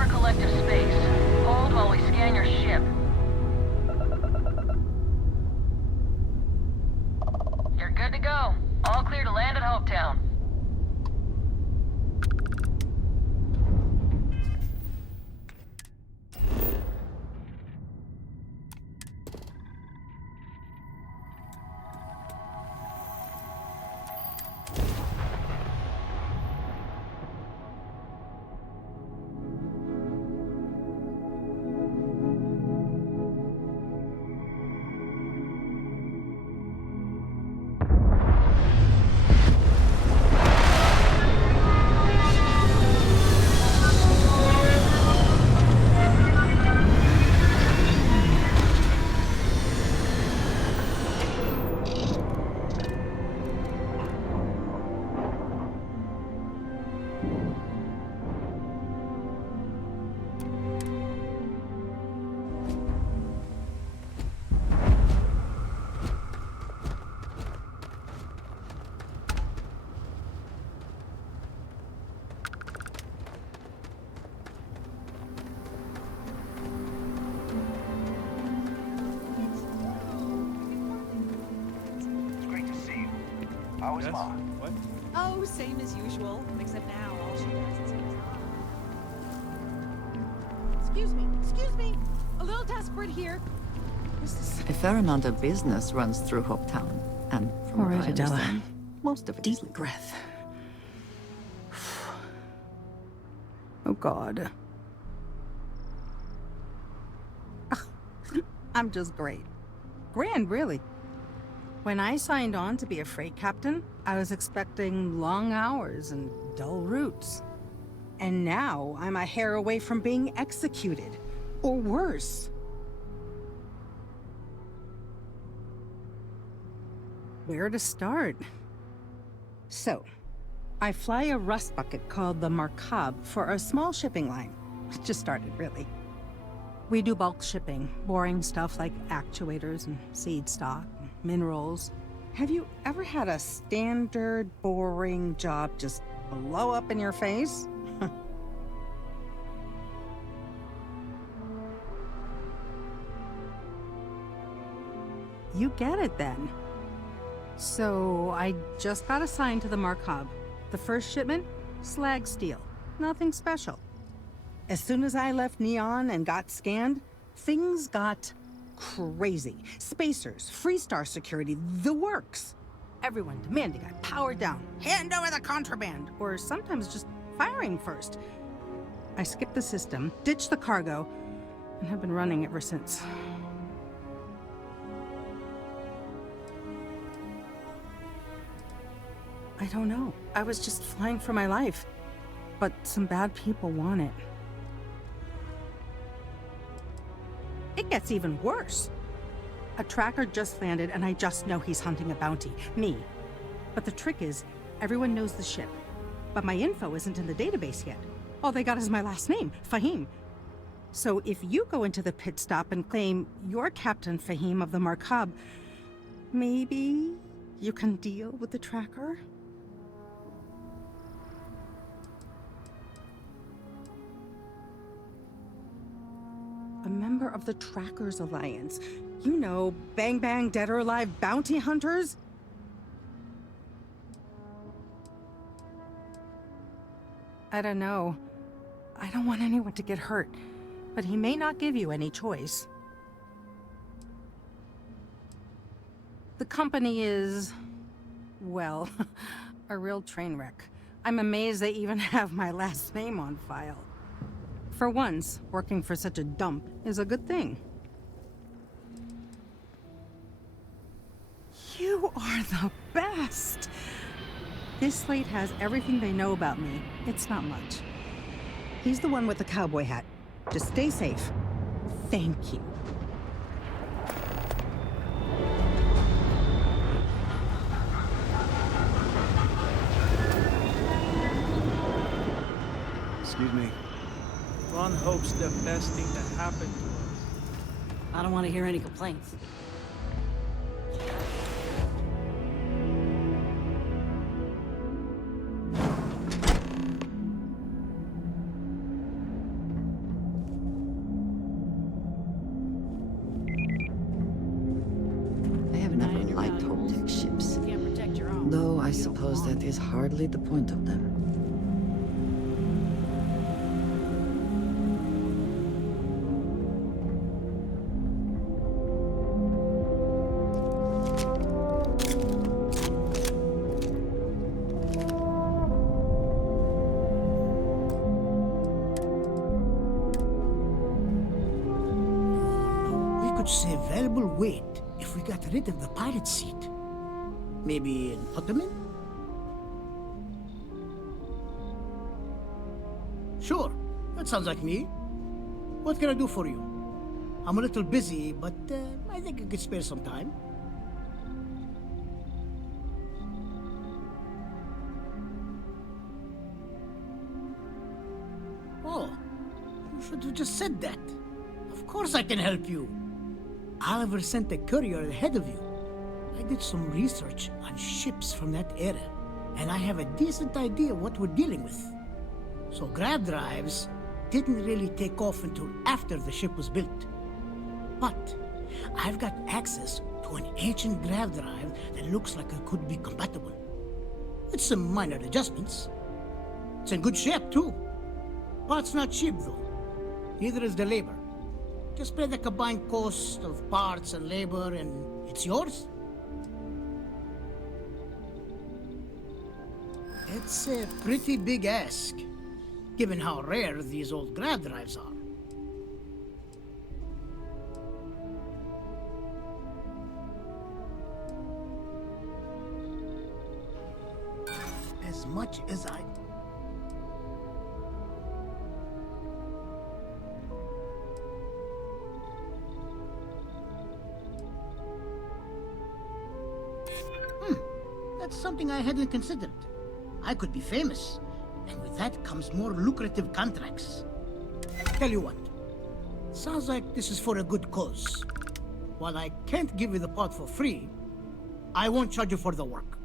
our collective space. Hold while we scan your ship. You're good to go. All clear to land at Hopetown. How was Yes? Ma? What? Oh, same as usual, except now all she does is Excuse me, a little desperate here. A fair amount of business runs through Hopetown, and from All what right, I Adela. understand, most of it is Deep legal. breath. Oh, God. I'm just great. Grand, really. When I signed on to be a freight captain, I was expecting long hours and dull routes. And now I'm a hair away from being executed. Or worse. Where to start? So, I fly a rust bucket called the Markab for a small shipping line. It just started, really. We do bulk shipping, boring stuff like actuators and seed stock, and minerals. Have you ever had a standard, boring job just blow up in your face? You get it then. So I just got assigned to the Markab. The first shipment? Slag steel. Nothing special. As soon as I left Neon and got scanned, things got crazy. Spacers, Freestar security, the works. Everyone demanding I power down, hand over the contraband, or sometimes just firing first. I skipped the system, ditched the cargo, and have been running ever since. I don't know. I was just flying for my life. But some bad people want it. It gets even worse. A tracker just landed and I just know he's hunting a bounty. Me. But the trick is, everyone knows the ship. But my info isn't in the database yet. All they got is my last name, Fahim. So if you go into the pit stop and claim you're Captain Fahim of the Markab, maybe you can deal with the tracker? A member of the Trackers Alliance. You know, bang bang, dead or alive bounty hunters? I don't know. I don't want anyone to get hurt, but he may not give you any choice. The company is, well, a real train wreck. I'm amazed they even have my last name on file. For once, working for such a dump is a good thing. You are the best! This slate has everything they know about me. It's not much. He's the one with the cowboy hat. Just stay safe. Thank you. Excuse me. Ron hopes the best thing that happened to us. I don't want to hear any complaints. I suppose that is hardly the point of them. We could save valuable weight if we got rid of the pilot seat. Maybe an ottoman? Sure, that sounds like me. What can I do for you? I'm a little busy, but I think I could spare some time. Oh, you should have just said that. Of course I can help you. Oliver sent a courier ahead of you. I did some research on ships from that era, and I have a decent idea what we're dealing with. So grav drives didn't really take off until after the ship was built. But I've got access to an ancient grav drive that looks like it could be compatible. With some minor adjustments. It's in good shape too. Parts not cheap though. Neither is the labor. Just pay the combined cost of parts and labor and it's yours. It's a pretty big ask, given how rare these old grav drives are. As much as I... That's something I hadn't considered. I could be famous, and with that comes more lucrative contracts. Tell you what, sounds like this is for a good cause. While I can't give you the part for free, I won't charge you for the work.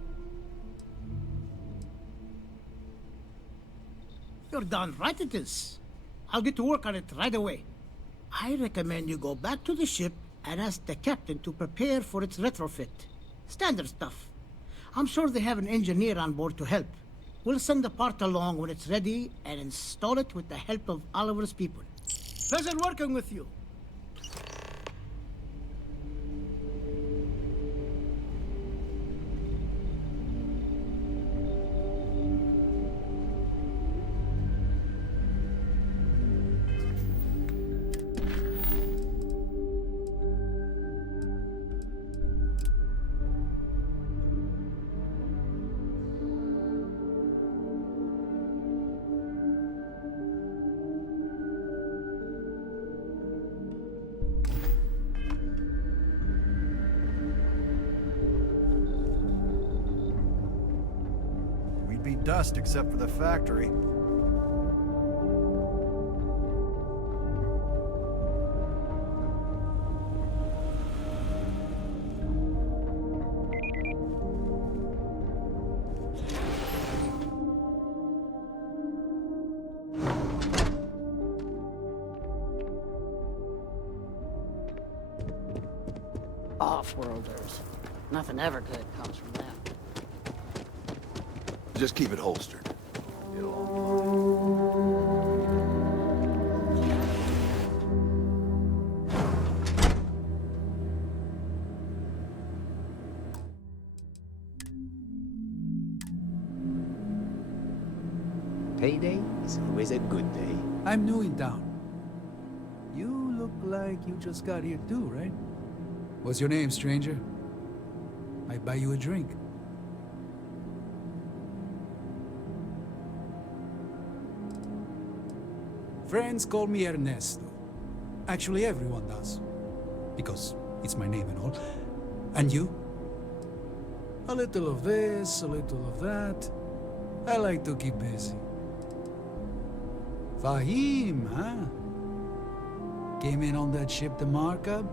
You're darn right it is. I'll get to work on it right away. I recommend you go back to the ship and ask the captain to prepare for its retrofit. Standard stuff. I'm sure they have an engineer on board to help. We'll send the part along when it's ready and install it with the help of Oliver's people. Pleasure working with you. Be dust except for the factory. Off-worlders. Nothing ever good comes from them. Just keep it holstered. It'll all Payday is always a good day. I'm new in town. You look like you just got here too, right? What's your name, stranger? Might buy you a drink. Friends call me Ernesto. Actually, everyone does. Because it's my name and all. And you? A little of this, a little of that. I like to keep busy. Fahim, huh? Came in on that ship, the Markup?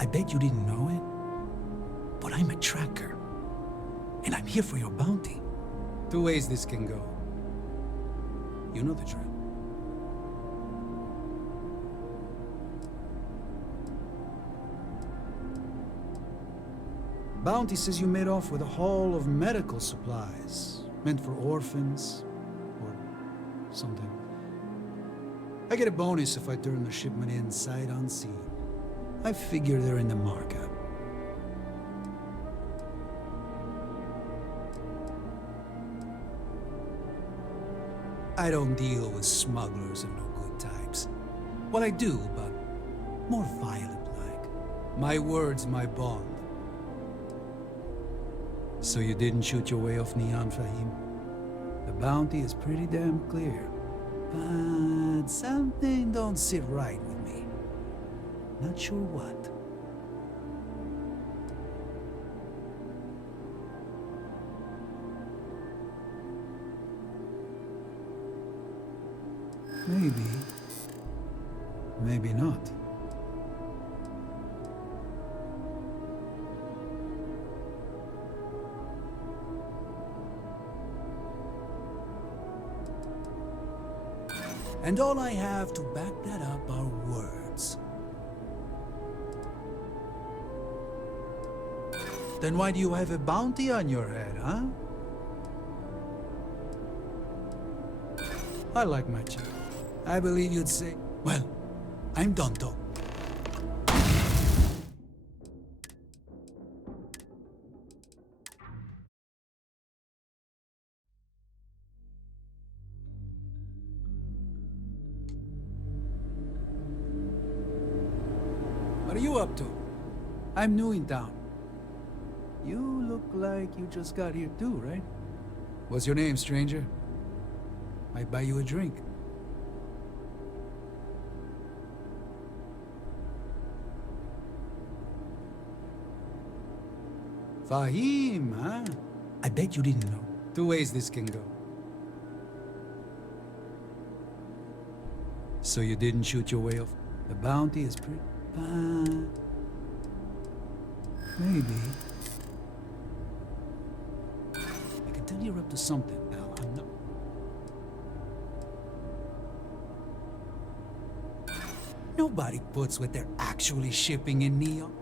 I bet you didn't know it. But I'm a tracker. And I'm here for your bounty. Two ways this can go. You know the drill. Bounty says you made off with a haul of medical supplies, meant for orphans, or something. I get a bonus if I turn the shipment in sight unseen. I figure they're in the markup. I don't deal with smugglers and no good types. Well, I do, but more violent-like. My word's my bond. So you didn't shoot your way off Neon, Fahim? The bounty is pretty damn clear. But something don't sit right with me. Not sure what. Maybe. Maybe not. And all I have to back that up are words. Then why do you have a bounty on your head, huh? I like my chick. I believe you'd say, well, I'm done talking. What are you up to? I'm new in town. You look like you just got here too, right? What's your name, stranger? Might buy you a drink. Fahim, huh? I bet you didn't know. Two ways this can go. So you didn't shoot your way off? The bounty is pretty... maybe. I can tell you're up to something, pal. I'm not... Nobody puts what they're actually shipping in Neon.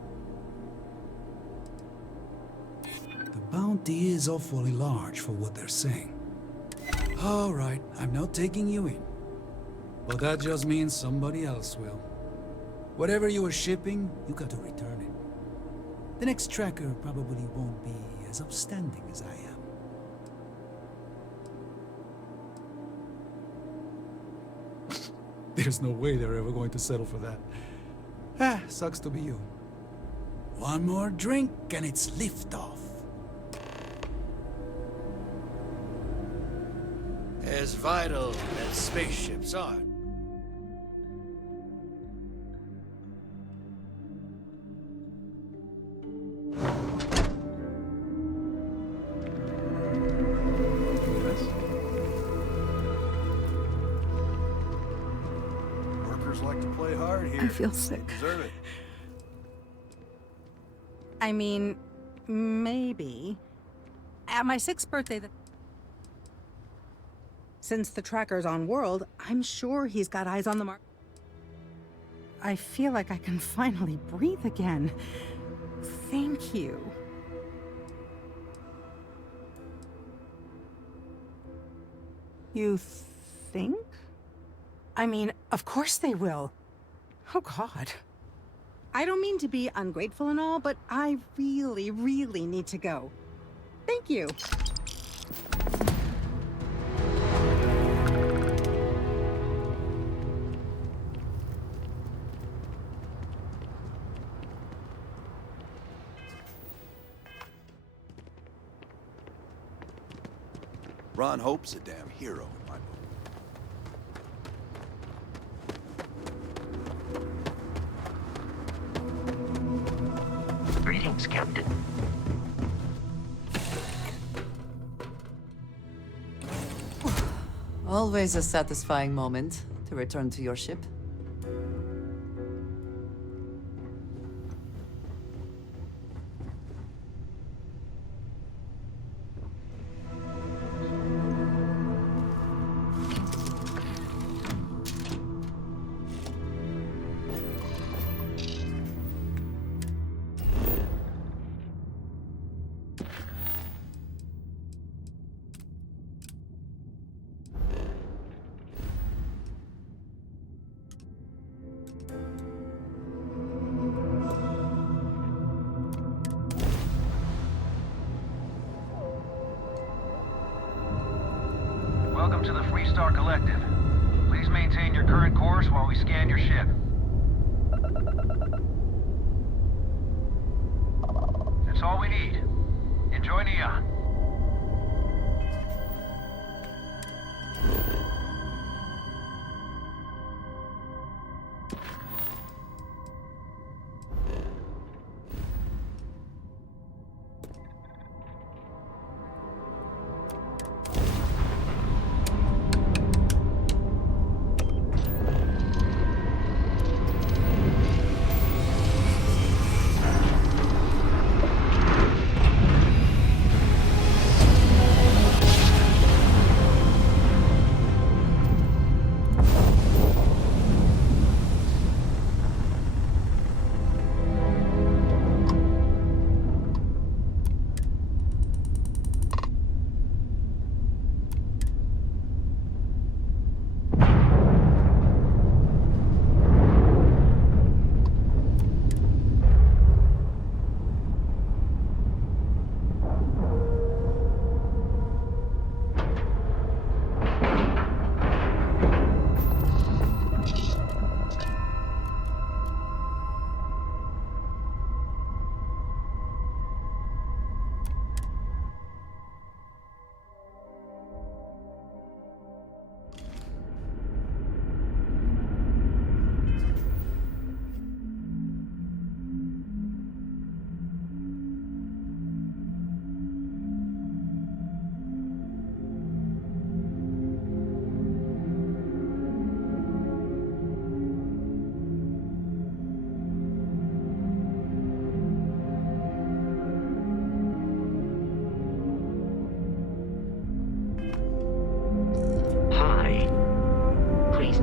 The bounty is awfully large for what they're saying. All right, I'm not taking you in. But that just means somebody else will. Whatever you were shipping, you got to return it. The next tracker probably won't be as upstanding as I am. There's no way they're ever going to settle for that. Ah, sucks to be you. One more drink and it's liftoff. As vital as spaceships are. Workers like to play hard here. I feel sick. Deserve it. I mean, maybe. At my 6th birthday, since the tracker's on world, I'm sure he's got eyes on the mark. I feel like I can finally breathe again. Thank you. You think? I mean, of course they will. Oh, God. I don't mean to be ungrateful and all, but I really, really need to go. Thank you. Ron Hope's a damn hero in my book. Greetings, Captain. Always a satisfying moment to return to your ship. Star Collective. Please maintain your current course while we scan your ship. That's all we need. Enjoy Neon.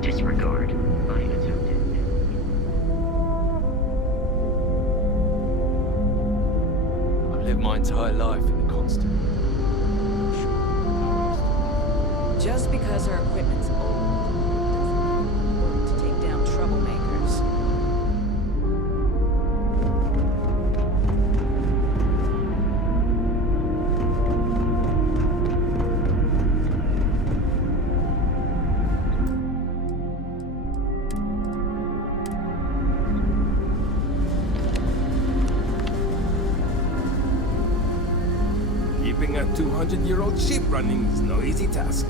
Disregard my attempted. I've lived my entire life in the constant. Just because our equipment's old doesn't mean we work to take down troublemakers. Keeping a 200-year-old ship running is no easy task.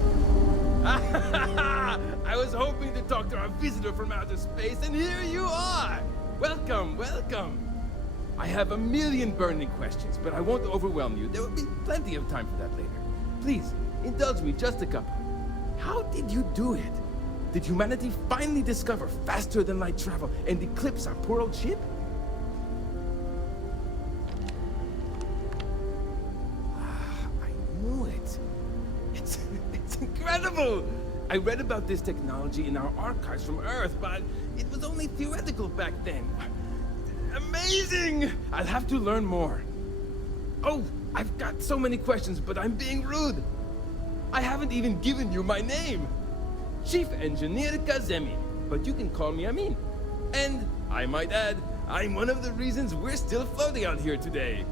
I was hoping to talk to our visitor from outer space, and here you are! Welcome, welcome! I have a million burning questions, but I won't overwhelm you. There will be plenty of time for that later. Please, indulge me just a couple. How did you do it? Did humanity finally discover faster than light travel and eclipse our poor old ship? It's incredible! I read about this technology in our archives from Earth, but it was only theoretical back then. Amazing! I'll have to learn more. Oh, I've got so many questions, but I'm being rude. I haven't even given you my name. Chief Engineer Kazemi, but you can call me Amin. And, I might add, I'm one of the reasons we're still floating out here today.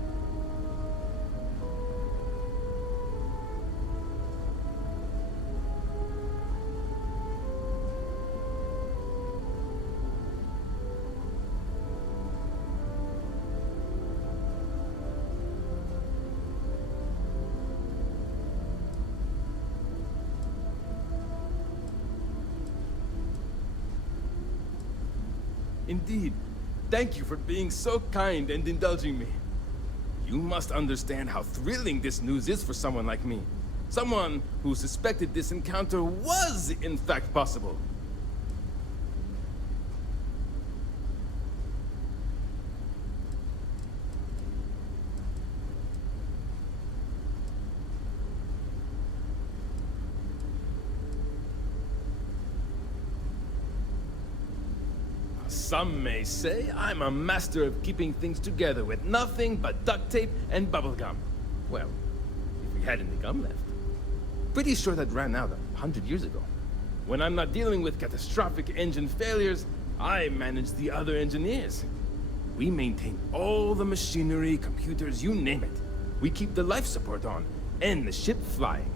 Indeed. Thank you for being so kind and indulging me. You must understand how thrilling this news is for someone like me. Someone who suspected this encounter was, in fact, possible. Some may say I'm a master of keeping things together with nothing but duct tape and bubblegum. Well, if we had any gum left. Pretty sure that ran out 100 years ago. When I'm not dealing with catastrophic engine failures, I manage the other engineers. We maintain all the machinery, computers, you name it. We keep the life support on, and the ship flying.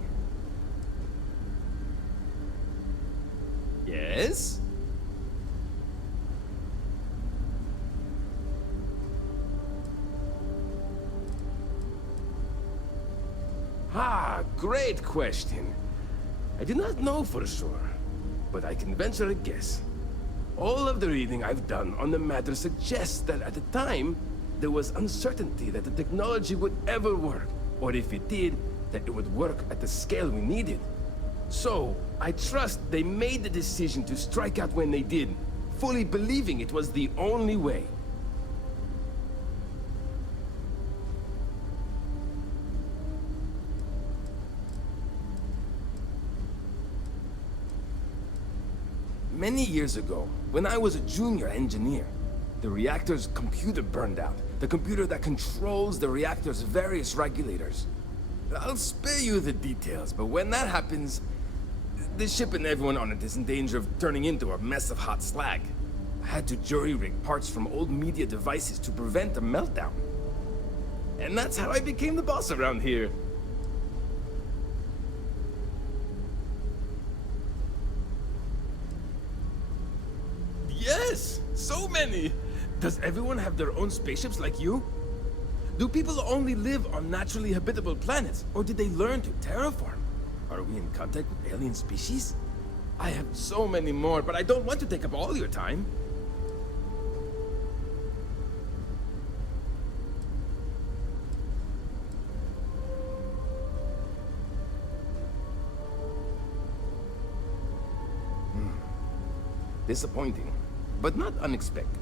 Yes? Ah, great question. I do not know for sure, but I can venture a guess. All of the reading I've done on the matter suggests that at the time, there was uncertainty that the technology would ever work, or if it did, that it would work at the scale we needed. So, I trust they made the decision to strike out when they did, fully believing it was the only way. Many years ago, when I was a junior engineer, the reactor's computer burned out. The computer that controls the reactor's various regulators. I'll spare you the details, but when that happens, the ship and everyone on it is in danger of turning into a mess of hot slag. I had to jury-rig parts from old media devices to prevent a meltdown. And that's how I became the boss around here. Yes! So many! Does everyone have their own spaceships like you? Do people only live on naturally habitable planets, or did they learn to terraform? Are we in contact with alien species? I have so many more, but I don't want to take up all your time. Disappointing, but not unexpected.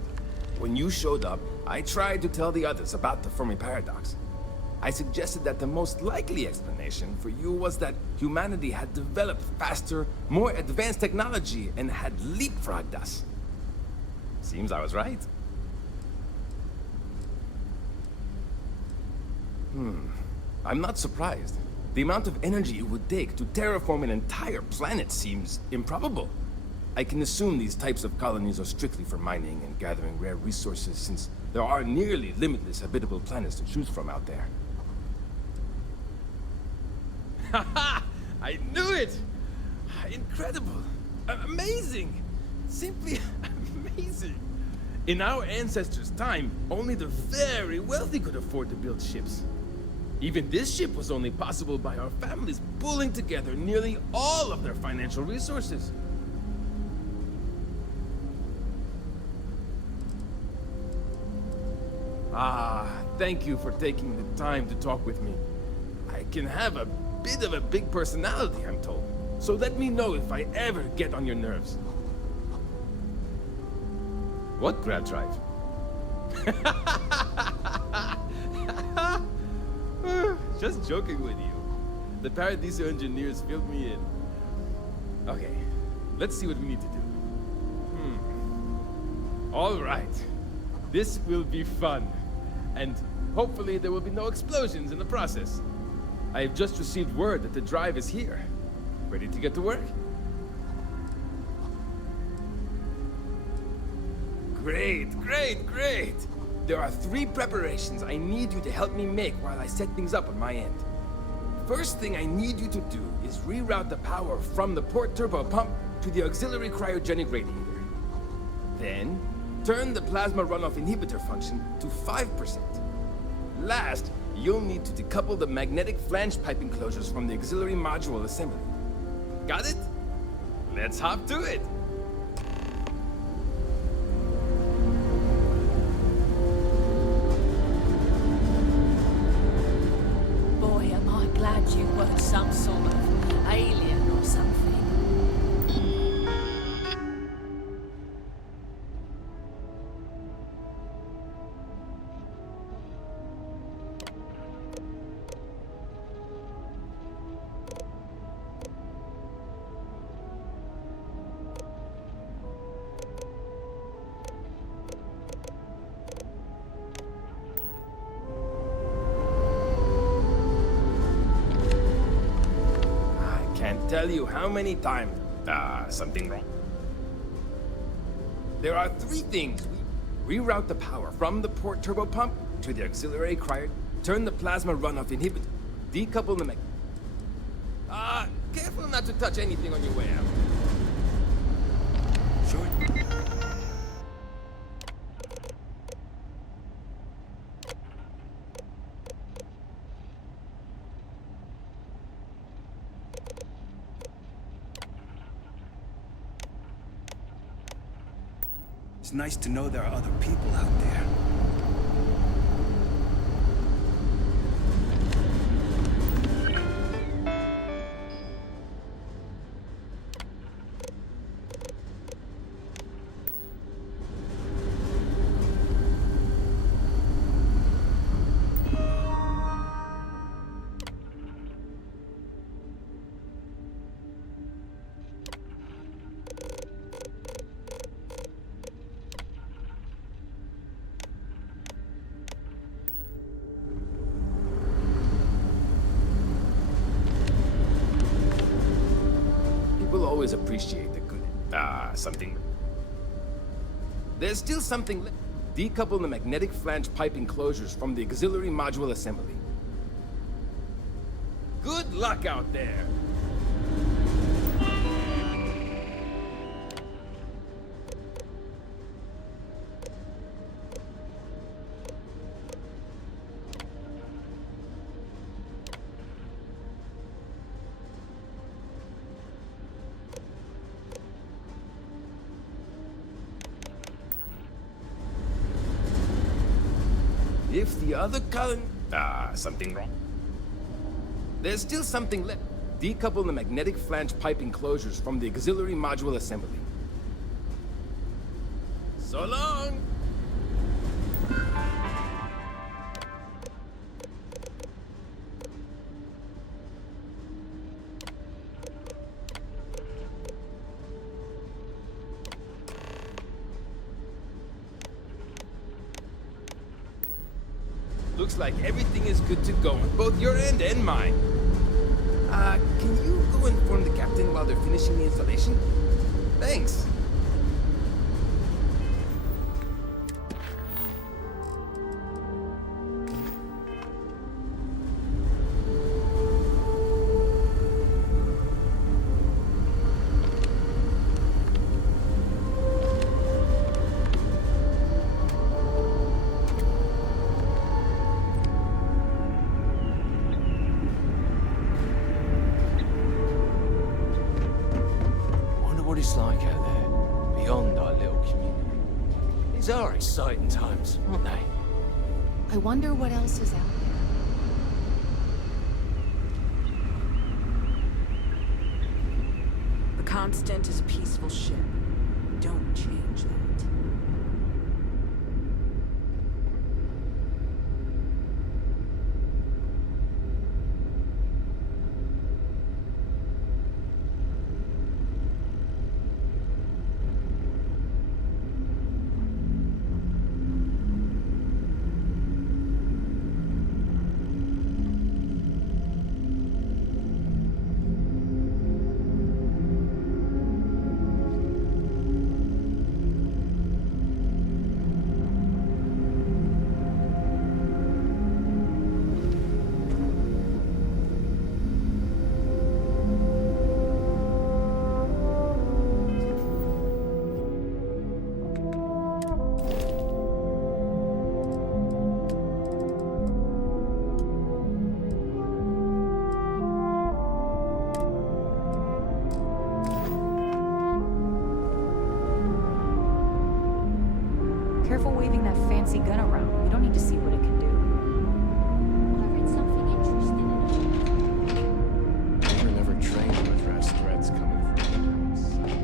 When you showed up, I tried to tell the others about the Fermi paradox. I suggested that the most likely explanation for you was that humanity had developed faster, more advanced technology and had leapfrogged us. Seems I was right. I'm not surprised. The amount of energy it would take to terraform an entire planet seems improbable. I can assume these types of colonies are strictly for mining and gathering rare resources, since there are nearly limitless habitable planets to choose from out there. Haha! I knew it! Incredible! Amazing! Simply amazing! In our ancestors' time, only the very wealthy could afford to build ships. Even this ship was only possible by our families pulling together nearly all of their financial resources. Thank you for taking the time to talk with me. I can have a bit of a big personality, I'm told. So let me know if I ever get on your nerves. What grab drive? Just joking with you. The Paradiso engineers filled me in. Okay, let's see what we need to do. All right. This will be fun. And hopefully there will be no explosions in the process. I have just received word that the drive is here. Ready to get to work? Great, great, great! There are 3 preparations I need you to help me make while I set things up on my end. First thing I need you to do is reroute the power from the port turbo pump to the auxiliary cryogenic radiator. Then, turn the plasma runoff inhibitor function to 5%. Last, you'll need to decouple the magnetic flange pipe enclosures from the auxiliary module assembly. Got it? Let's hop to it! Boy, am I glad you weren't some sort of alien or something. Tell you how many times something wrong. There are 3 things. Reroute the power from the port turbo pump to the auxiliary cryo. Turn the plasma runoff inhibitor. Decouple the careful not to touch anything on your way out. It's nice to know there are other people out there. People always appreciate the good. Something. There's still something left. Decouple the magnetic flange pipe enclosures from the auxiliary module assembly. Good luck out there! If the other column... something wrong. There's still something left. Decouple the magnetic flange pipe enclosures from the auxiliary module assembly. So long! Looks like everything is good to go on both your end and mine. Can you go inform the captain while they're finishing the installation? Thanks. It's like out there, beyond our little community. These are exciting times, aren't they? I wonder what else is out there. The Constant is a peaceful ship. Don't change that. Careful waving that fancy gun around. We don't need to see what it can do. I read something interesting in it. We were never trained to address threats coming from outside.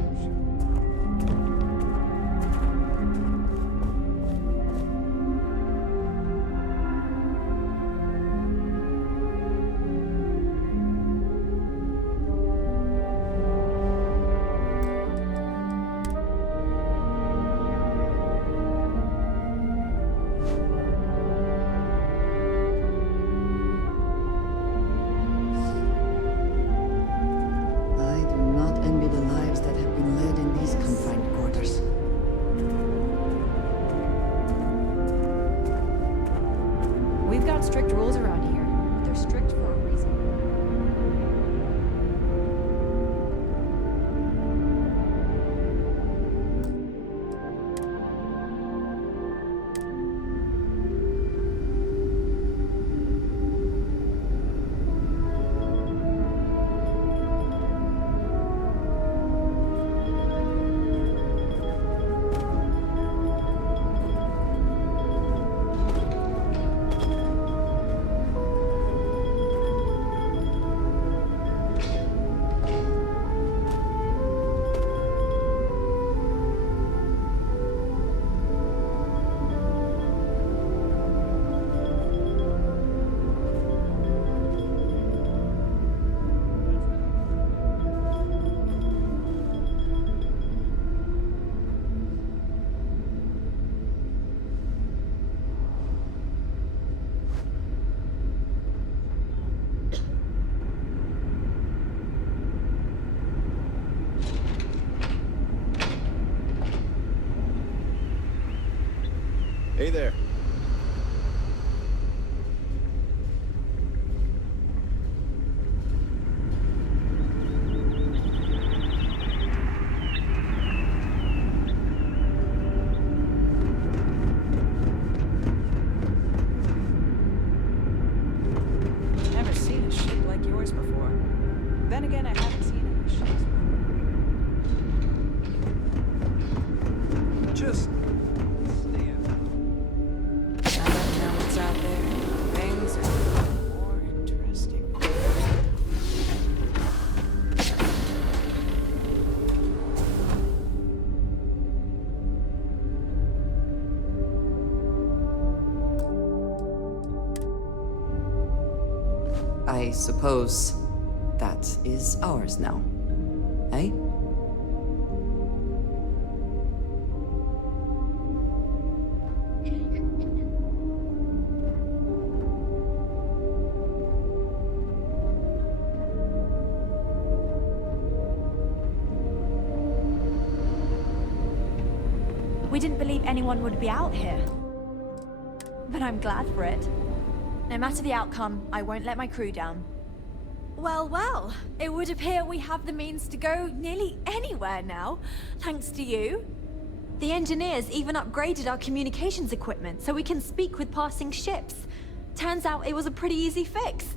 We've got strict rules around here, but they're strict for a reason. Hey there. Never seen a ship like yours before. Then again, I haven't seen any ships before. Just stand. Now that we know what's out there, things are more interesting. I suppose that is ours now, eh? We didn't believe anyone would be out here. But I'm glad for it. No matter the outcome, I won't let my crew down. Well, well, it would appear we have the means to go nearly anywhere now, thanks to you. The engineers even upgraded our communications equipment so we can speak with passing ships. Turns out it was a pretty easy fix.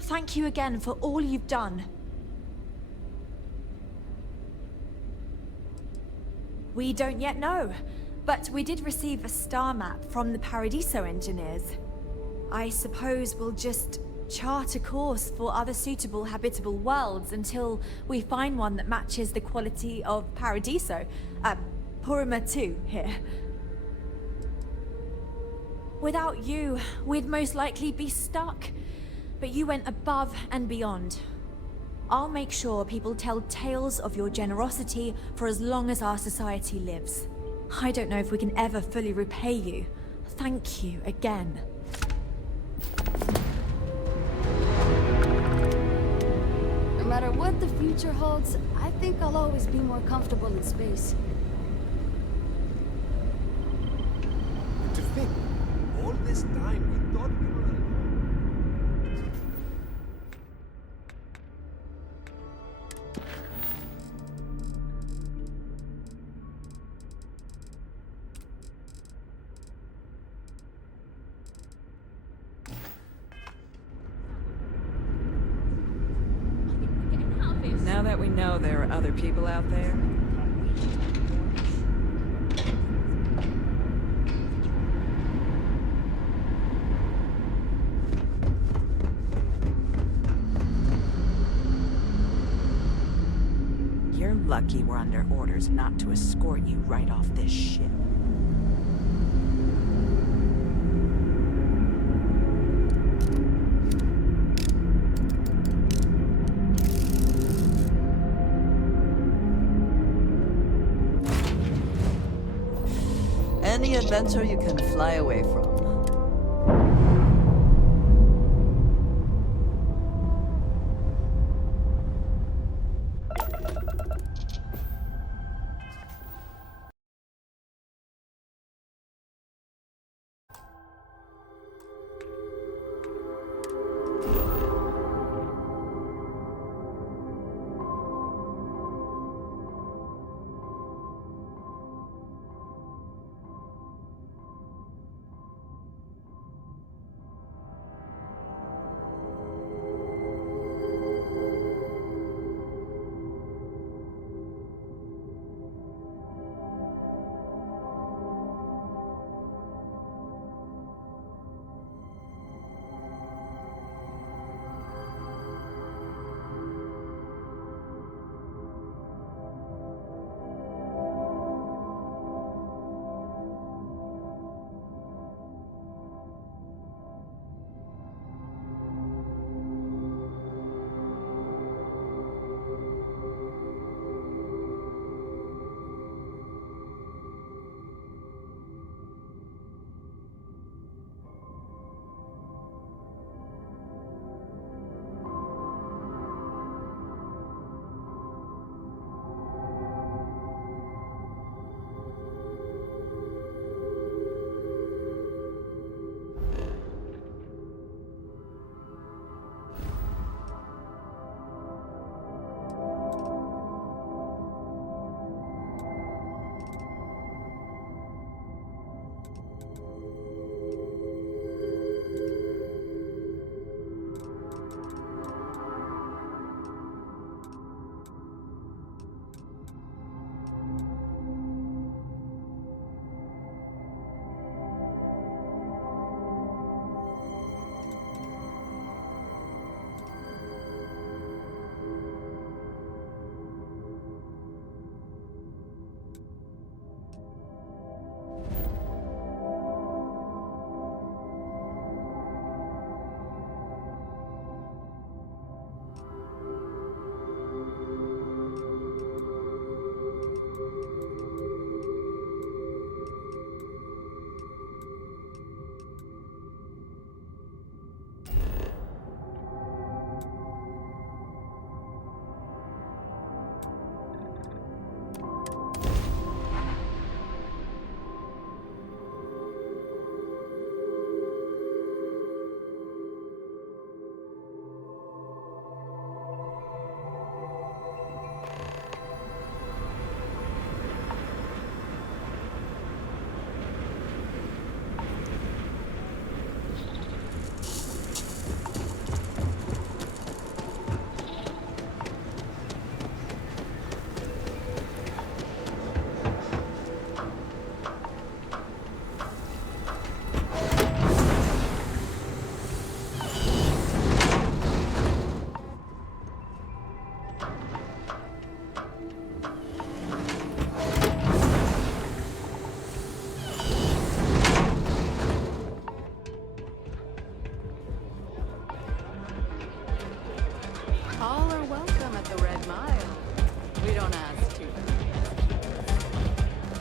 Thank you again for all you've done. We don't yet know, but we did receive a star map from the Paradiso engineers. I suppose we'll just chart a course for other suitable habitable worlds until we find one that matches the quality of Paradiso. Purima 2 here. Without you, we'd most likely be stuck. But you went above and beyond. I'll make sure people tell tales of your generosity for as long as our society lives. I don't know if we can ever fully repay you. Thank you again. No matter what the future holds, I think I'll always be more comfortable in space. To think, all this time we thought we were alone. Now that we know there are other people out there, you're lucky we're under orders not to escort you right off this ship. Any adventure you can fly away from.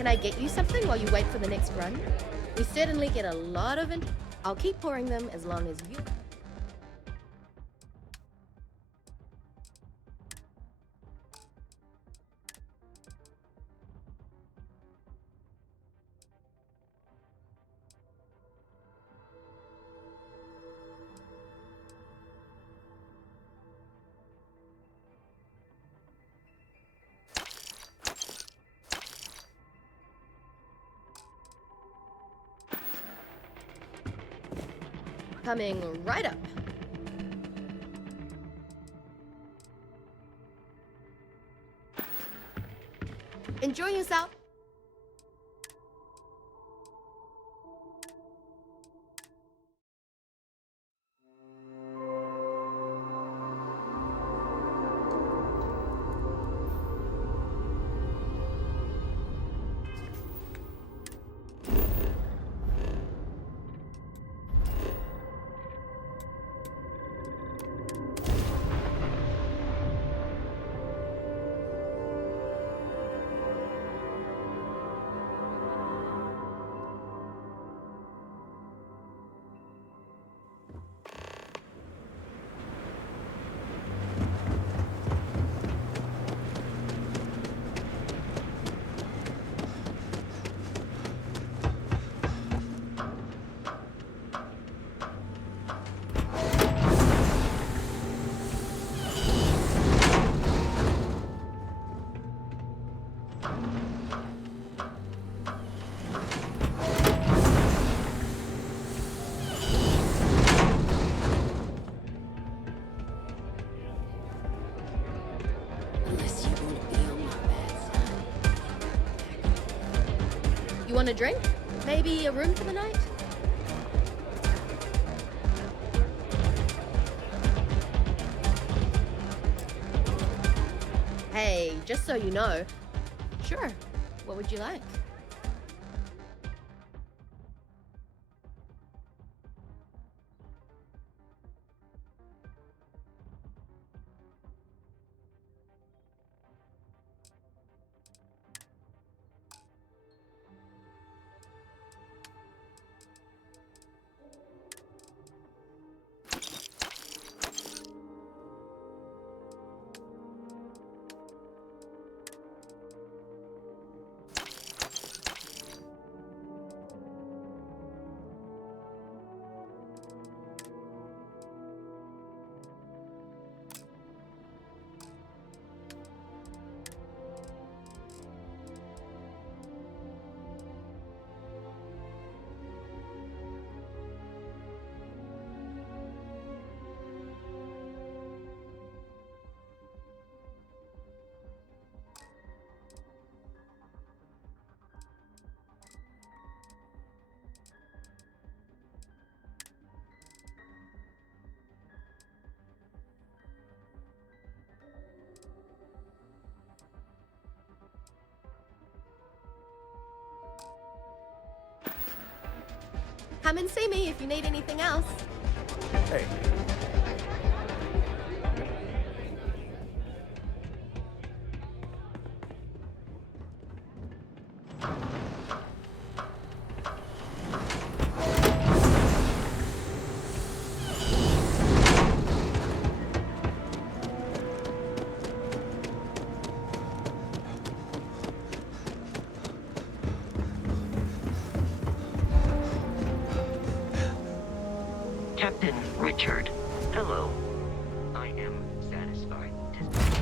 Can I get you something while you wait for the next run? We certainly get a lot of I'll keep pouring them as long as you... Coming right up. Enjoy yourself. You want a drink? Maybe a room for the night? Hey, just so you know. Sure. What would you like? Come and see me if you need anything else. Hey. Captain Richard, hello. I am satisfied to...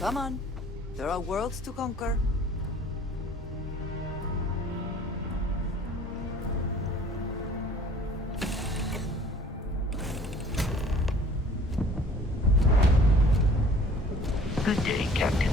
Come on. There are worlds to conquer. Good day, Captain.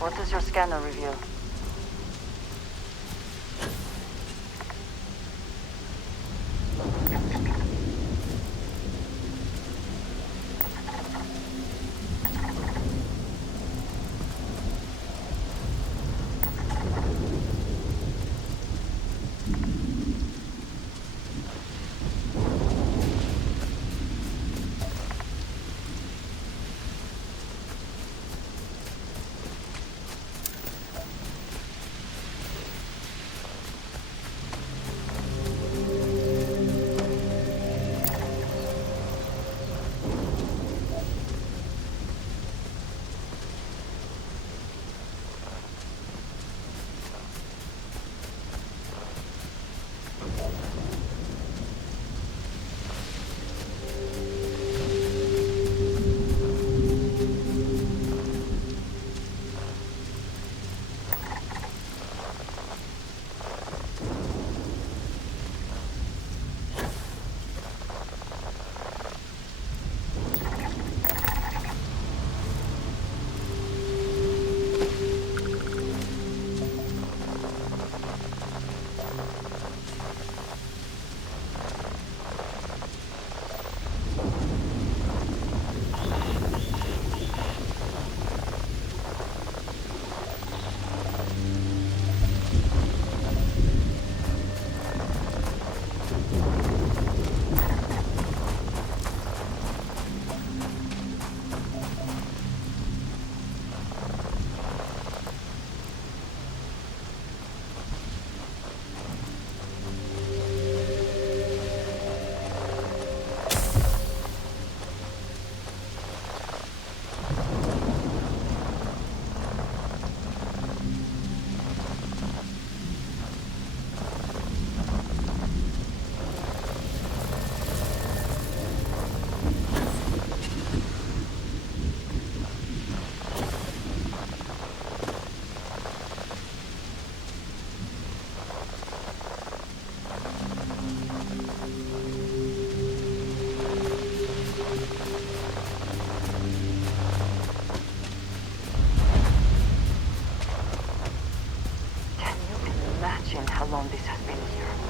What does your scanner reveal? long this has been here.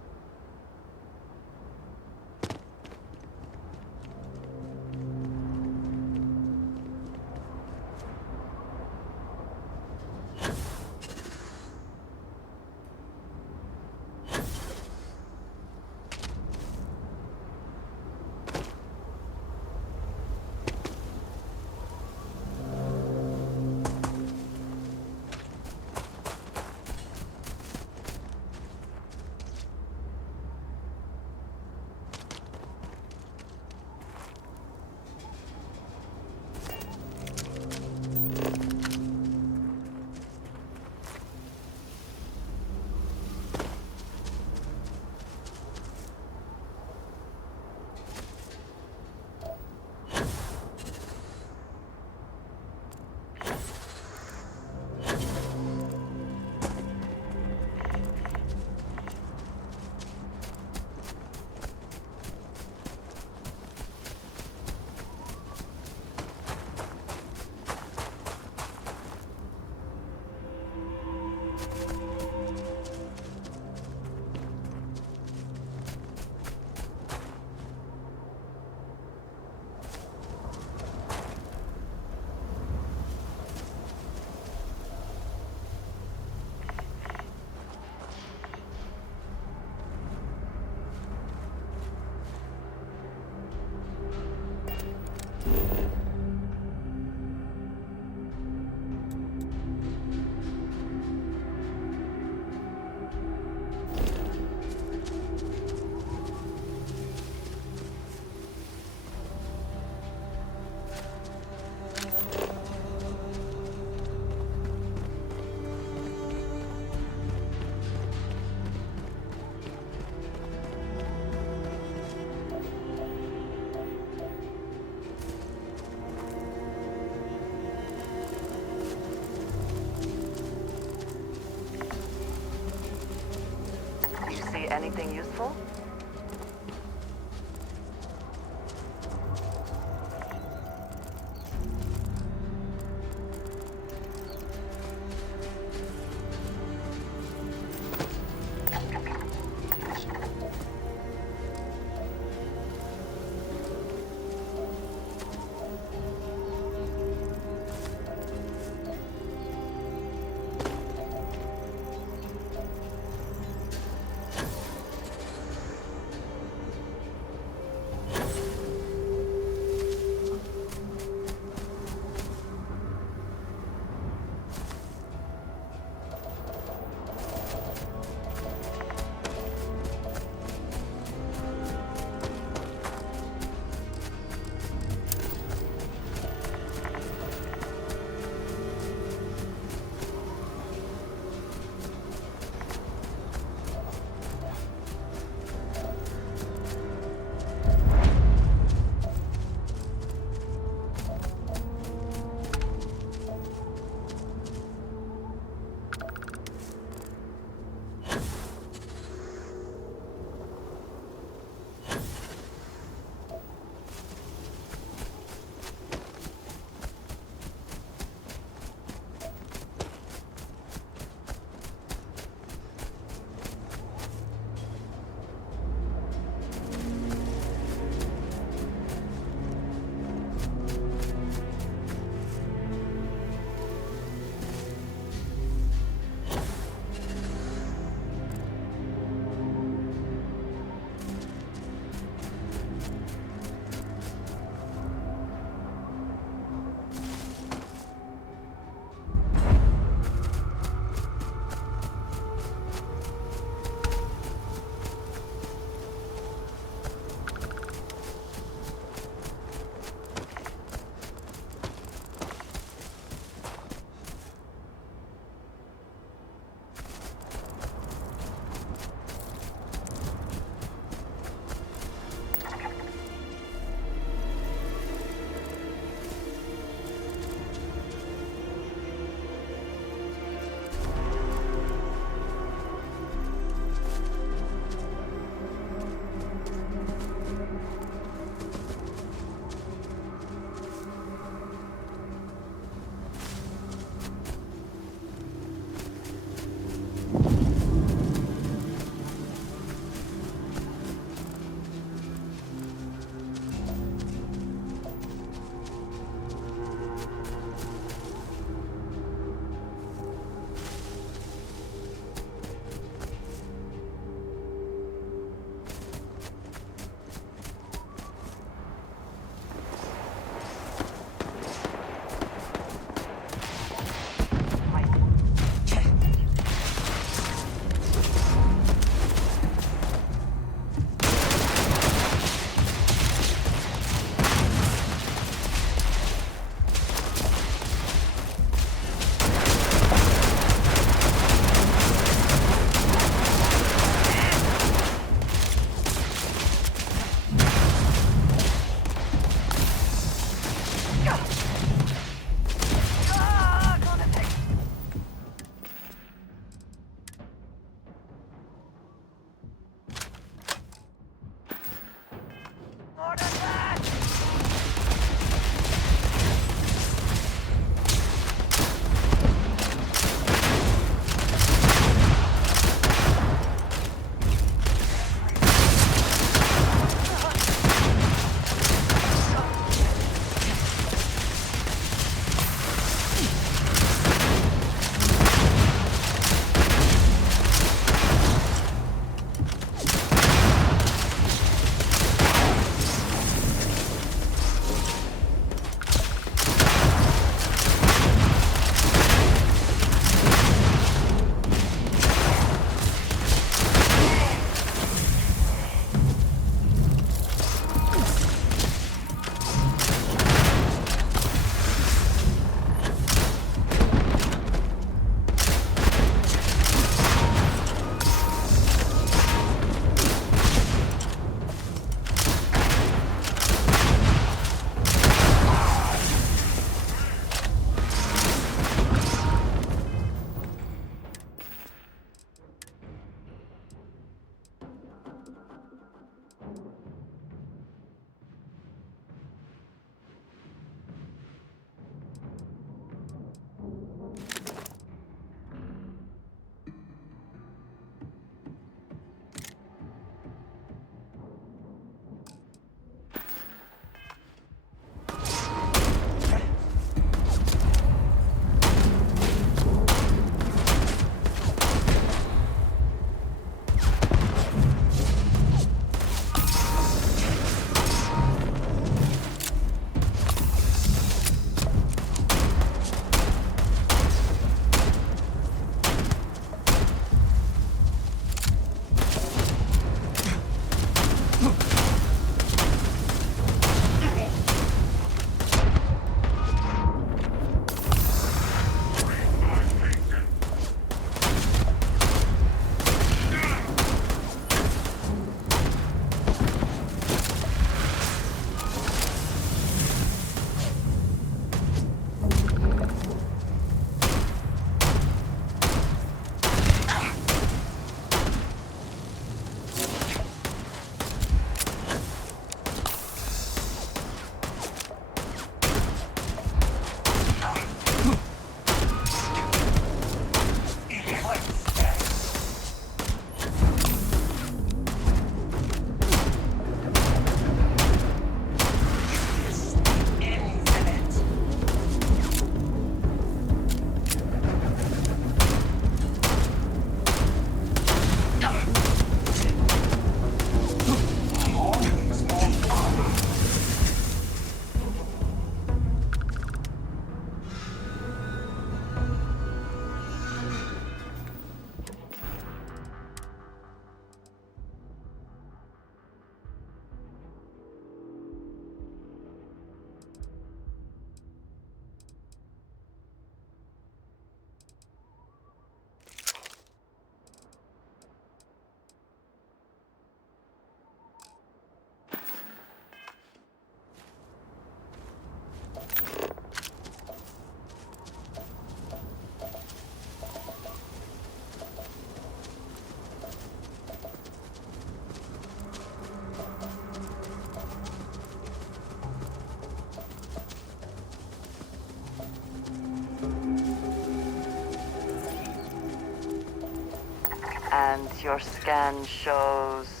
And your scan shows...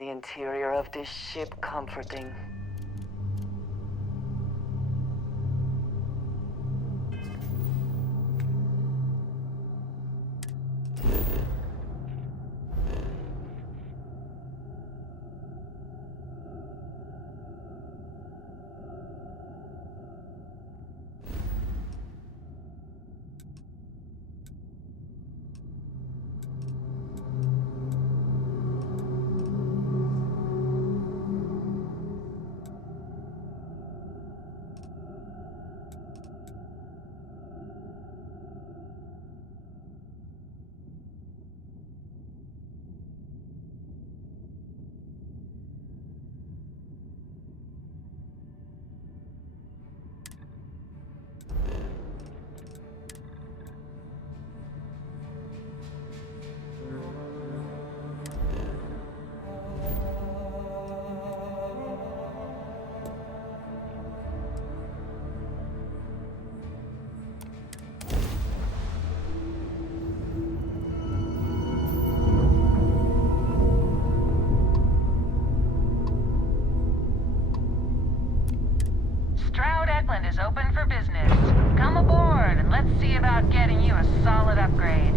The interior of this ship comforting. Is open for business. Come aboard and let's see about getting you a solid upgrade.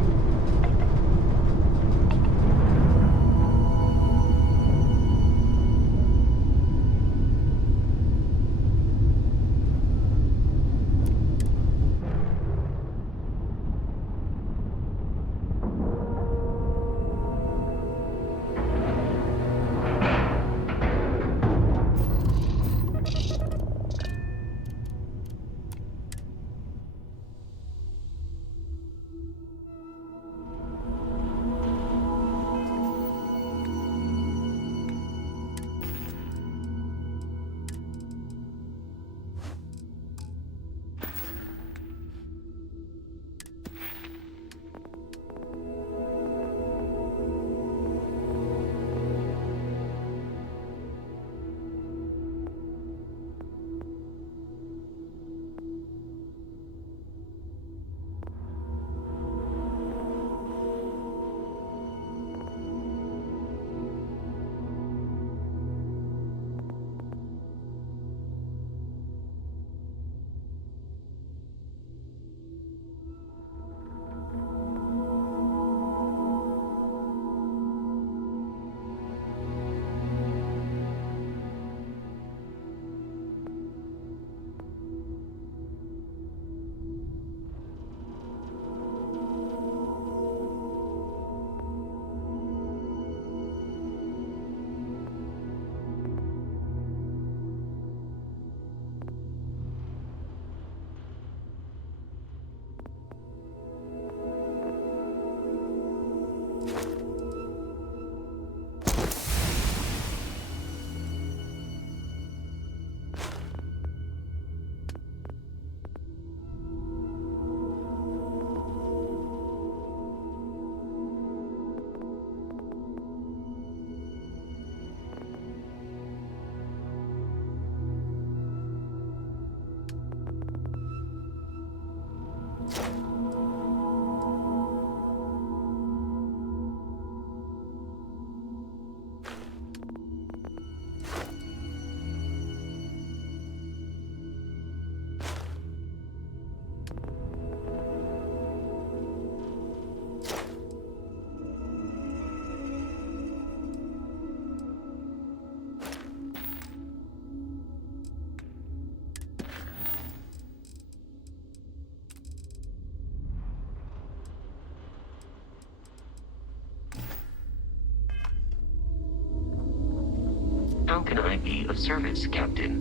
How can I be of service, Captain?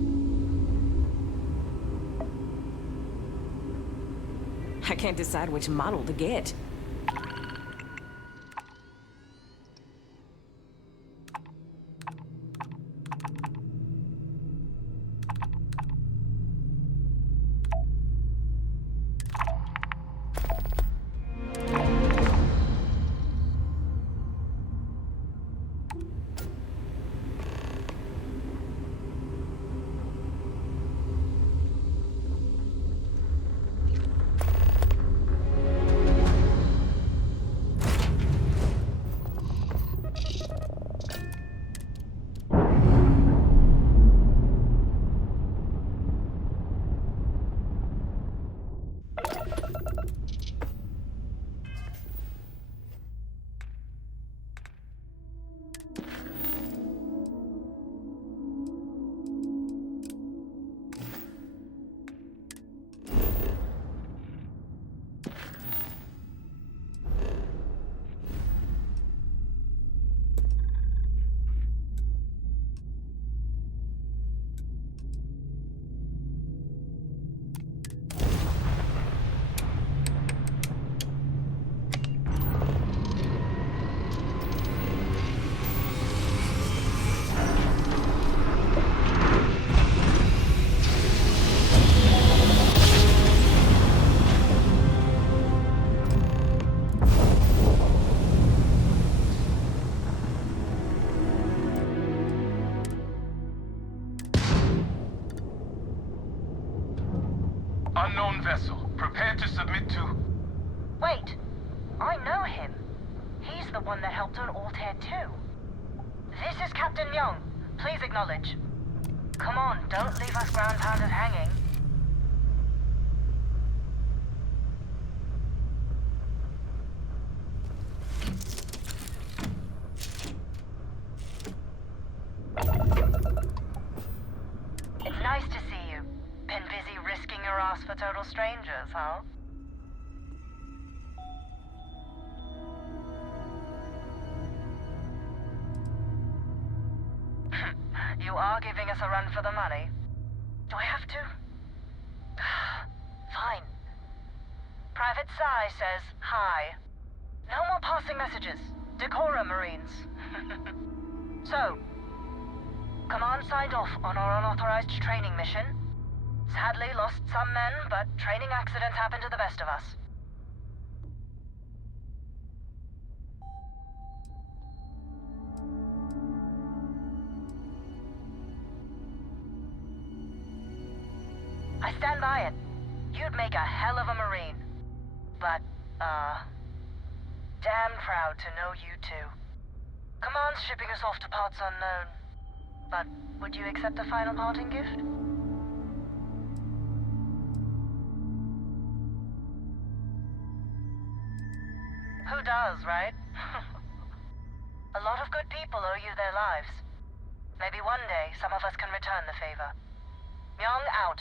I can't decide which model to get. Unknown vessel. Prepare to submit to... Wait. I know him. He's the one that helped on Altair 2. This is Captain Young. Please acknowledge. Come on, don't leave us ground-pounded hanging. It's nice to see you. Been busy risking your ass for total strangers, huh? You are giving us a run for the money. Do I have to? Fine. Private Psy says hi. No more passing messages. Decorum, Marines. So, Command signed off on our unauthorized training mission. Sadly lost some men, but training accidents happen to the best of us. I stand by it. You'd make a hell of a Marine. But, damn proud to know you too. Command's shipping us off to parts unknown. But would you accept a final parting gift? Who does, right? A lot of good people owe you their lives. Maybe one day some of us can return the favor. Young out.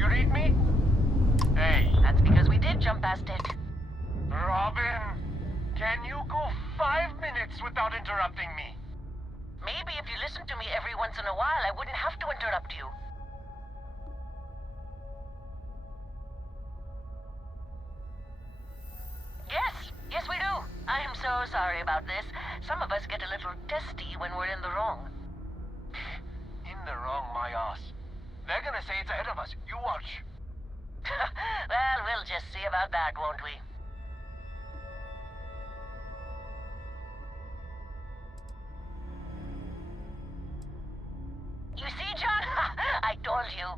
You read me? Hey. That's because we did jump past it. Robin, can you go 5 minutes without interrupting me? Maybe if you listened to me every once in a while, I wouldn't have to interrupt you. Yes, we do. I am so sorry about this. Some of us get a little testy when we're in the wrong. In the wrong, my ass. They're gonna say it's ahead of us. You watch. Well, we'll just see about that, won't we? You see, John? I told you.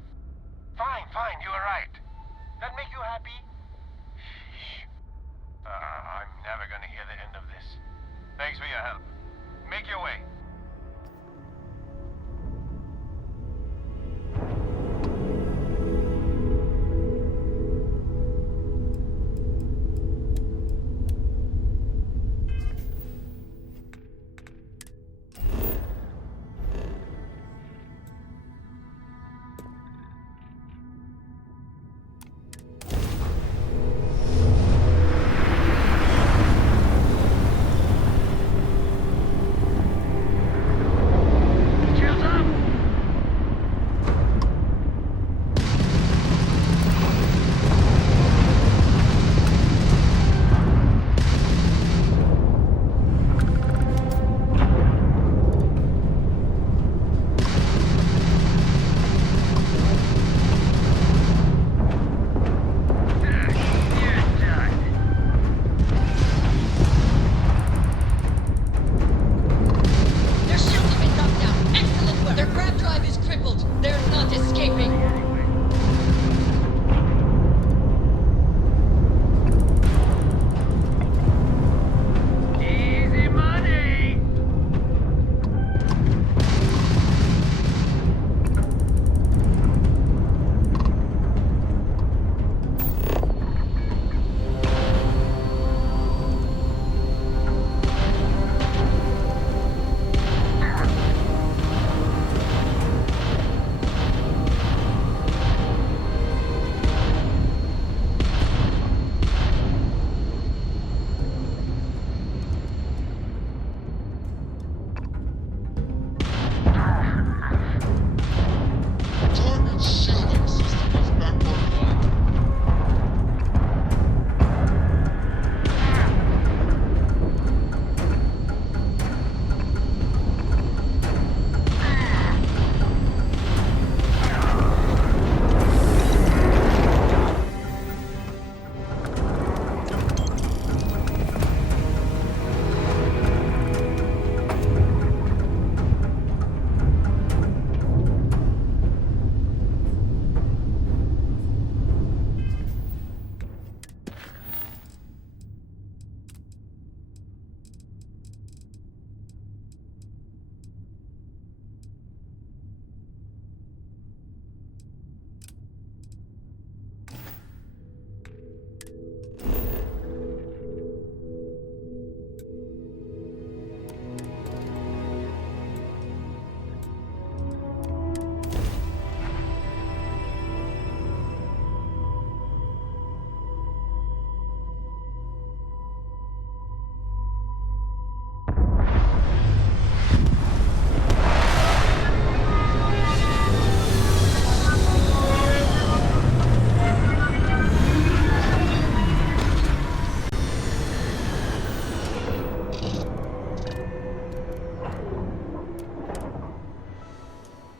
Fine, you were right. That make you happy? I'm never gonna hear the end of this. Thanks for your help. Make your way.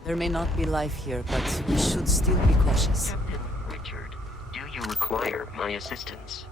There may not be life here, but we should still be cautious. Captain Richard, do you require my assistance?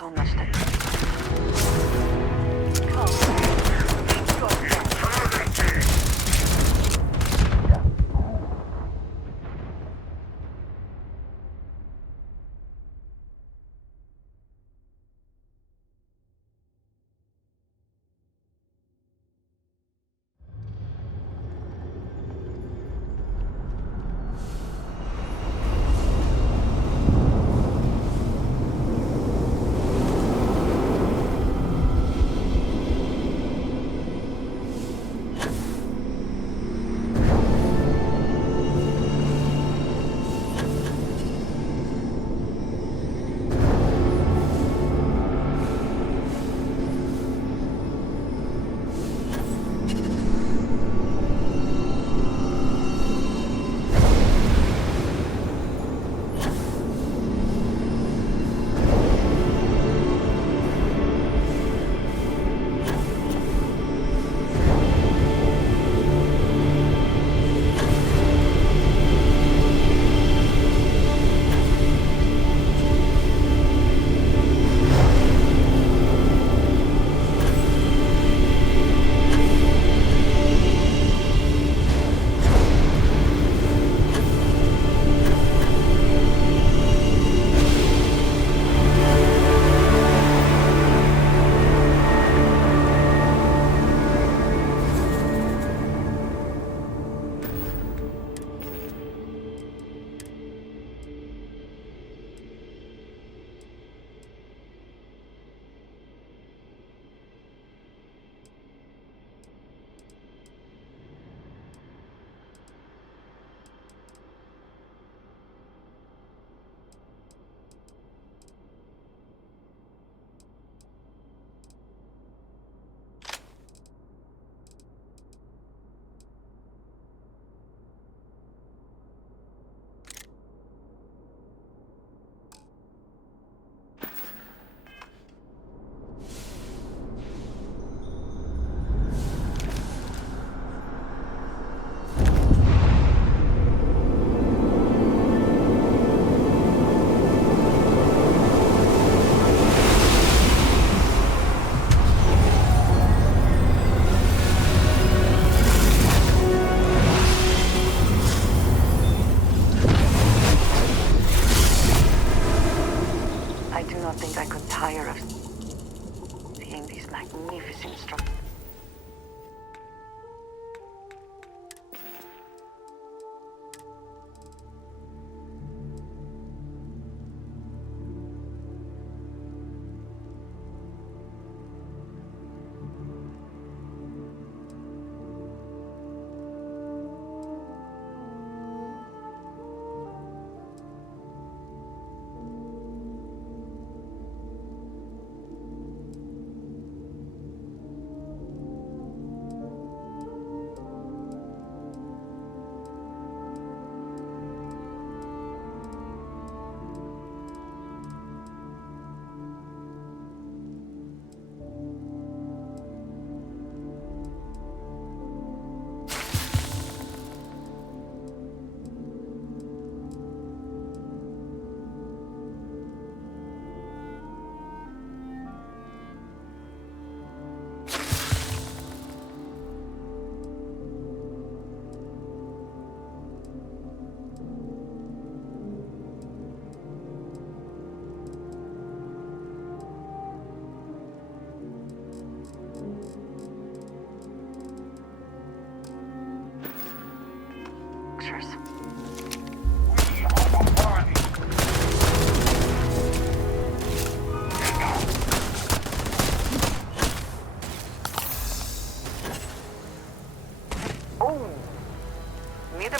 so much that...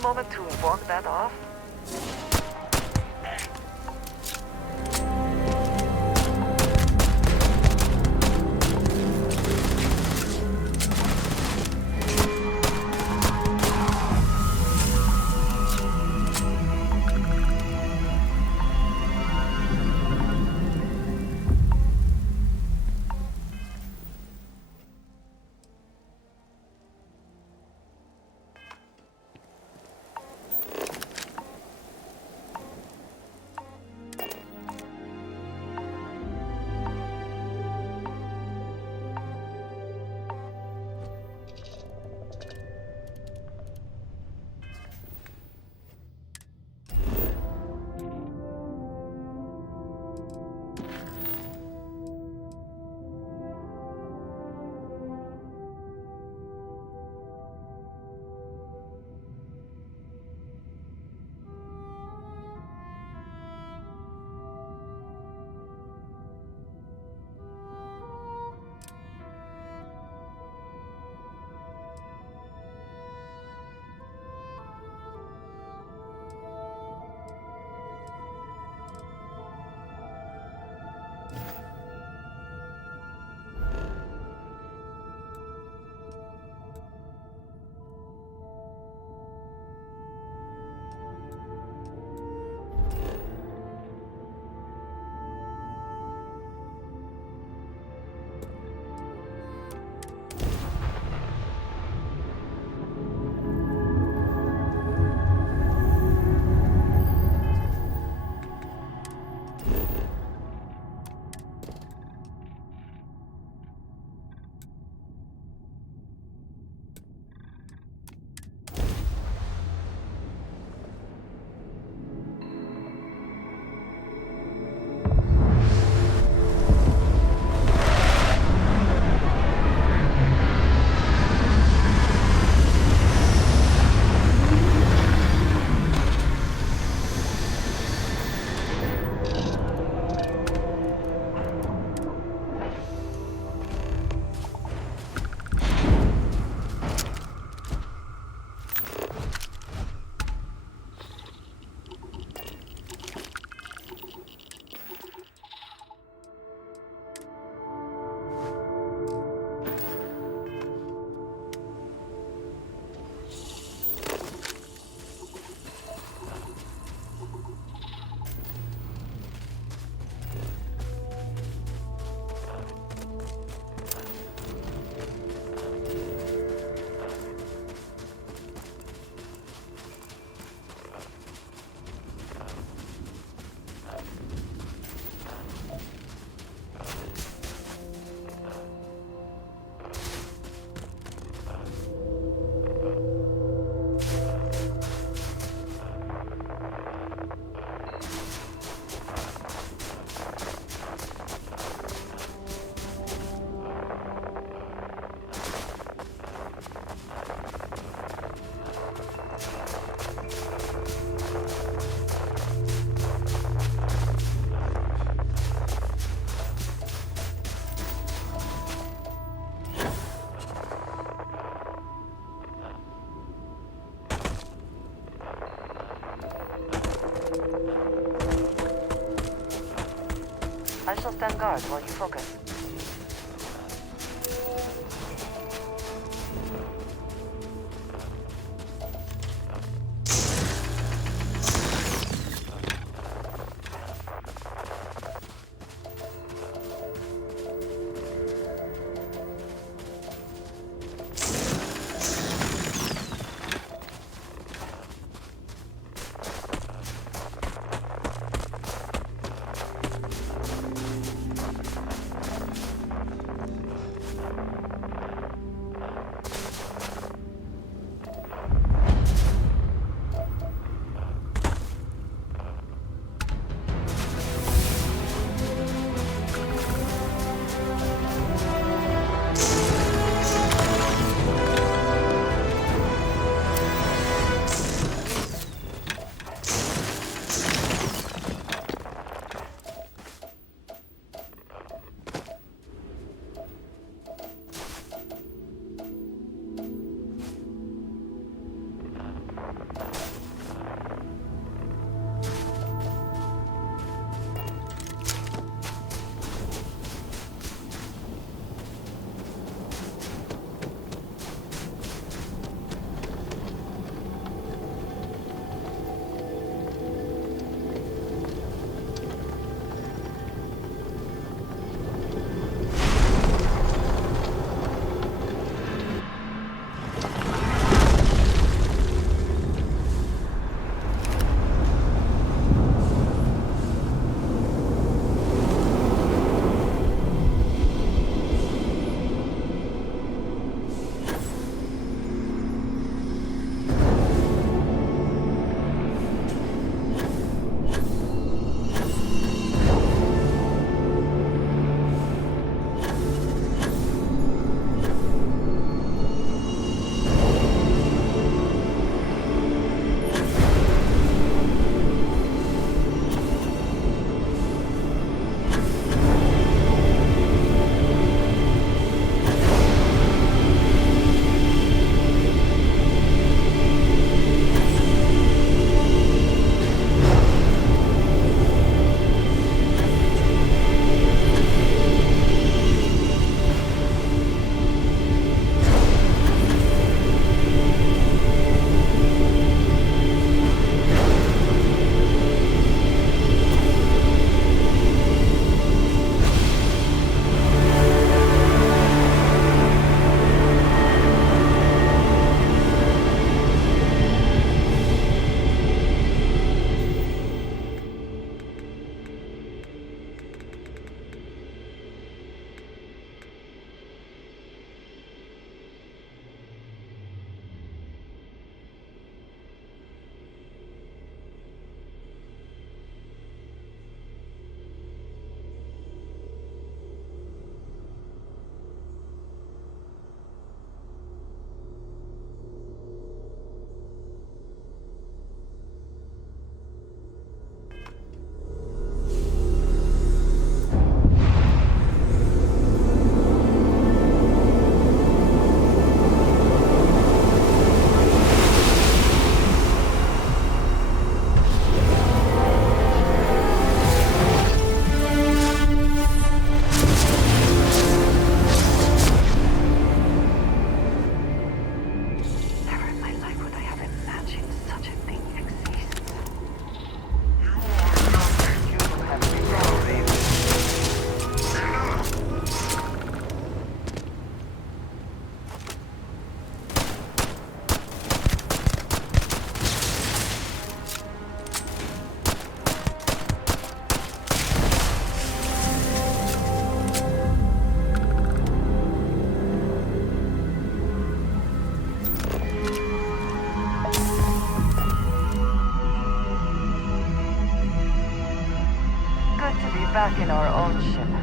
moment to walk that off? I shall stand guard while you focus. back in our own ship.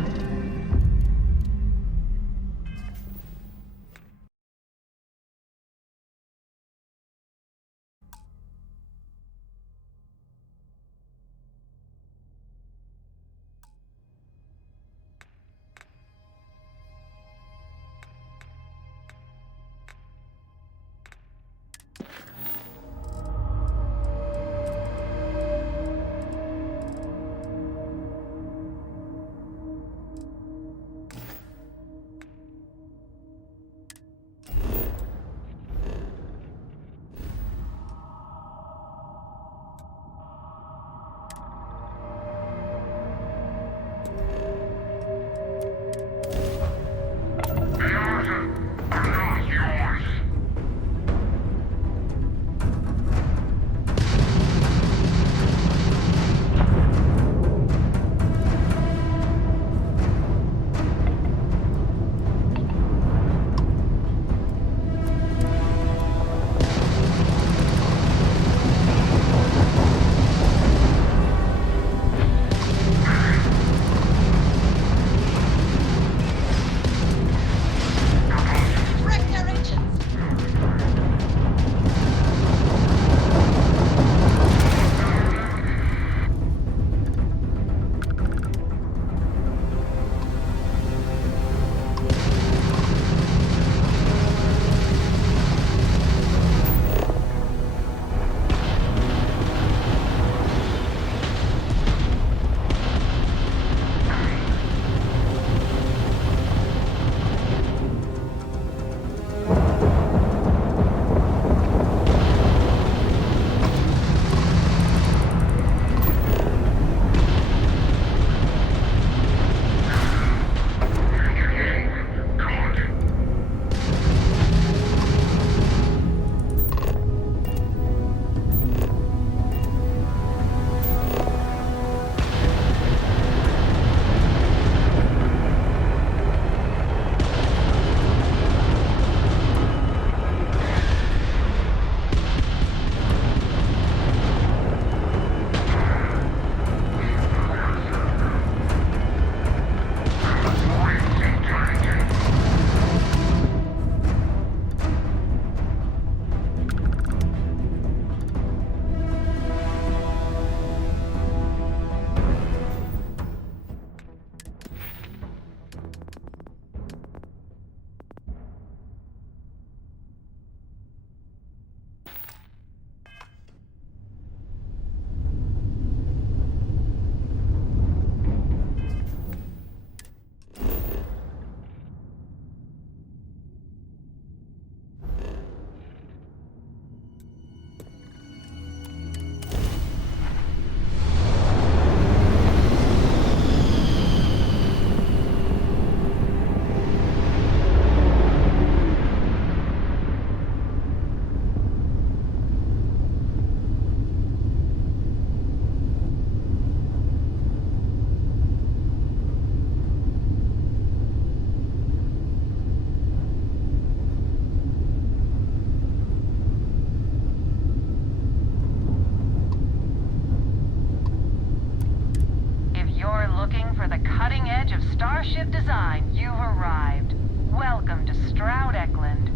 Starship Design, you've arrived. Welcome to Stroud Eklund.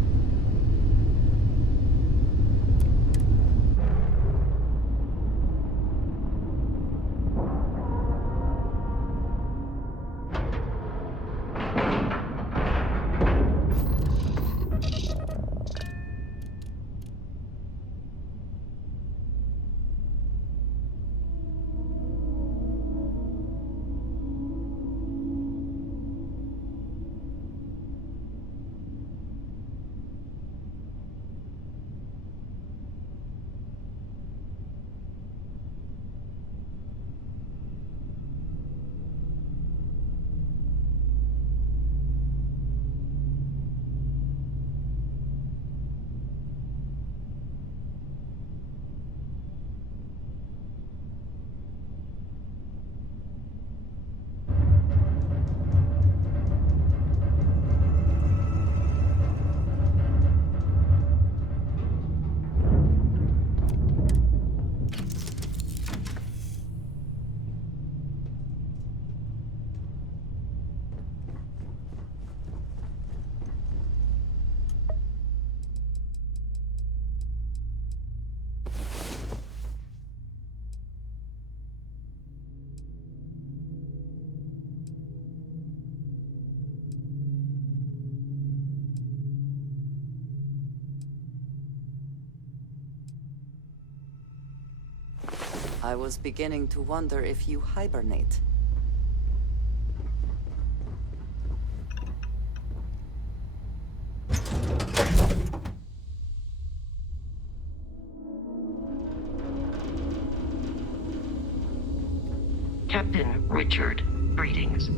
I was beginning to wonder if you hibernate. Captain Richard, greetings.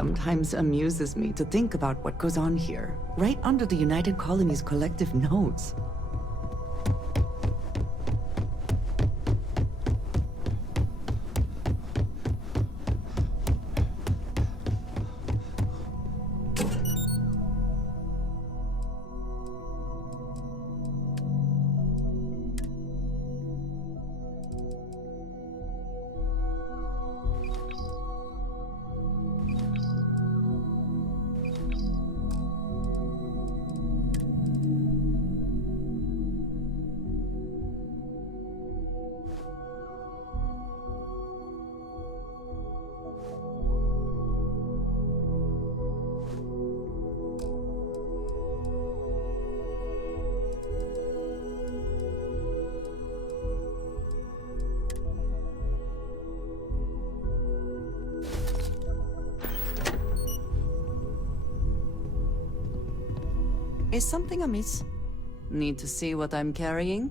sometimes amuses me to think about what goes on here, right under the United Colony's collective nose. Is something amiss? Need to see what I'm carrying?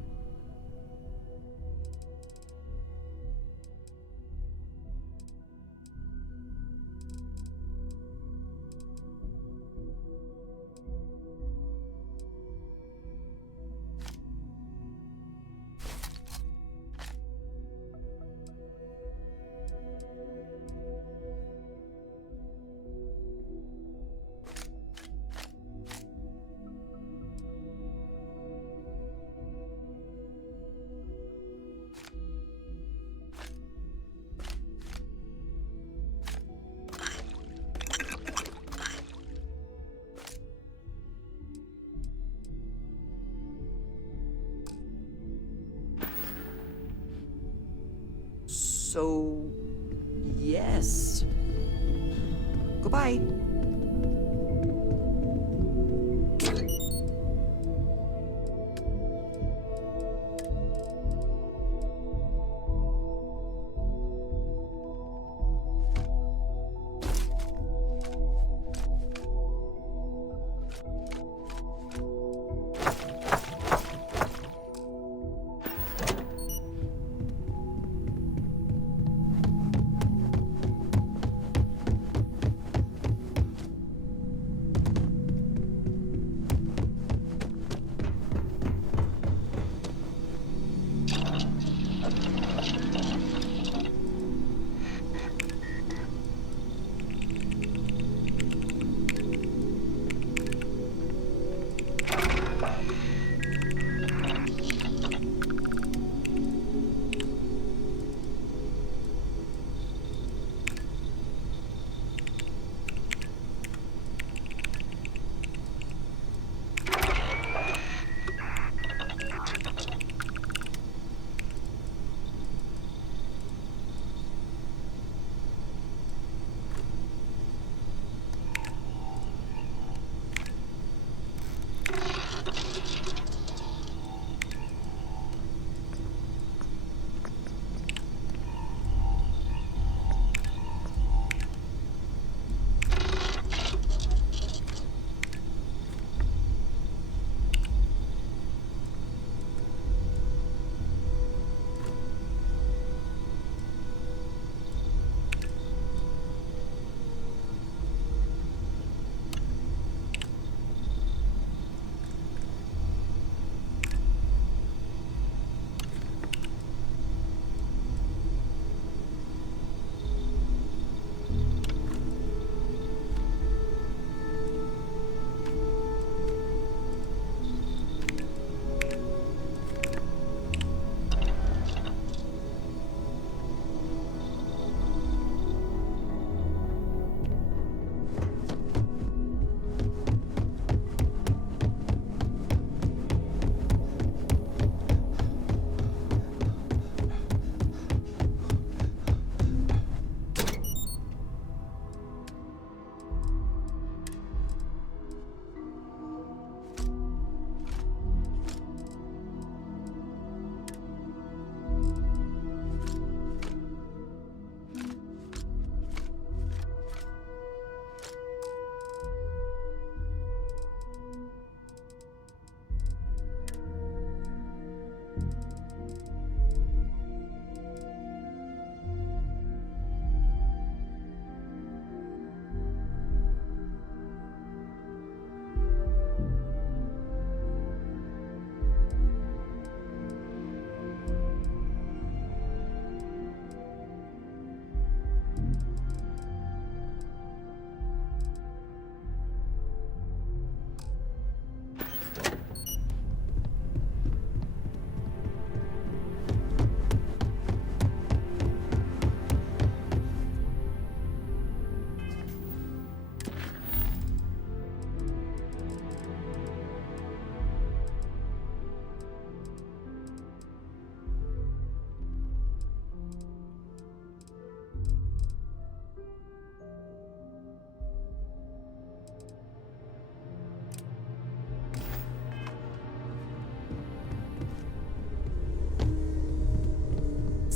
So, yes. Goodbye.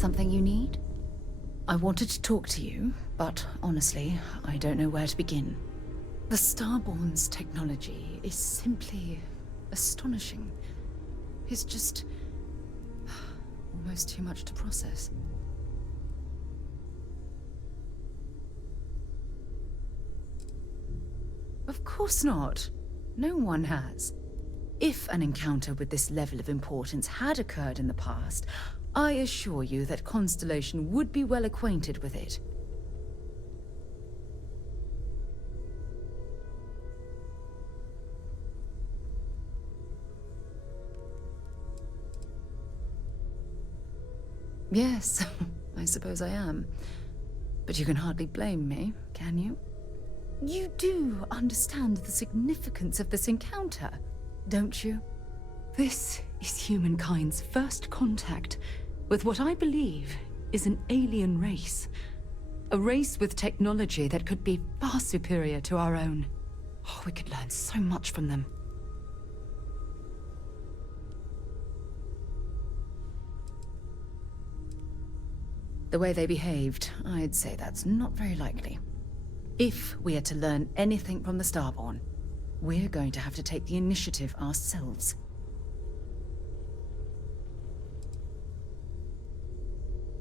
Something you need? I wanted to talk to you, but honestly, I don't know where to begin. The Starborn's technology is simply astonishing. It's just almost too much to process. Of course not. No one has. If an encounter with this level of importance had occurred in the past, I assure you that Constellation would be well acquainted with it. Yes, I suppose I am. But you can hardly blame me, can you? You do understand the significance of this encounter, don't you? This is humankind's first contact with what I believe is an alien race. A race with technology that could be far superior to our own. Oh, we could learn so much from them. The way they behaved, I'd say that's not very likely. If we are to learn anything from the Starborn, we're going to have to take the initiative ourselves.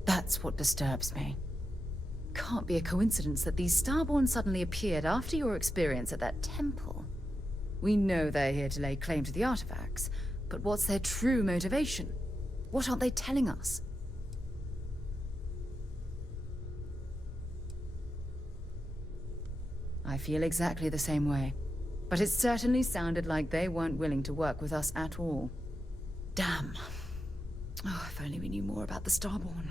That's what disturbs me. Can't be a coincidence that these Starborn suddenly appeared after your experience at that temple. We know they're here to lay claim to the artifacts, but what's their true motivation? What aren't they telling us? I feel exactly the same way. But it certainly sounded like they weren't willing to work with us at all. Damn. Oh, if only we knew more about the Starborn.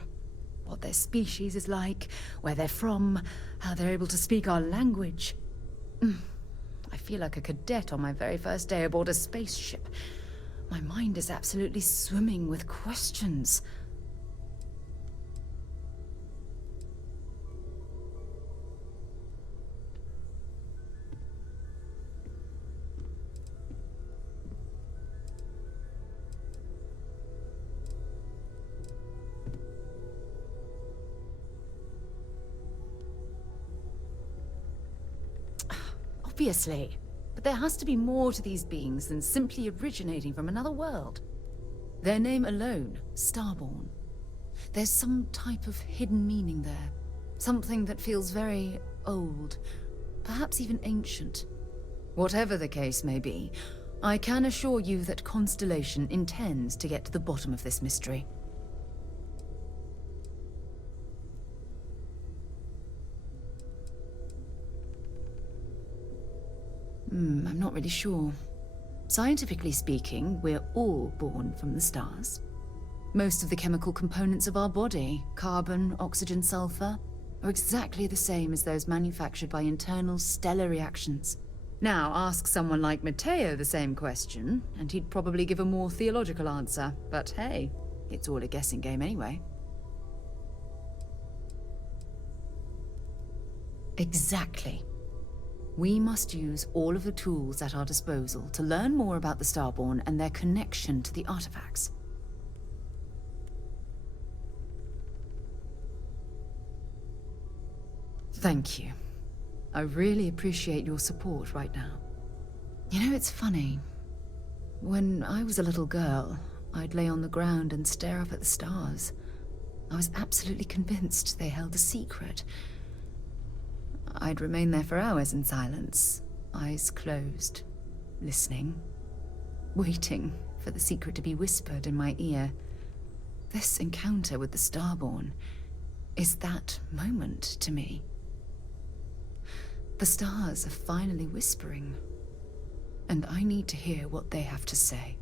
What their species is like, where they're from, how they're able to speak our language. I feel like a cadet on my very first day aboard a spaceship. My mind is absolutely swimming with questions. Obviously. But there has to be more to these beings than simply originating from another world. Their name alone, Starborn. There's some type of hidden meaning there. Something that feels very old, perhaps even ancient. Whatever the case may be, I can assure you that Constellation intends to get to the bottom of this mystery. I'm not really sure. Scientifically speaking, we're all born from the stars. Most of the chemical components of our body, carbon, oxygen, sulfur, are exactly the same as those manufactured by internal stellar reactions. Now, ask someone like Matteo the same question, and he'd probably give a more theological answer. But hey, it's all a guessing game anyway. Exactly. We must use all of the tools at our disposal to learn more about the Starborn and their connection to the artifacts. Thank you. I really appreciate your support right now. You know, it's funny. When I was a little girl, I'd lay on the ground and stare up at the stars. I was absolutely convinced they held a secret. I'd remain there for hours in silence, eyes closed, listening, waiting for the secret to be whispered in my ear. This encounter with the Starborn is that moment to me. The stars are finally whispering, and I need to hear what they have to say.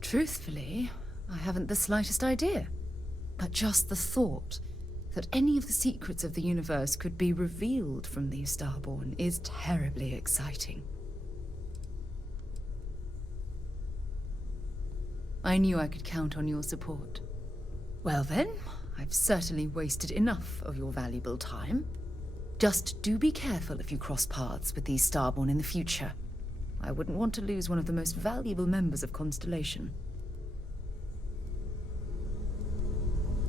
Truthfully, I haven't the slightest idea. But just the thought that any of the secrets of the universe could be revealed from these Starborn is terribly exciting. I knew I could count on your support. Well then, I've certainly wasted enough of your valuable time. Just do be careful if you cross paths with these Starborn in the future. I wouldn't want to lose one of the most valuable members of Constellation.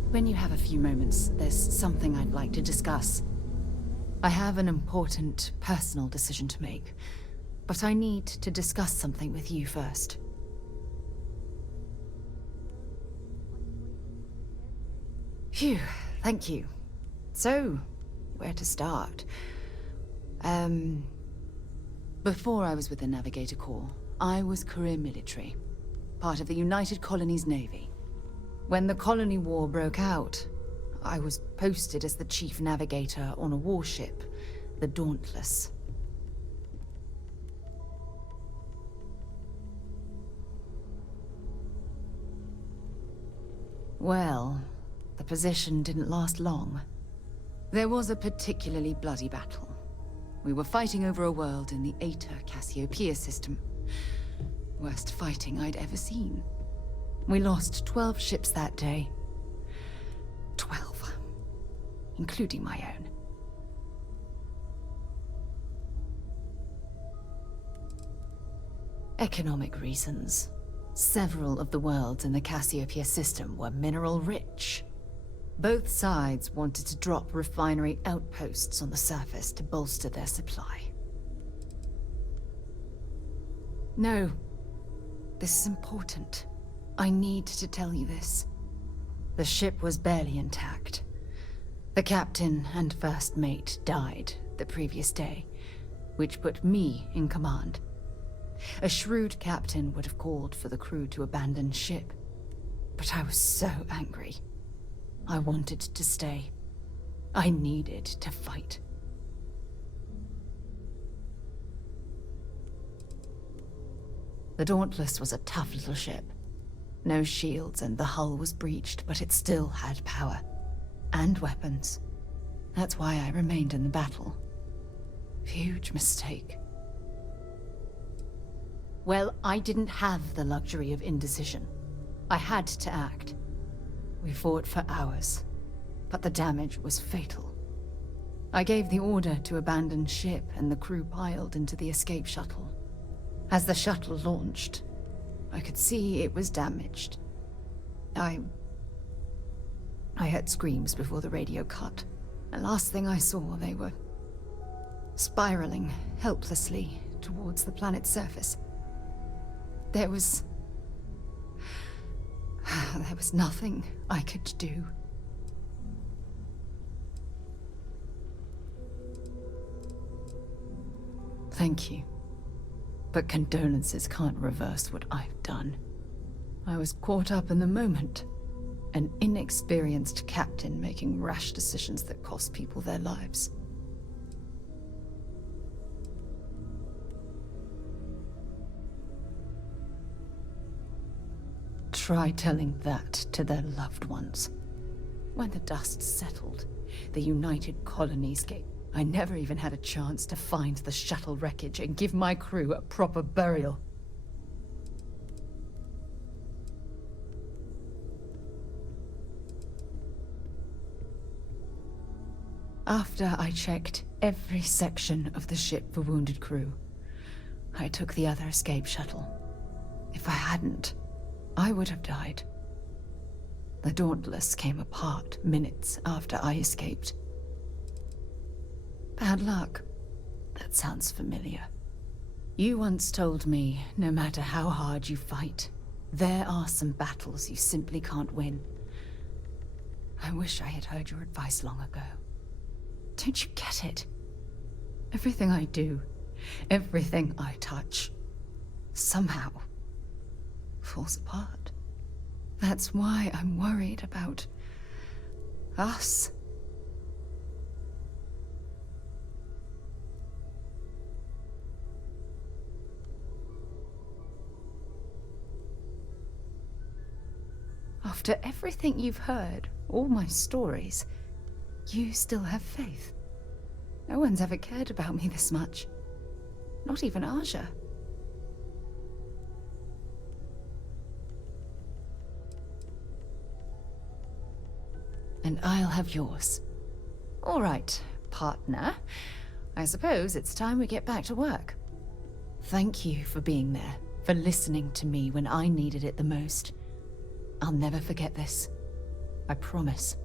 When you have a few moments, there's something I'd like to discuss. I have an important personal decision to make, but I need to discuss something with you first. Phew, thank you. So, where to start? Before I was with the Navigator Corps, I was career military, part of the United Colonies Navy. When the Colony War broke out, I was posted as the chief navigator on a warship, the Dauntless. Well, the position didn't last long. There was a particularly bloody battle. We were fighting over a world in the Eta Cassiopeia system. Worst fighting I'd ever seen. We lost 12 ships that day. 12. Including my own. Economic reasons. Several of the worlds in the Cassiopeia system were mineral-rich. Both sides wanted to drop refinery outposts on the surface to bolster their supply. No. This is important. I need to tell you this. The ship was barely intact. The captain and first mate died the previous day, which put me in command. A shrewd captain would have called for the crew to abandon ship, but I was so angry. I wanted to stay. I needed to fight. The Dauntless was a tough little ship. No shields and the hull was breached, but it still had power. And weapons. That's why I remained in the battle. Huge mistake. Well, I didn't have the luxury of indecision. I had to act. We fought for hours, but the damage was fatal. I gave the order to abandon ship and the crew piled into the escape shuttle. As the shuttle launched, I could see it was damaged. I heard screams before the radio cut. And last thing I saw, they were spiraling helplessly towards the planet's surface. There was nothing I could do. Thank you. But condolences can't reverse what I've done. I was caught up in the moment. An inexperienced captain making rash decisions that cost people their lives. Try telling that to their loved ones. When the dust settled, the United Colonies gave... I never even had a chance to find the shuttle wreckage and give my crew a proper burial. After I checked every section of the ship for wounded crew, I took the other escape shuttle. If I hadn't, I would have died. The Dauntless came apart minutes after I escaped. Bad luck. That sounds familiar. You once told me, no matter how hard you fight, there are some battles you simply can't win. I wish I had heard your advice long ago. Don't you get it? Everything I do, everything I touch, somehow falls apart. That's why I'm worried about us. After everything you've heard, all my stories, you still have faith. No one's ever cared about me this much. Not even Aja. And I'll have yours. All right, partner. I suppose it's time we get back to work. Thank you for being there, for listening to me when I needed it the most. I'll never forget this. I promise.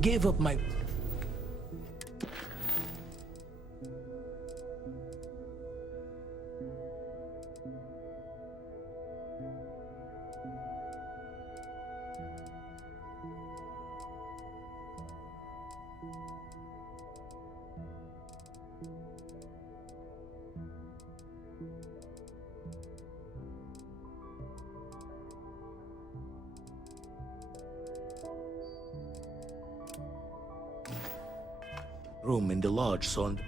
Gave up my... Room in the lodge, son.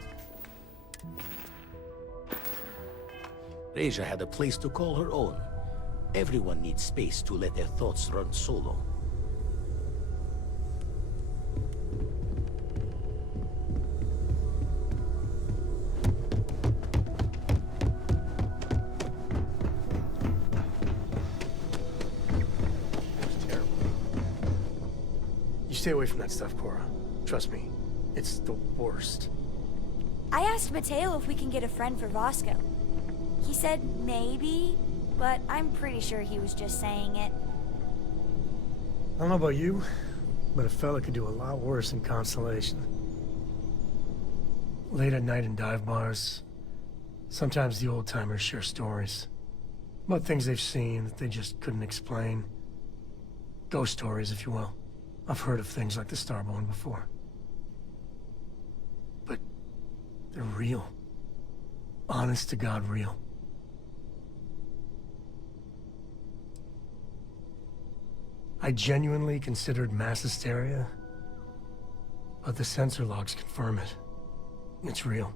Reja had a place to call her own. Everyone needs space to let their thoughts run solo. You stay away from that stuff, Cora. Trust me. It's the worst. I asked Mateo if we can get a friend for Vasco. He said maybe, but I'm pretty sure he was just saying it. I don't know about you, but a fella could do a lot worse in Constellation. Late at night in dive bars, sometimes the old-timers share stories about things they've seen that they just couldn't explain. Ghost stories, if you will. I've heard of things like the Starborn before. But they're real. Honest to God real. I genuinely considered mass hysteria, but the sensor logs confirm it. It's real.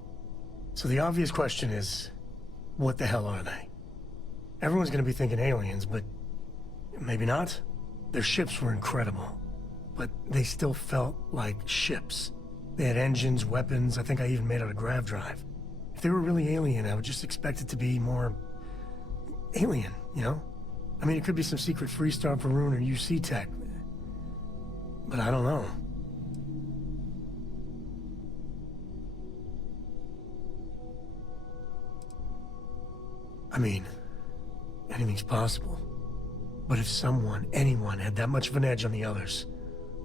So the obvious question is, what the hell are they? Everyone's gonna be thinking aliens, but maybe not. Their ships were incredible, but they still felt like ships. They had engines, weapons, I think I even made out a grav drive. If they were really alien, I would just expect it to be more... alien, you know? I mean, it could be some secret Freestar Varun or UC tech. But I don't know. I mean, anything's possible. But if someone, anyone, had that much of an edge on the others,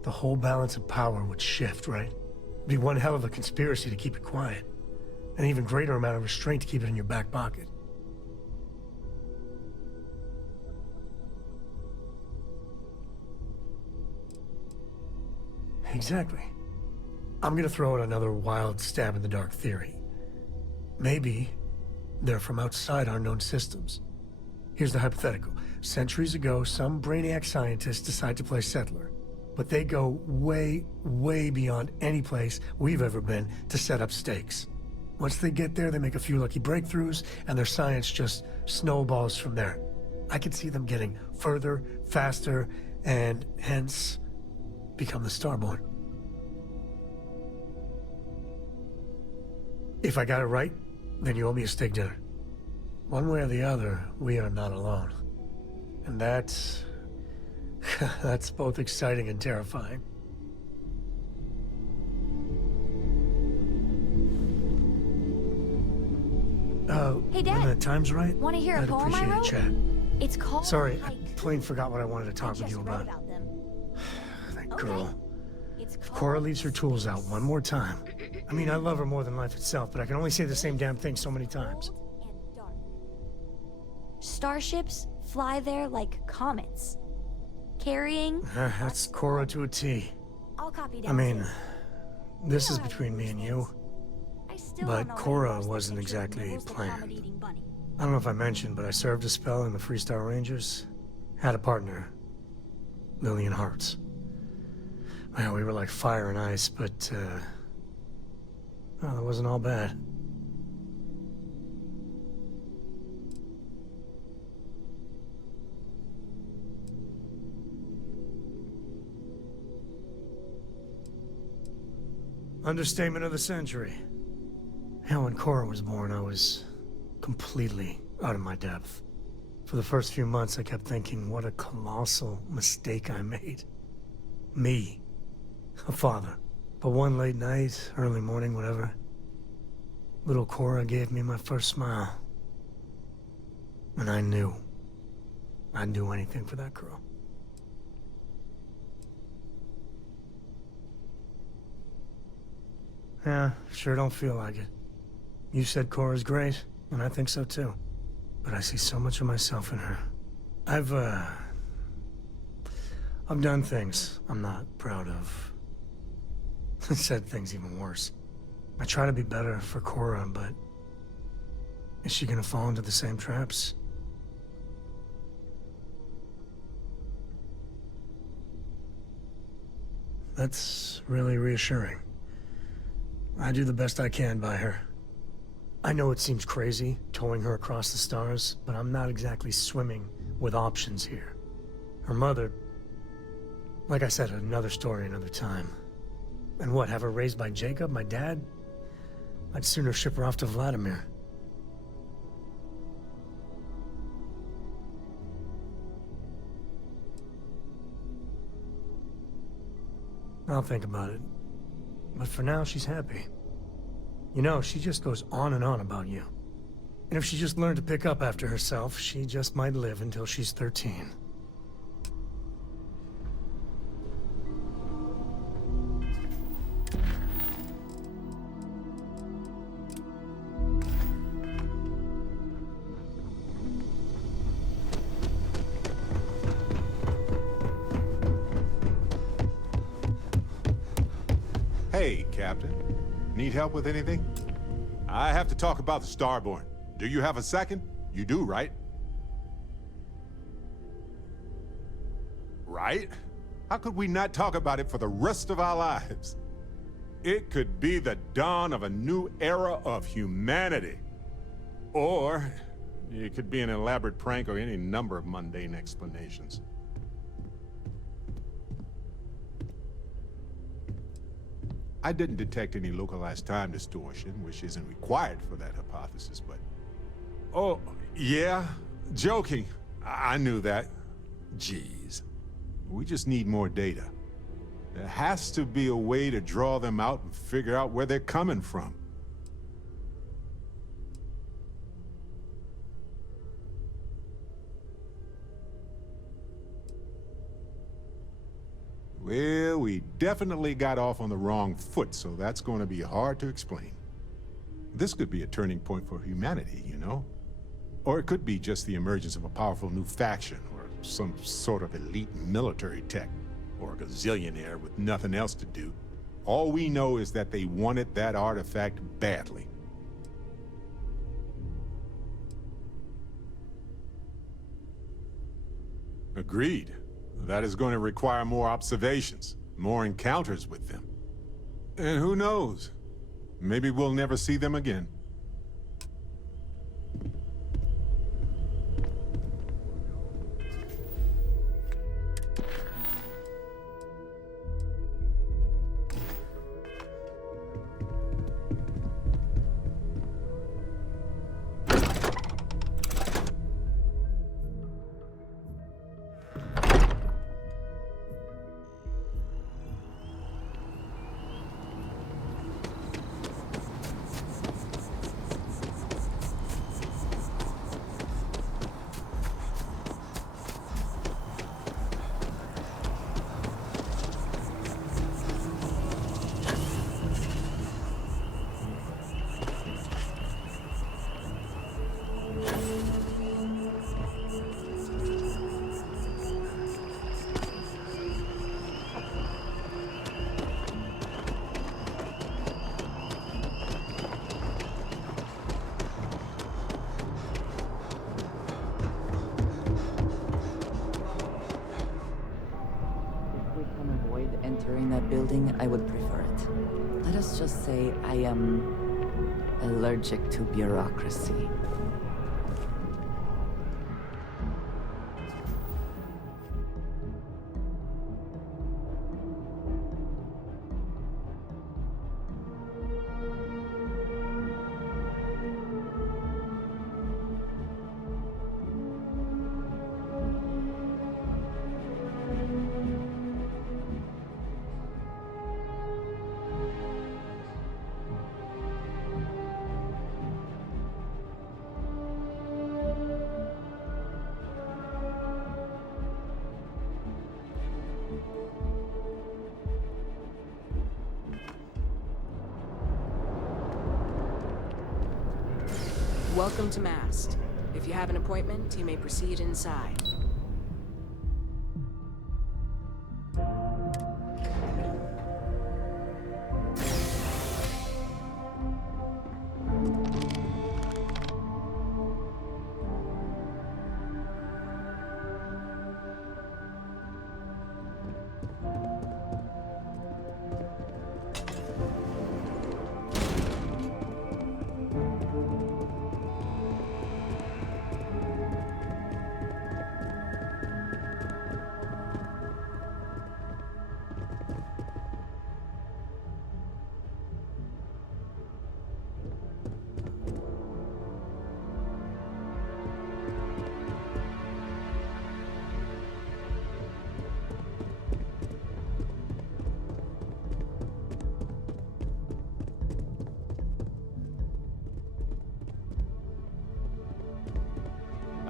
the whole balance of power would shift, right? It'd be one hell of a conspiracy to keep it quiet. An even greater amount of restraint to keep it in your back pocket. Exactly. I'm gonna throw out another wild stab-in-the-dark theory. Maybe they're from outside our known systems. Here's the hypothetical. Centuries ago, some brainiac scientists decide to play settler. But they go way, way beyond any place we've ever been to set up stakes. Once they get there, they make a few lucky breakthroughs, and their science just snowballs from there. I could see them getting further, faster, and hence become the Starborn. If I got it right, then you owe me a steak dinner. One way or the other, we are not alone. And that's... that's both exciting and terrifying. Hey, Dad. When the time's right, Want to hear a I'd poem I appreciate a wrote? chat. It's called... Sorry, I plain forgot what I wanted to talk with you read about. about them. That girl. If Cora leaves her tools out one more time... I mean, I love her more than life itself, but I can only say the same damn thing so many times. Starships fly there like comets. Carrying... That's Cora to a T. I'll copy I down. mean, this is between me and you. Still But don't know how to Cora post the wasn't picture of exactly Nibbles the planned. comet-eating bunny. I don't know if I mentioned, but I served a spell in the Freestar Rangers. Had a partner. Lillian Hartz. Well, we were like fire and ice, but, well, that wasn't all bad. Understatement of the century. Hell, when Cora was born, I was completely out of my depth. For the first few months, I kept thinking, what a colossal mistake I made. Me, a father, But one late night, early morning, whatever, little Cora gave me my first smile. And I knew I'd do anything for that girl. Yeah, sure don't feel like it. You said Cora's great, and I think so too. But I see so much of myself in her. I've done things I'm not proud of. Said things even worse. I try to be better for Cora, but is she gonna fall into the same traps? That's really reassuring. I do the best I can by her. I know it seems crazy, towing her across the stars, but I'm not exactly swimming with options here. Her mother... Like I said, another story, another time. And what, have her raised by Jacob, my dad? I'd sooner ship her off to Vladimir. I'll think about it. But for now, she's happy. You know, she just goes on and on about you. And if she just learned to pick up after herself, she just might live until she's 13. Hey, Captain. Need help with anything? I have to talk about the Starborn. Do you have a second? You do, right? Right? How could we not talk about it for the rest of our lives? It could be the dawn of a new era of humanity. Or it could be an elaborate prank or any number of mundane explanations. I didn't detect any localized time distortion, which isn't required for that hypothesis, but... Oh, yeah? Joking. I knew that. Jeez. We just need more data. There has to be a way to draw them out and figure out where they're coming from. Well, we definitely got off on the wrong foot, so that's going to be hard to explain. This could be a turning point for humanity, you know? Or it could be just the emergence of a powerful new faction, or some sort of elite military tech, or a gazillionaire with nothing else to do. All we know is that they wanted that artifact badly. Agreed. That is going to require more observations, more encounters with them. And who knows? Maybe we'll never see them again. Entering that building, I would prefer it. Let us just say I am allergic to bureaucracy. Welcome to Mast. If you have an appointment, you may proceed inside.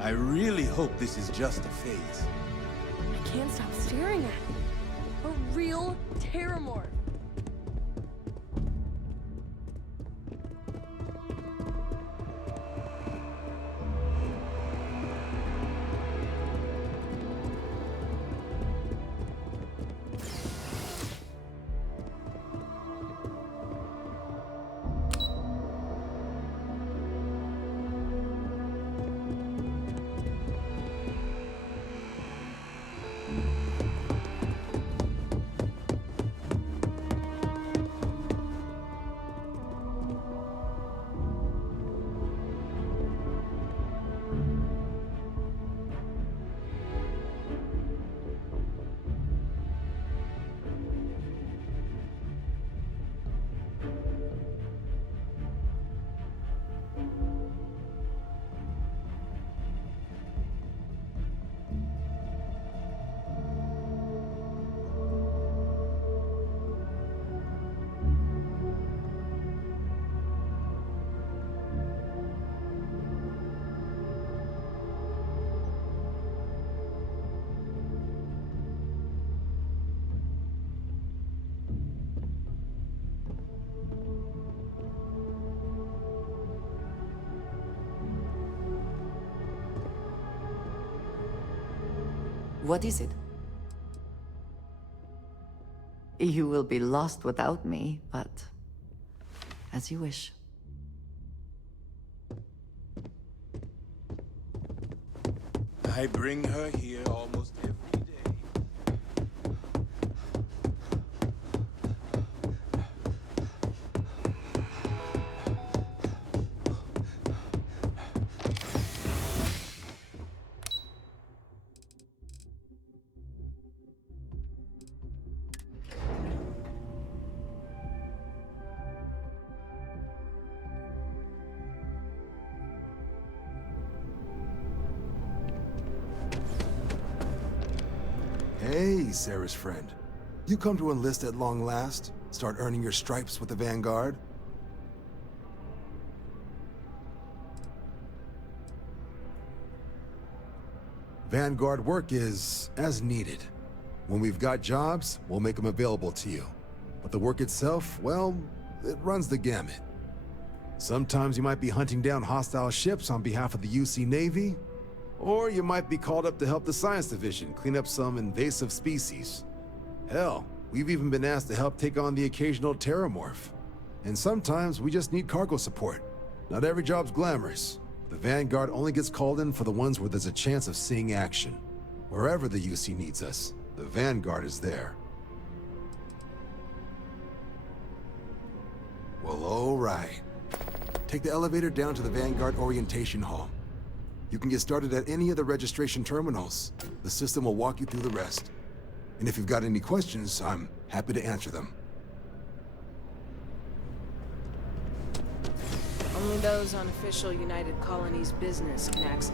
I really hope this is just a phase. I can't stop staring at it. A real terramorph. What is it? You will be lost without me, but as you wish. I bring her here almost every day. Hey, Sarah's friend. You come to enlist at long last? Start earning your stripes with the Vanguard? Vanguard work is as needed. When we've got jobs, we'll make them available to you. But the work itself, well, it runs the gamut. Sometimes you might be hunting down hostile ships on behalf of the UC Navy, or you might be called up to help the Science Division clean up some invasive species. Hell, we've even been asked to help take on the occasional terramorph. And sometimes we just need cargo support. Not every job's glamorous. The Vanguard only gets called in for the ones where there's a chance of seeing action. Wherever the UC needs us, the Vanguard is there. Well, all right. Take the elevator down to the Vanguard Orientation Hall. You can get started at any of the registration terminals. The system will walk you through the rest. And if you've got any questions, I'm happy to answer them. Only those on official United Colonies business can access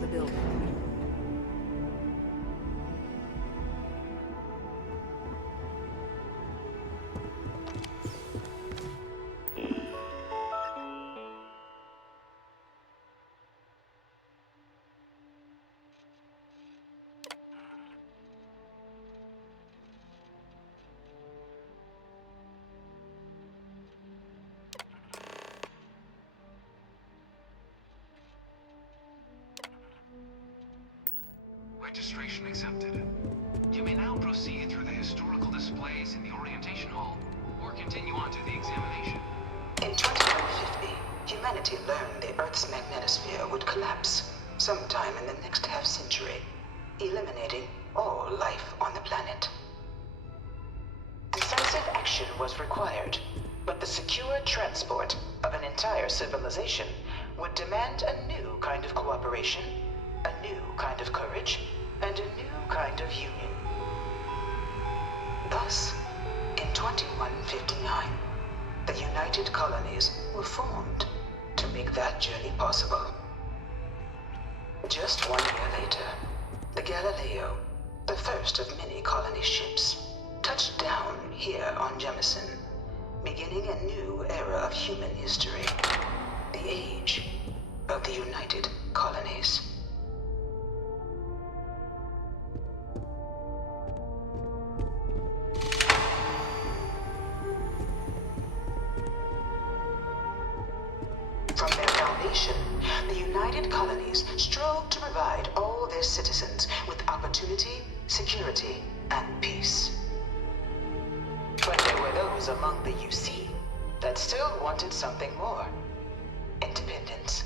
the building. Registration accepted. You may now proceed through the historical displays in the orientation hall, or continue on to the examination. In 2150, humanity learned the Earth's magnetosphere would collapse sometime in the next half-century, eliminating all life on the planet. Decisive action was required, but the secure transport of an entire civilization would demand a new kind of cooperation, a new kind of courage, and a new kind of union. Thus, in 2159, the United Colonies were formed to make that journey possible. Just 1 year later, the Galileo, the first of many colony ships, touched down here on Jemison, beginning a new era of human history, the age of the United Colonies. From their foundation, the United Colonies strove to provide all their citizens with opportunity, security, and peace. But there were those among the UC that still wanted something more: independence.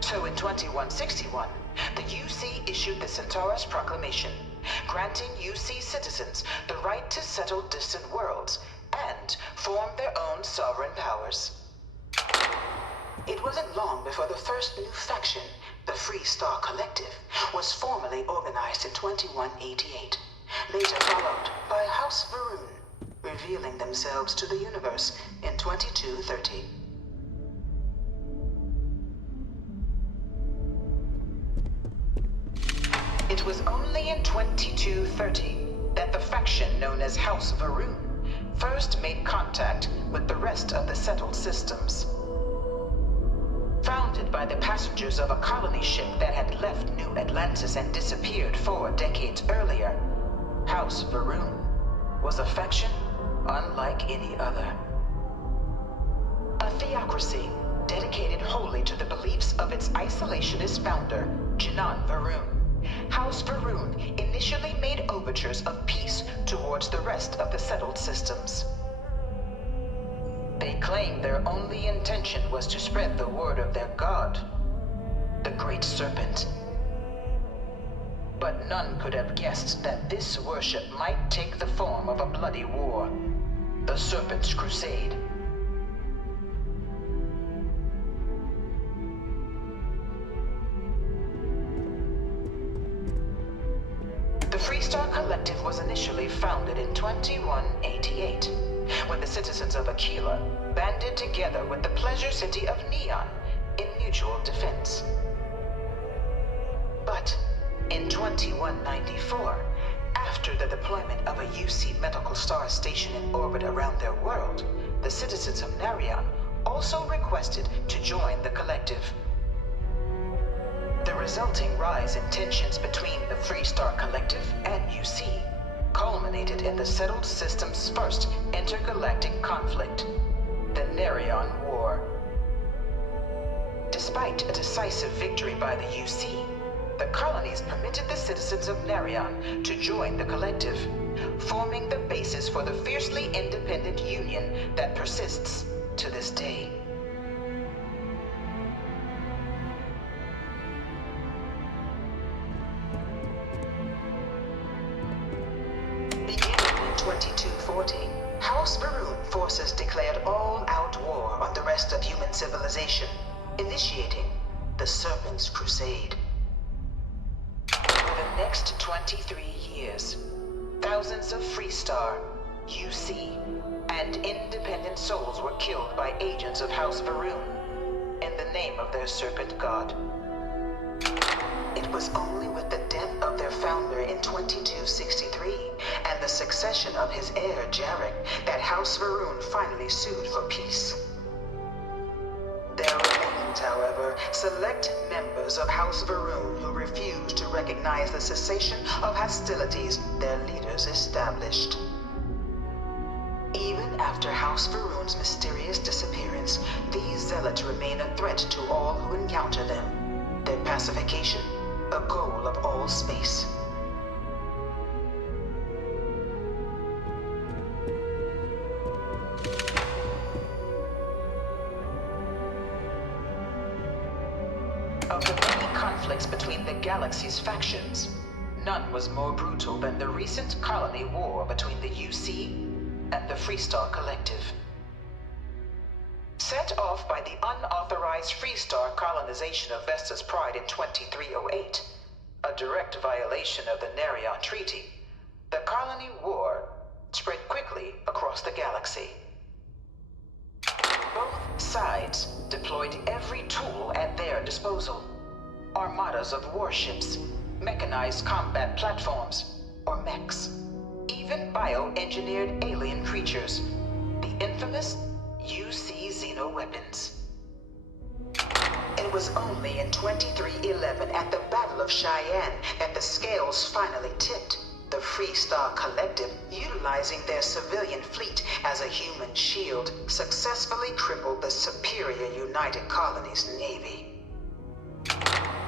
So in 2161, the UC issued the Centaurus Proclamation, granting UC citizens the right to settle distant worlds and form their own sovereign powers. It wasn't long before the first new faction, the Free Star Collective, was formally organized in 2188, later followed by House Varun, revealing themselves to the universe in 2230. It was only in 2230 that the faction known as House Varun first made contact with the rest of the settled systems. Founded by the passengers of a colony ship that had left New Atlantis and disappeared 4 decades earlier, House Varun was a faction unlike any other. A theocracy dedicated wholly to the beliefs of its isolationist founder, Janan Varun. House Varun initially made overtures of peace towards the rest of the settled systems. They claimed their only intention was to spread the word of their god, the Great Serpent. But none could have guessed that this worship might take the form of a bloody war, the Serpent's Crusade. The Freestar Collective was initially founded in 2188, when the citizens of Aquila banded together with the pleasure city of Neon in mutual defense. But in 2194, after the deployment of a UC medical star station in orbit around their world, the citizens of Narion also requested to join the collective. The resulting rise in tensions between the Freestar Collective and UC culminated in the settled system's first intergalactic conflict, the Narion War. Despite a decisive victory by the UC, the colonies permitted the citizens of Narion to join the collective, forming the basis for the fiercely independent union that persists to this day. Beginning in 2240, House Varun forces declared all-out war on the rest of human civilization, initiating the Serpent's Crusade. For the next 23 years, thousands of Freestar, UC, and independent souls were killed by agents of House Varun in the name of their serpent god. It was only with the death of their founder in 2263 and the succession of his heir Jarek that House Varun finally sued for peace. There remained, however, select members of House Varun who refused to recognize the cessation of hostilities their leaders established. Even after House Varun's mysterious disappearance, these zealots remain a threat to all who encounter them. Their pacification a goal of all space. Of the many conflicts between the galaxy's factions, none was more brutal than the recent colony war between the UC and the Freestar Collective. Set off by the unauthorized Freestar colonization of Vesta's Pride in 2308, a direct violation of the Nerion Treaty, the colony war spread quickly across the galaxy. Both sides deployed every tool at their disposal. Armadas of warships, mechanized combat platforms, or mechs, even bioengineered alien creatures, the infamous UC xeno-weapons. It was only in 2311 at the Battle of Cheyenne that the scales finally tipped. The Freestar Collective, utilizing their civilian fleet as a human shield, successfully crippled the superior United Colonies Navy.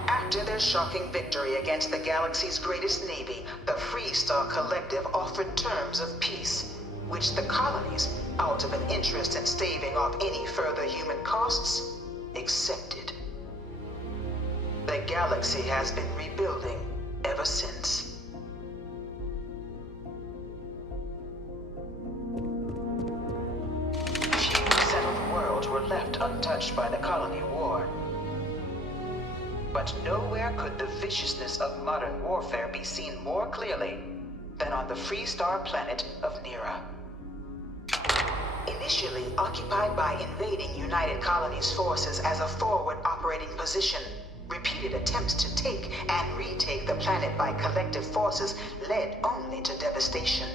After their shocking victory against the galaxy's greatest navy, the Freestar Collective offered terms of peace, which the colonies, out of an interest in staving off any further human costs, accepted. The galaxy has been rebuilding ever since. Were left untouched by the colony war. But nowhere could the viciousness of modern warfare be seen more clearly than on the Freestar planet of Nera. Initially occupied by invading United Colonies forces as a forward operating position, repeated attempts to take and retake the planet by collective forces led only to devastation.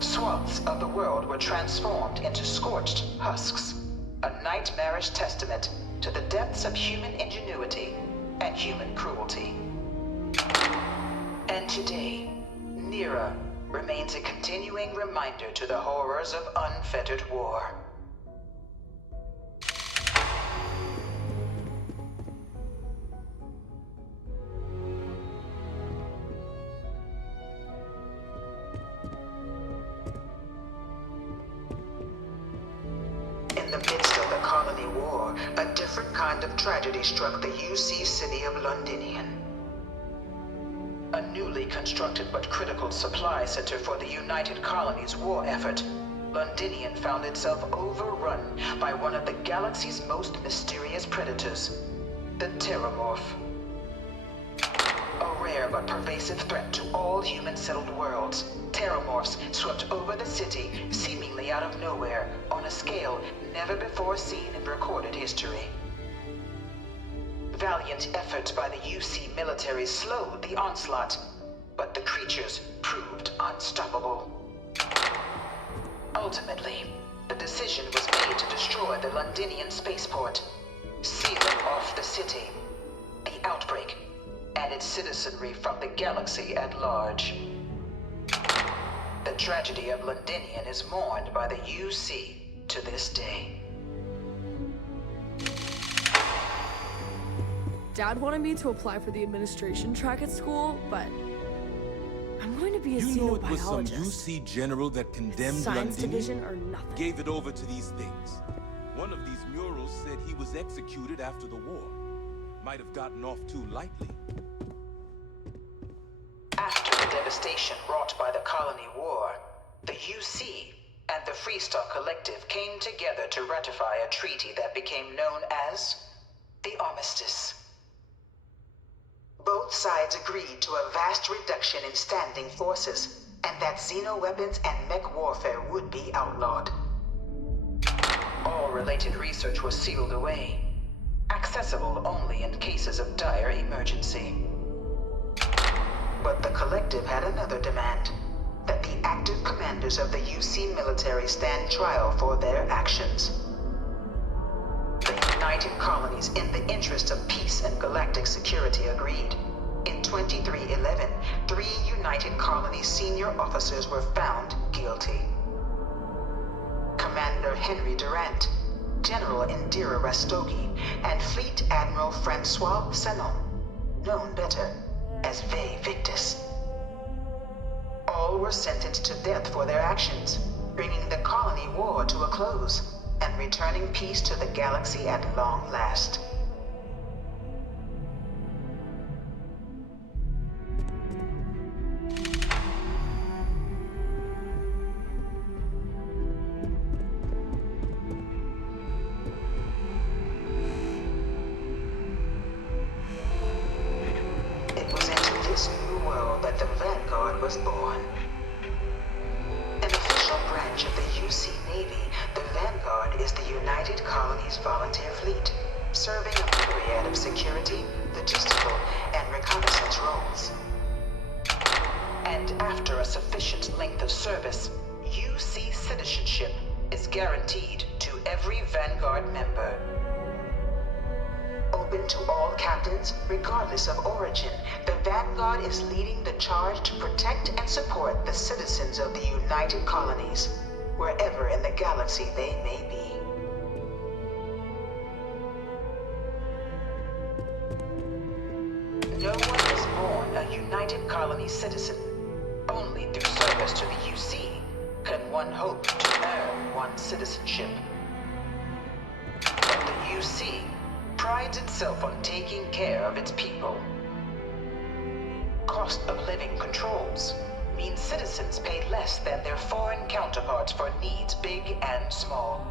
Swaths of the world were transformed into scorched husks, a nightmarish testament to the depths of human ingenuity and human cruelty. And today, Nera remains a continuing reminder to the horrors of unfettered war. In the midst of the colony war, a different kind of tragedy struck the UC city of Londinian. A newly constructed but critical supply center for the United Colonies' war effort, Londinian found itself overrun by one of the galaxy's most mysterious predators, the Terramorph. A rare but pervasive threat to all human-settled worlds, Terramorphs swept over the city, seemingly out of nowhere, on a scale never before seen in recorded history. Valiant efforts by the UC military slowed the onslaught, but the creatures proved unstoppable. Ultimately, the decision was made to destroy the Londinian spaceport, sealing off the city, the outbreak, and its citizenry from the galaxy at large. The tragedy of Londinian is mourned by the UC to this day. Dad wanted me to apply for the administration track at school, but I'm going to be a xenobiologist. You know it was some UC general that condemned Science Londinian? division or nothing. Gave it over to these things. One of these murals said he was executed after the war. Might have gotten off too lightly. After the devastation wrought by the colony war, the UC and the Freestar Collective came together to ratify a treaty that became known as the Armistice. Both sides agreed to a vast reduction in standing forces, and that xeno-weapons and mech warfare would be outlawed. All related research was sealed away, accessible only in cases of dire emergency. But the Collective had another demand, that the active commanders of the UC military stand trial for their actions. The United Colonies, in the interest of peace and galactic security, agreed. In 2311, 3 United Colonies senior officers were found guilty. Commander Henry Durant, General Indira Rastogi, and Fleet Admiral Francois Sanon. known better as Vae Victis. All were sentenced to death for their actions, bringing the colony war to a close and returning peace to the galaxy at long last. It was into this new world that the Vanguard was born. An official branch of the UC Navy, the Vanguard is the United Colonies Volunteer Fleet, serving a myriad of security, logistical, and reconnaissance roles. And after a sufficient length of service, UC citizenship is guaranteed to every Vanguard member. Open to all captains, regardless of origin, the Vanguard is leading the charge to protect and support the citizens of the United Colonies, wherever in the galaxy they may be. No one is born a United Colony citizen. Only through service to the UC can one hope to earn one's citizenship. But the UC prides itself on taking care of its people. Cost of living controls means citizens pay less than their foreign counterparts for needs big and small.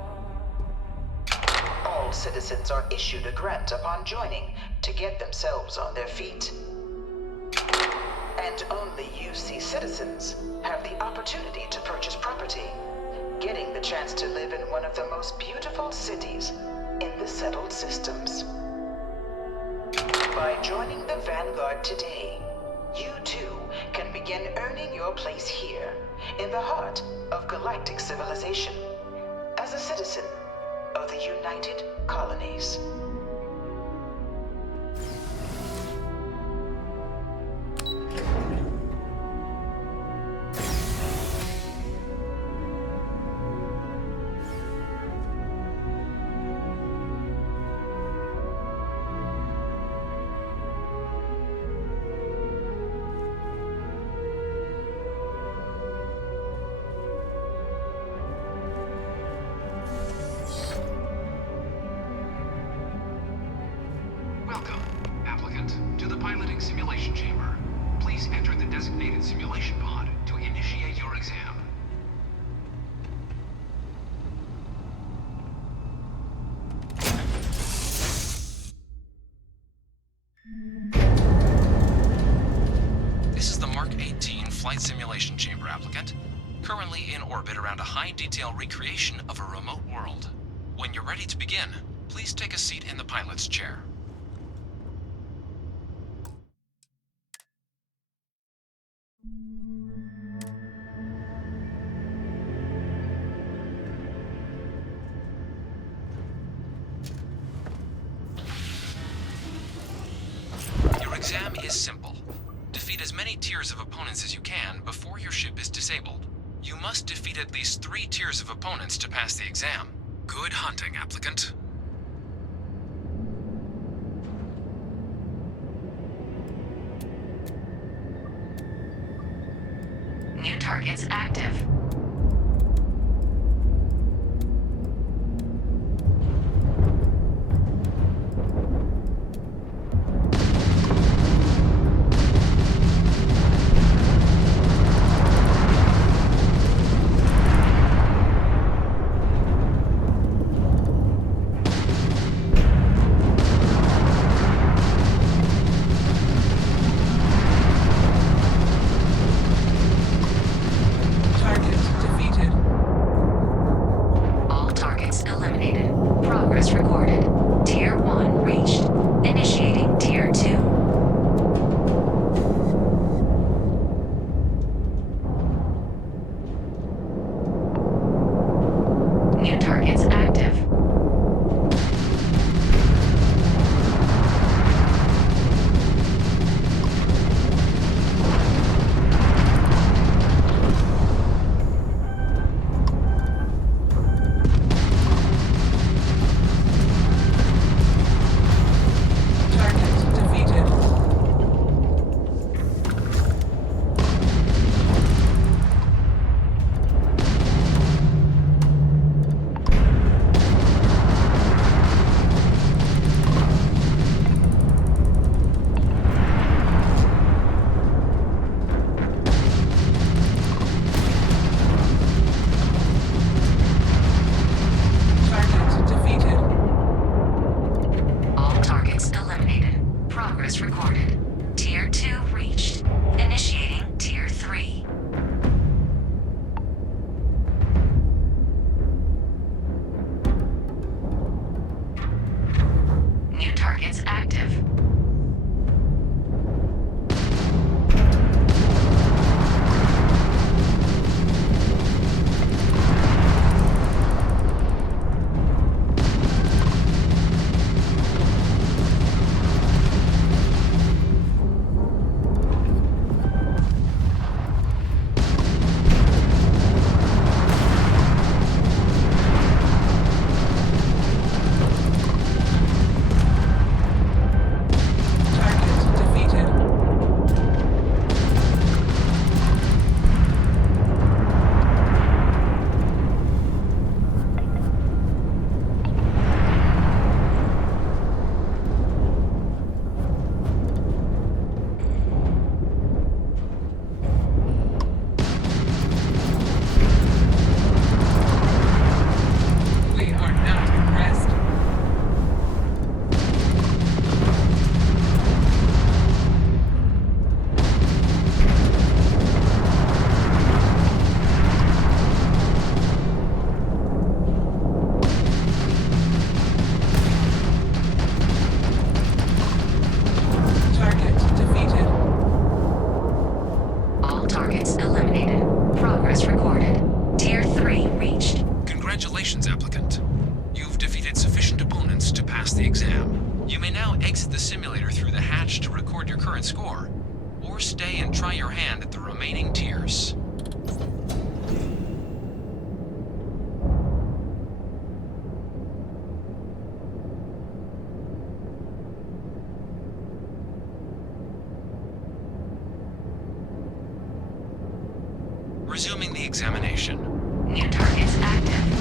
All citizens are issued a grant upon joining to get themselves on their feet. And only UC citizens have the opportunity to purchase property, getting the chance to live in one of the most beautiful cities in the settled systems. By joining the Vanguard today, you too can begin earning your place here, in the heart of galactic civilization, as a citizen of the United Colonies. Welcome, applicant, to the piloting simulation chamber. Please enter the designated simulation pod to initiate your exam. This is the Mark 18 flight simulation chamber, applicant. Currently in orbit around a high-detail recreation of a remote world. When you're ready to begin, please take a seat in the pilot's chair. Your exam is simple. Defeat as many tiers of opponents as you can before your ship is disabled. You must defeat at least 3 tiers of opponents to pass the exam. Good hunting, applicant. New targets active. Target Progress recorded. Tier 2 reached. Initiating Tier 3. New targets active. Resuming the examination. New targets active.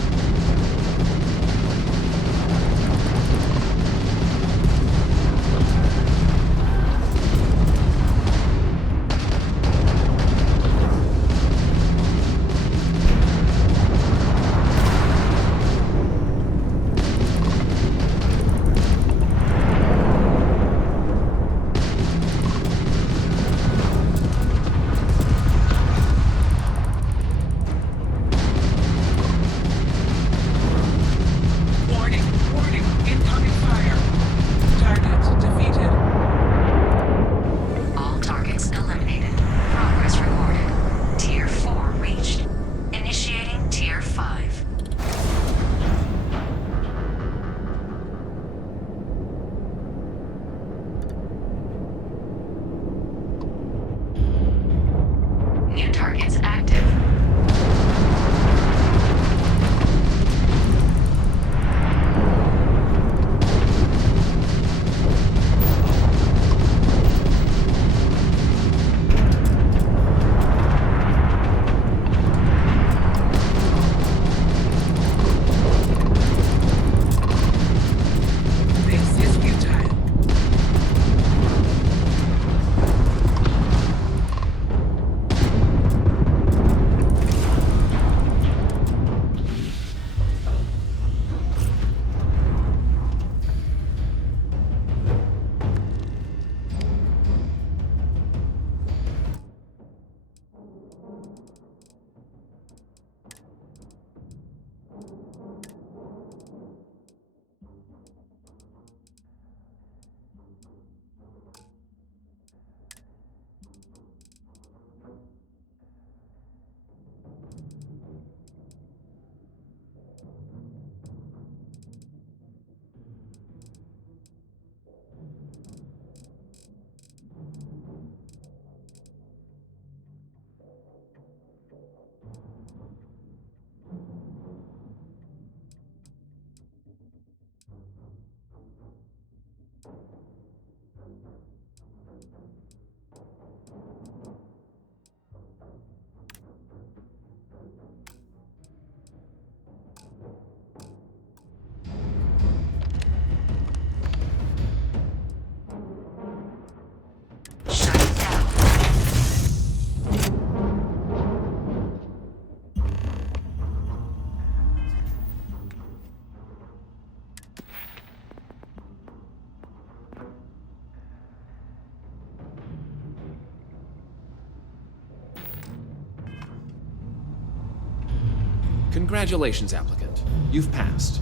Congratulations, applicant. You've passed.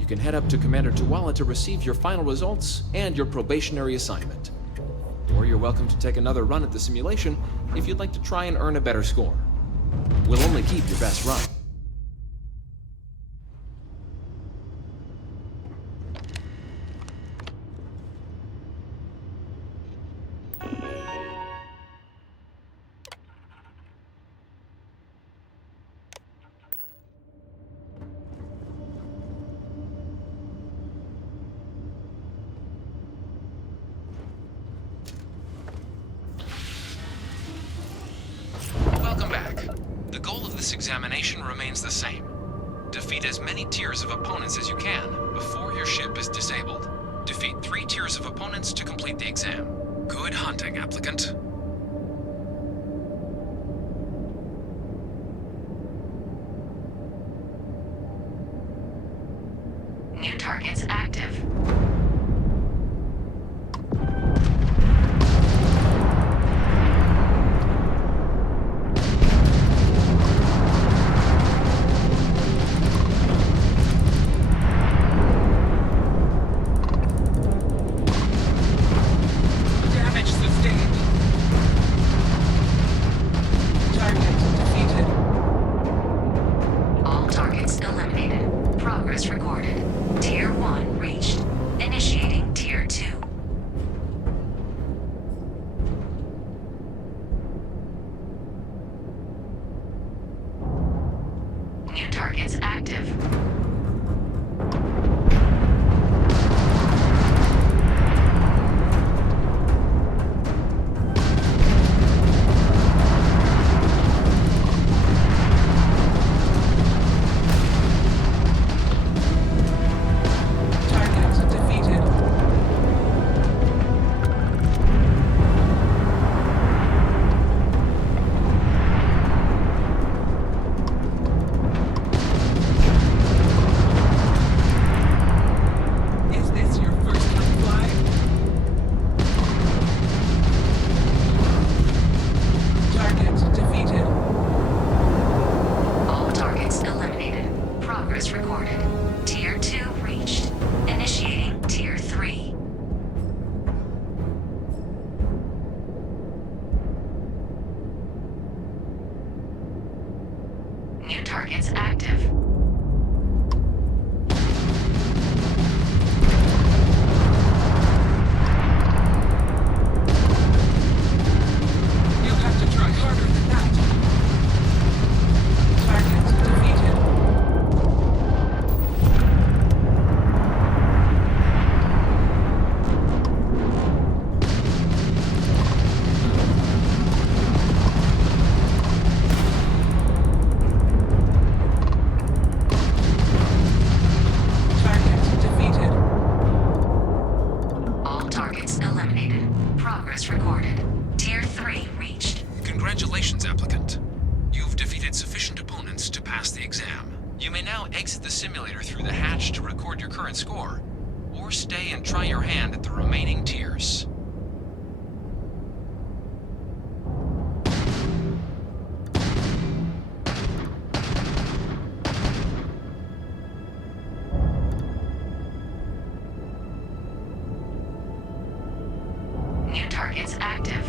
You can head up to Commander Tuala to receive your final results and your probationary assignment. Or you're welcome to take another run at the simulation if you'd like to try and earn a better score. We'll only keep your best run. Welcome back. The goal of this examination remains the same. Defeat as many tiers of opponents as you can before your ship is disabled. Defeat 3 tiers of opponents to complete the exam. Good hunting, applicant. New targets active. Congratulations, applicant. You've defeated sufficient opponents to pass the exam. You may now exit the simulator through the hatch to record your current score, or stay and try your hand at the remaining tiers. New targets active.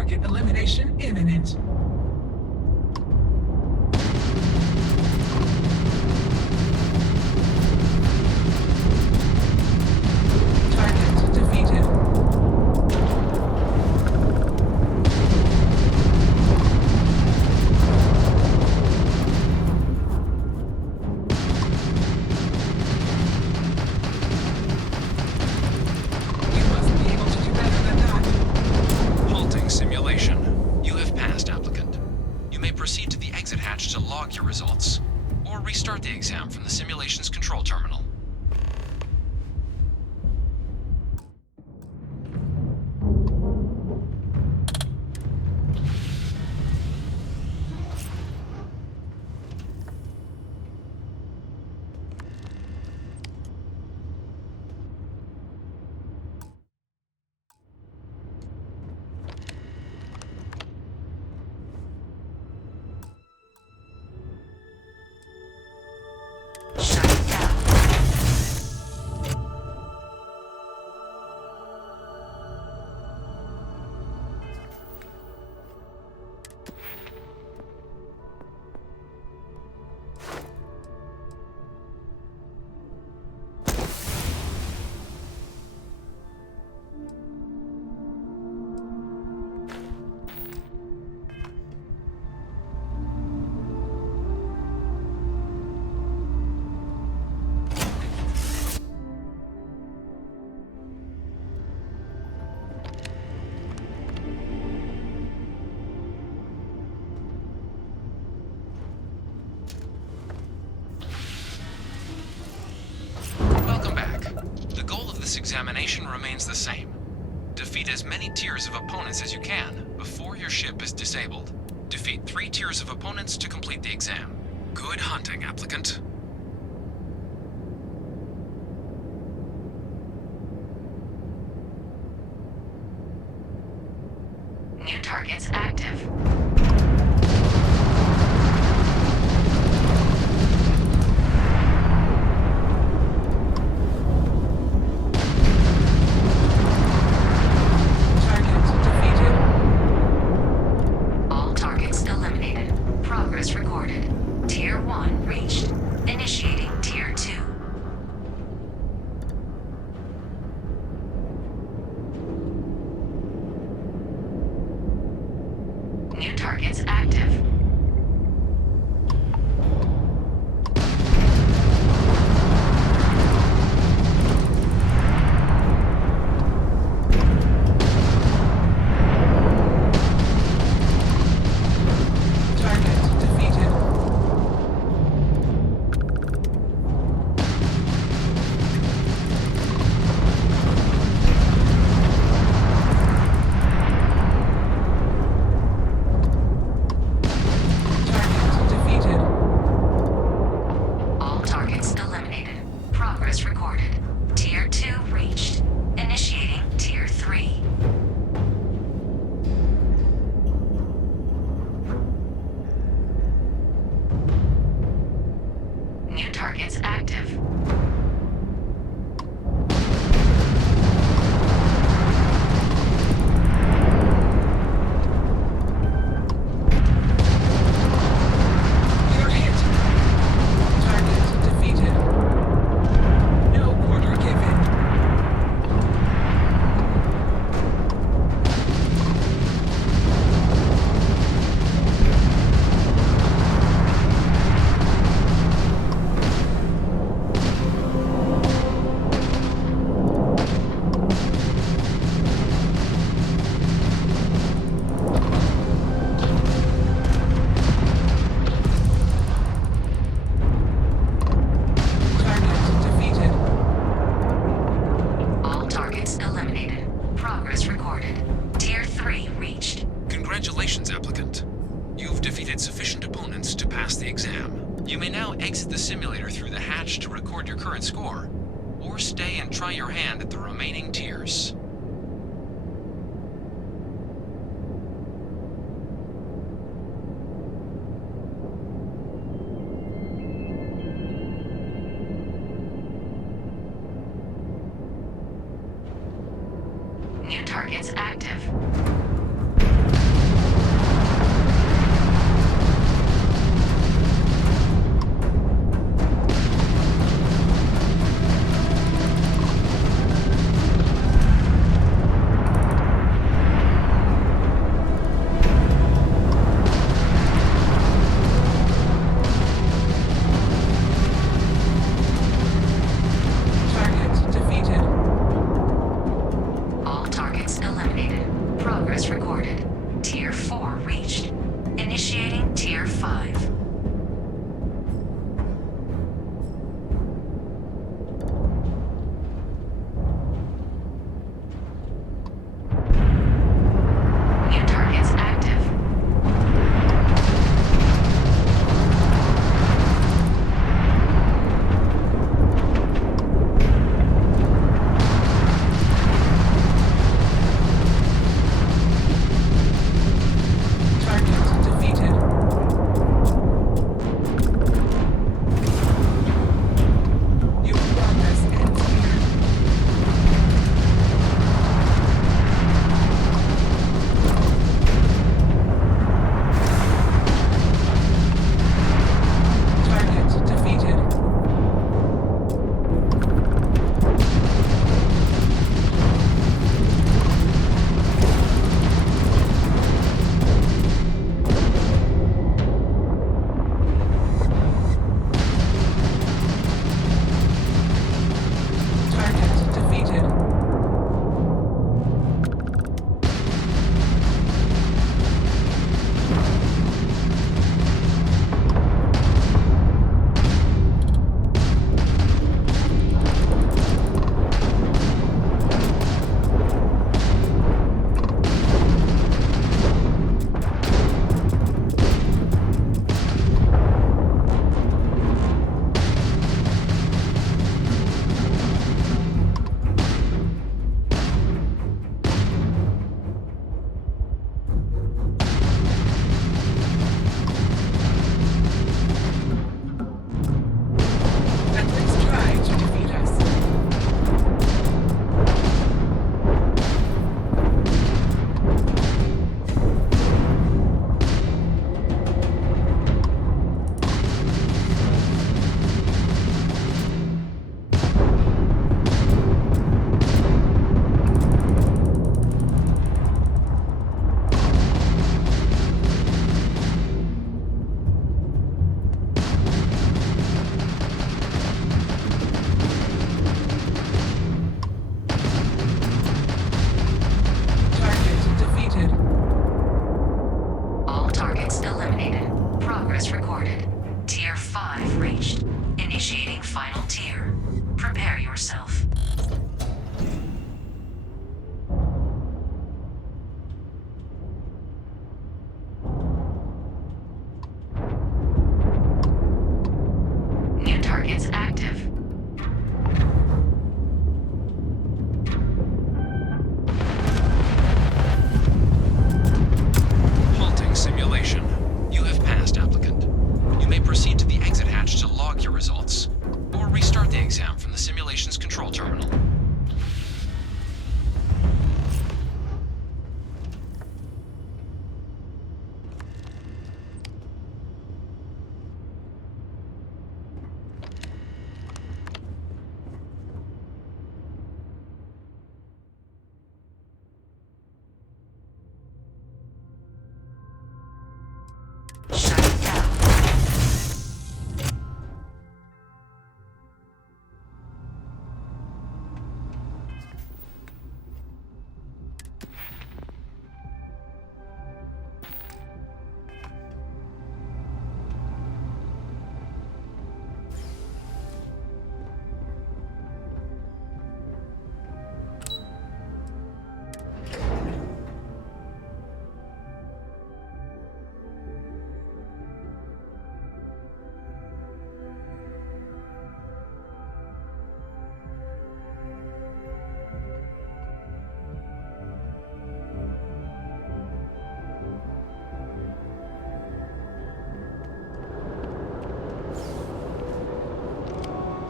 target elimination imminent. Target defeated. Simulation. You have passed, applicant. You may proceed to the exit hatch to log your results, or restart the exam from the simulation's control terminal. This examination remains the same. Defeat as many tiers of opponents as you can before your ship is disabled. Defeat 3 tiers of opponents to complete the exam. Good hunting, applicant. New targets active. New targets active. Congratulations, applicant. You've defeated sufficient opponents to pass the exam. You may now exit the simulator through the hatch to record your current score, or stay and try your hand at the remaining tiers. New targets active. recorded. Tier 4 reached. Initiating Tier 5. New targets active.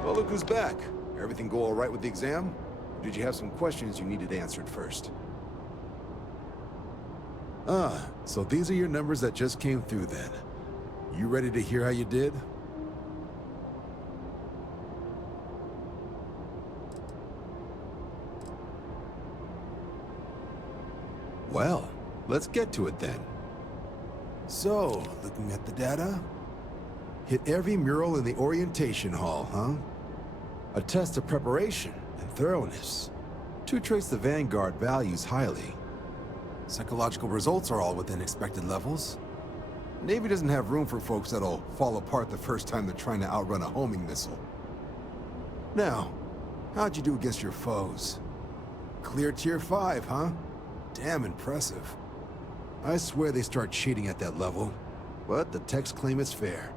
Well, look who's back. Everything go all right with the exam? Or did you have some questions you needed answered first? Ah, so these are your numbers that just came through then. You ready to hear how you did? Well, let's get to it then. So, looking at the data, hit every mural in the orientation hall, huh? A test of preparation and thoroughness. To trace the Vanguard values highly. Psychological results are all within expected levels. Navy doesn't have room for folks that'll fall apart the first time they're trying to outrun a homing missile. Now, how'd you do against your foes? Clear Tier 5, huh? Damn impressive. I swear they start cheating at that level, but the techs claim it's fair.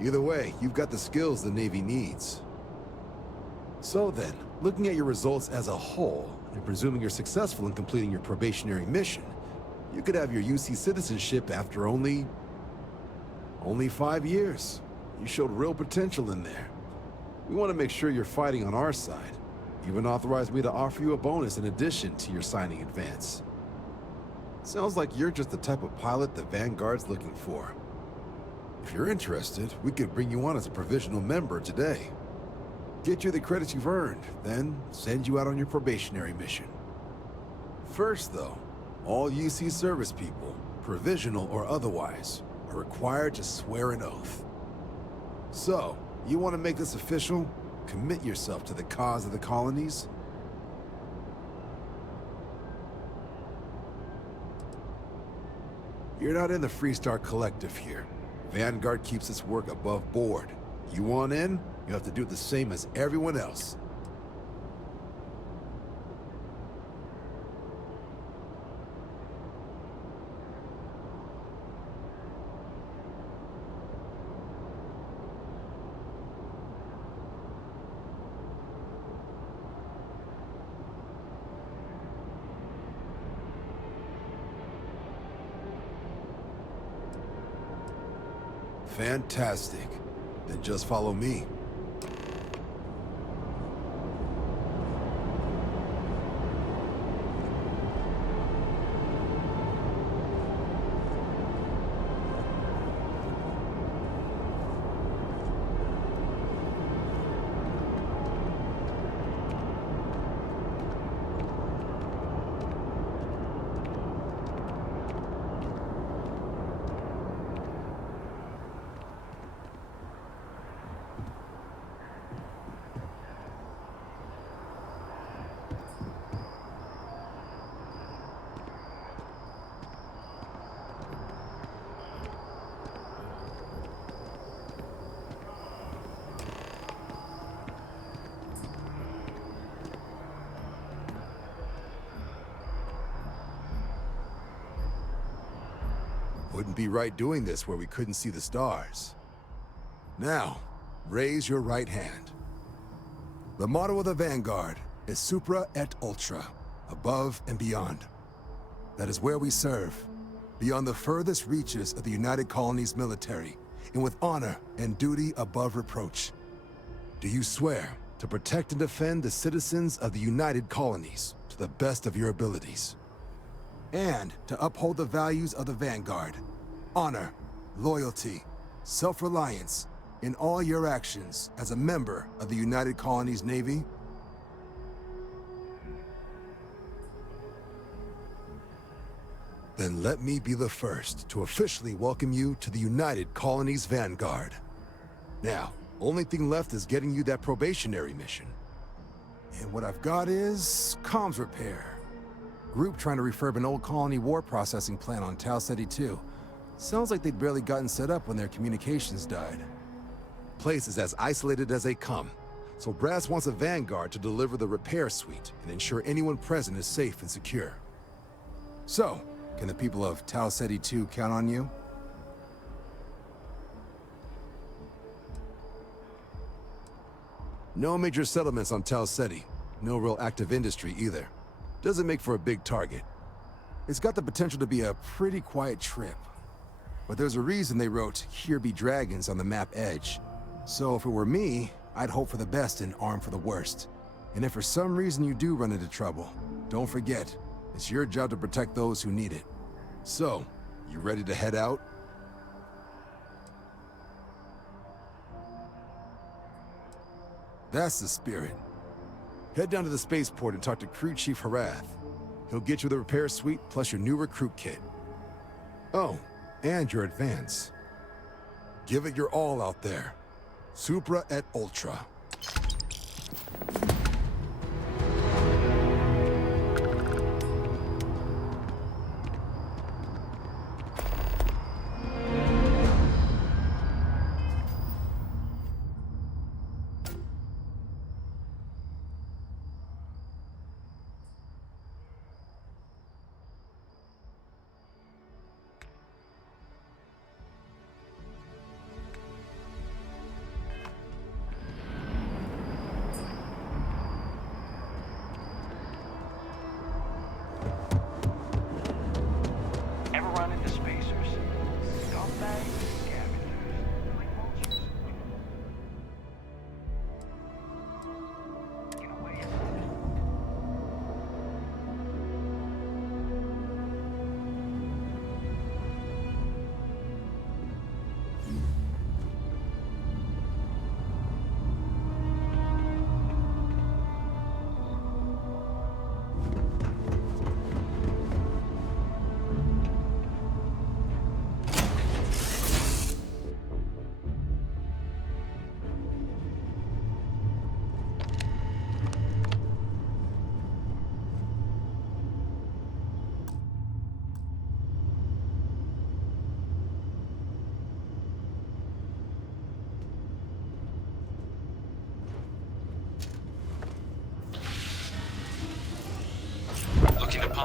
Either way, you've got the skills the Navy needs. So then, looking at your results as a whole, and presuming you're successful in completing your probationary mission, you could have your UC citizenship after only 5 years. You showed real potential in there. We want to make sure you're fighting on our side. Even authorized me to offer you a bonus in addition to your signing advance. Sounds like you're just the type of pilot the Vanguard's looking for. If you're interested, we could bring you on as a provisional member today. Get you the credits you've earned, then send you out on your probationary mission. First, though, all UC service people, provisional or otherwise, are required to swear an oath. So, you want to make this official? Commit yourself to the cause of the colonies? You're not in the Freestar Collective here. Vanguard keeps its work above board. You want in, you have to do the same as everyone else. Fantastic. Then just follow me. Wouldn't be right doing this where we couldn't see the stars. Now, raise your right hand. The motto of the Vanguard is Supra et Ultra, above and beyond. That is where we serve, beyond the furthest reaches of the United Colonies military, and with honor and duty above reproach. Do you swear to protect and defend the citizens of the United Colonies to the best of your abilities? And to uphold the values of the Vanguard, honor, loyalty, self-reliance, in all your actions as a member of the United Colonies Navy? Then let me be the first to officially welcome you to the United Colonies Vanguard. Now, only thing left is getting you that probationary mission. And what I've got is comms repair. Group trying to refurb an old colony war processing plant on Tau Ceti 2. Sounds like they'd barely gotten set up when their communications died. Place is as isolated as they come, so Brass wants a Vanguard to deliver the repair suite and ensure anyone present is safe and secure. So, can the people of Tau Ceti 2 count on you? No major settlements on Tau Ceti. No real active industry either. Doesn't make for a big target. It's got the potential to be a pretty quiet trip. But there's a reason they wrote, "Here be dragons" on the map edge. So if it were me, I'd hope for the best and arm for the worst. And if for some reason you do run into trouble, don't forget, it's your job to protect those who need it. So, you ready to head out? That's the spirit. Head down to the spaceport and talk to Crew Chief Harath. He'll get you the repair suite plus your new recruit kit. Oh, and your advance. Give it your all out there. Supra et Ultra.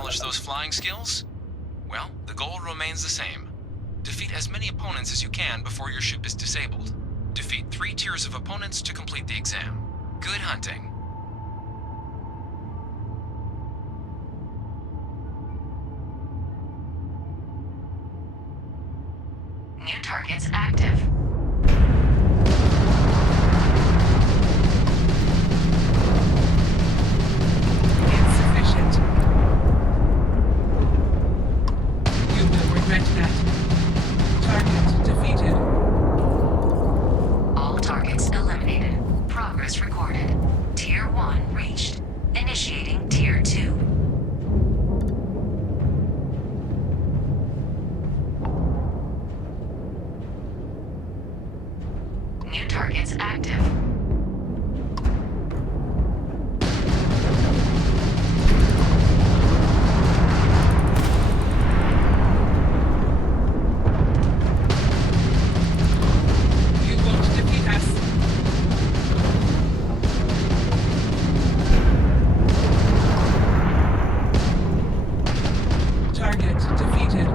polish those flying skills? Well, the goal remains the same. Defeat as many opponents as you can before your ship is disabled. Defeat 3 tiers of opponents to complete the exam. Good hunting. New targets active. Insufficient. You will regret that. Target defeated. All targets eliminated. Progress recorded. Tier 1 reached. Initiating Tier 2. New targets active. You won't defeat us. Target defeated.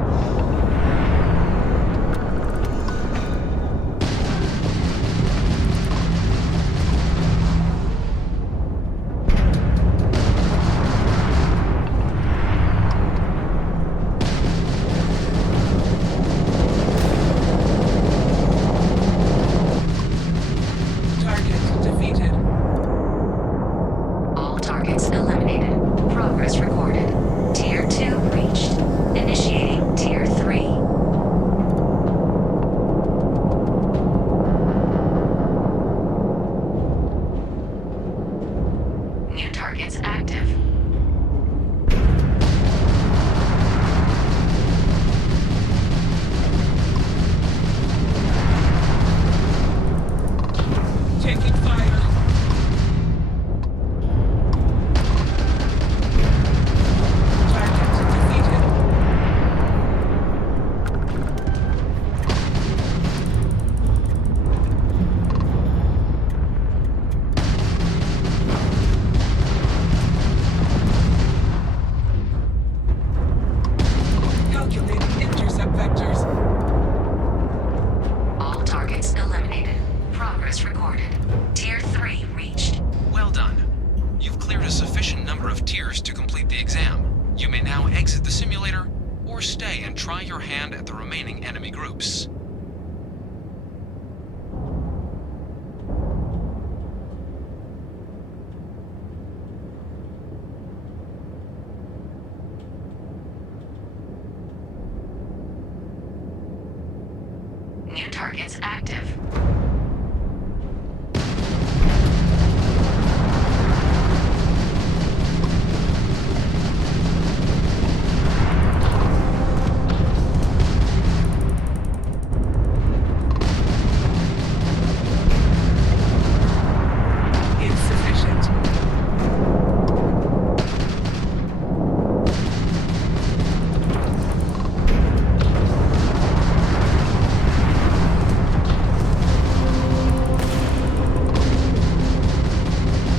Target defeated. All targets eliminated. Progress recorded. Tier 2 reached. Initiating Tier 3. New targets active. Taking fire. Target defeated. Calculating intercept vectors. All targets eliminated. Progress recorded. Tier 3 reached. Well done. You've cleared a sufficient number of tiers to complete the exam. You may now exit the simulator, or stay and try your hand at the remaining enemy groups. New targets active. Insufficient.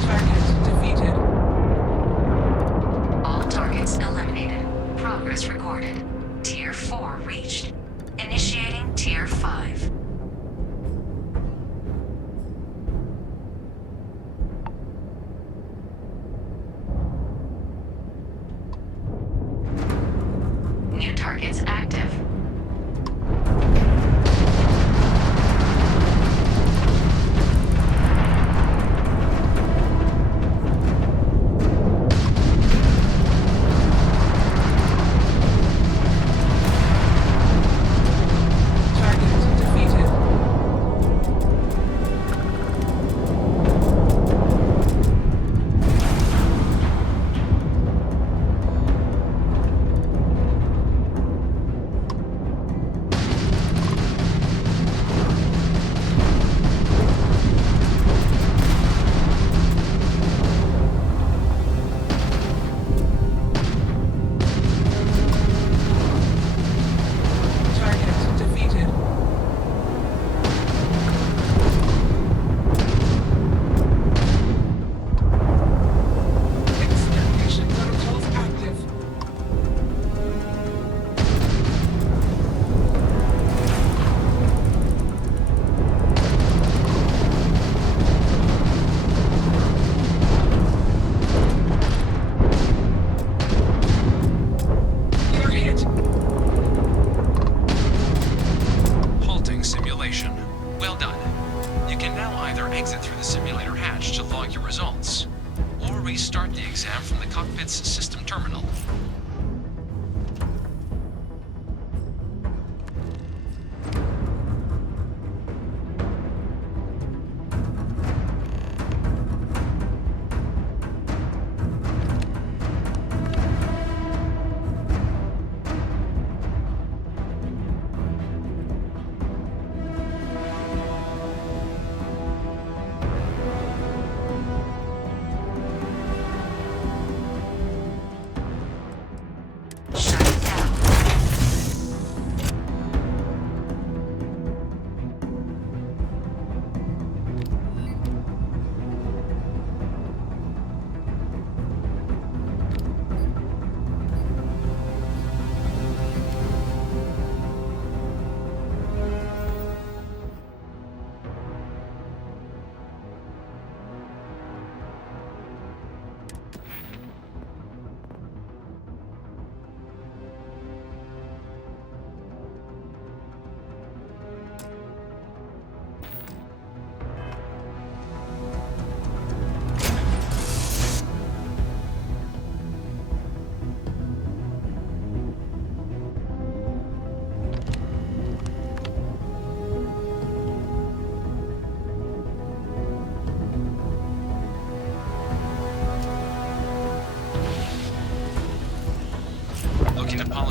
Target defeated. All targets eliminated. Progress recorded. Tier 4 reached. Initiating Tier 5. New targets active. Target defeated.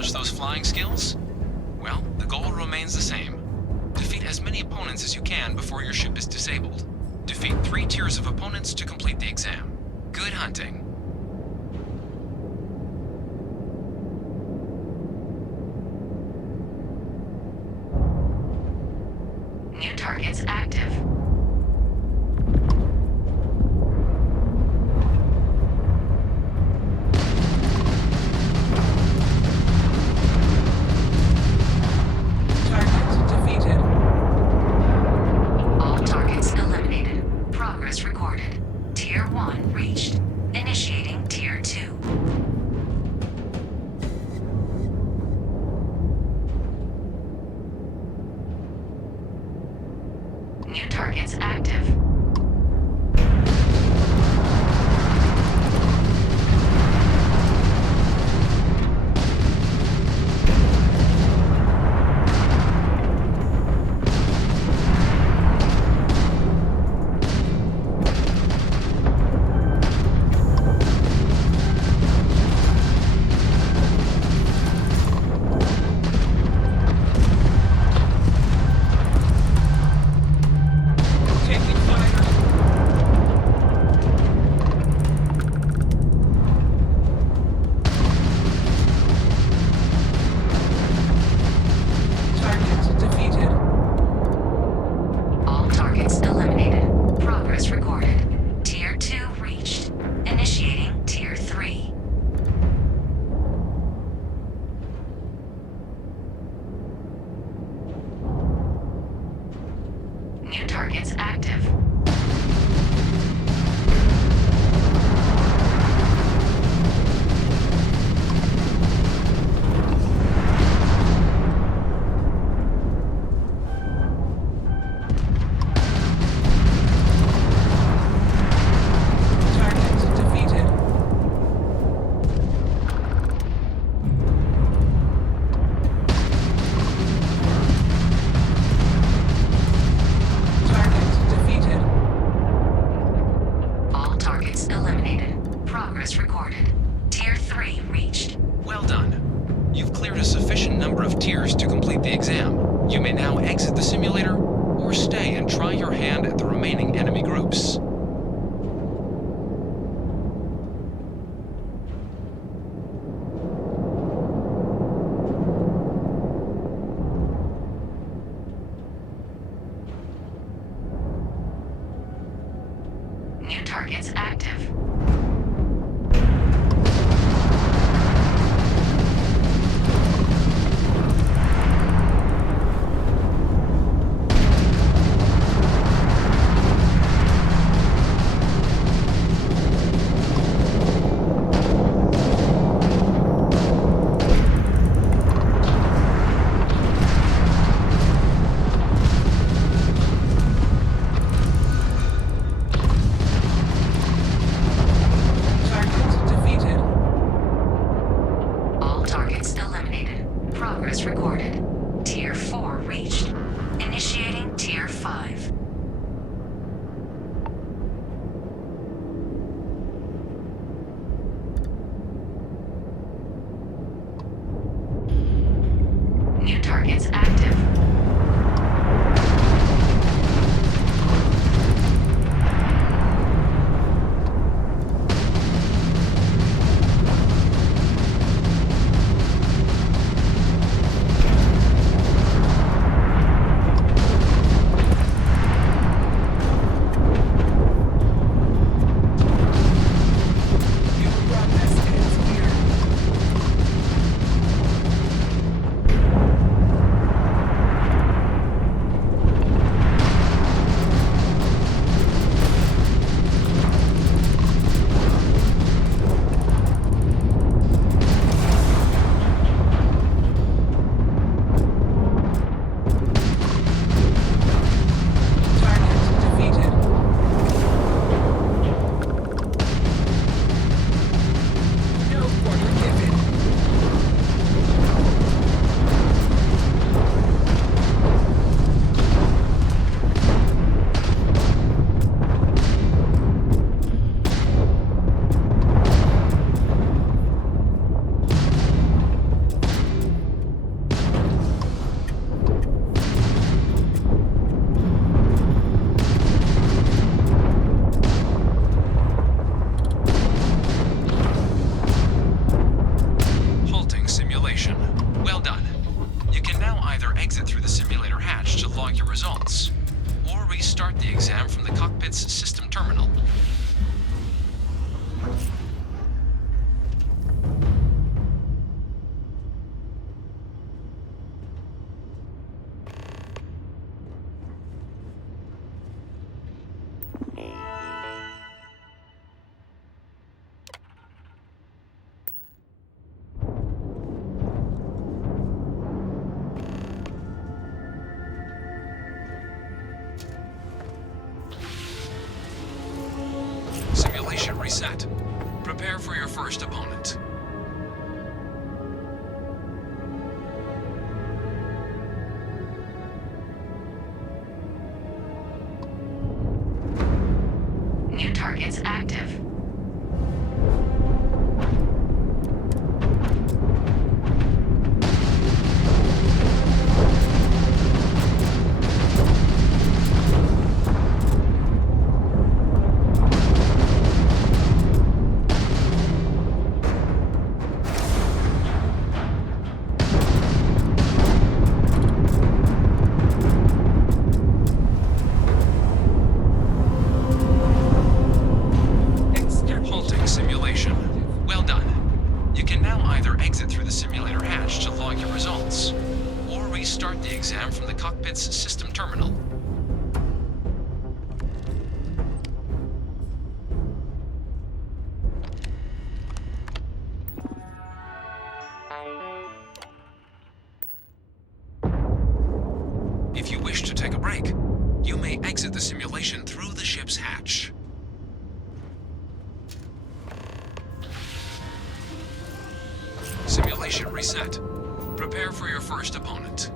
polish those flying skills? Well, the goal remains the same. Defeat as many opponents as you can before your ship is disabled. Defeat 3 tiers of opponents to complete the exam. Good hunting. New targets active. Target defeated. All targets eliminated. Progress recorded. Tier 1 reached. Initiating Tier 2. New targets active. Taking fire. Target defeated. All targets eliminated. Progress recorded. Tier 2 reached. Initiating Tier 3. New targets active. Target defeated. Target defeated. All targets eliminated. Progress recorded. Tier 3 reached. Well done. You've cleared a sufficient number of tiers to complete the exam. You may now exit the simulator, or stay and try your hand at the remaining enemy groups. New targets active. Target defeated. All targets eliminated. Progress recorded. Tier 4 reached. Initiating Tier 5. New targets active. Your progress ends here. exit through the simulator hatch to log your results, or restart the exam from the cockpit's system terminal. Simulation reset. Prepare for your first opponent. New targets active. System terminal. If you wish to take a break, you may exit the simulation through the ship's hatch. Simulation reset. Prepare for your first opponent.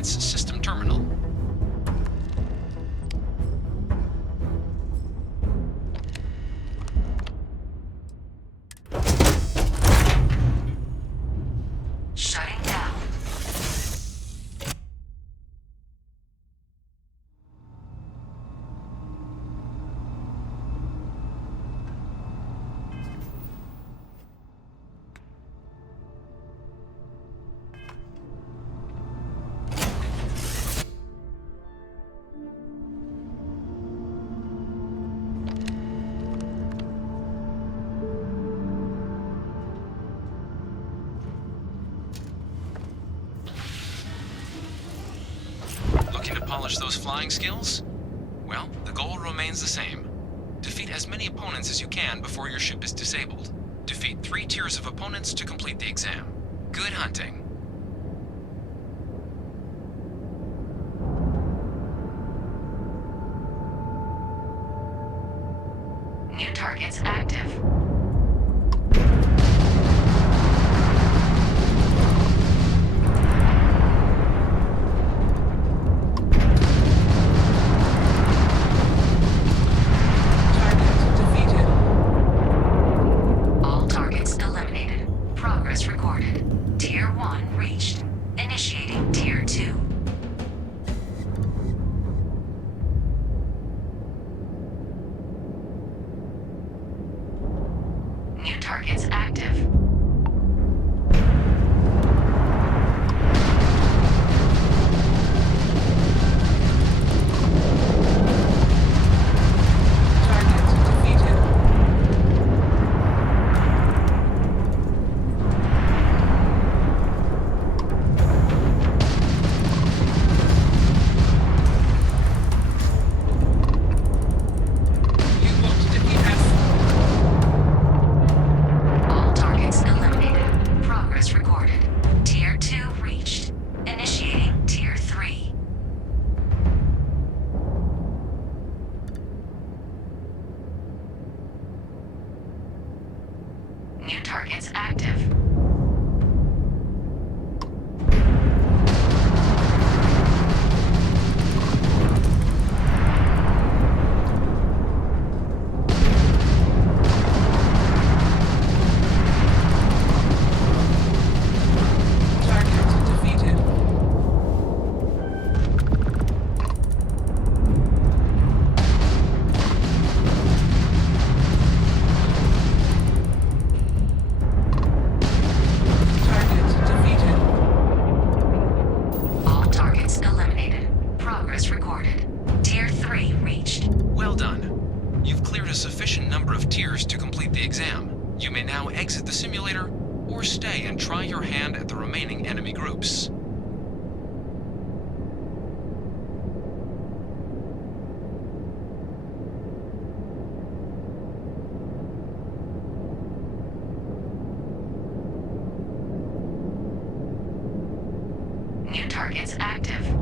System terminal. Shutting down. Looking to polish those flying skills? Well, the goal remains the same. Defeat as many opponents as you can before your ship is disabled. Defeat 3 tiers of opponents to complete the exam. Good hunting. New targets active. All targets eliminated. Progress recorded. Tier 1 New targets active. Exit the simulator, or stay and try your hand at the remaining enemy groups. New targets active.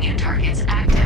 New targets active.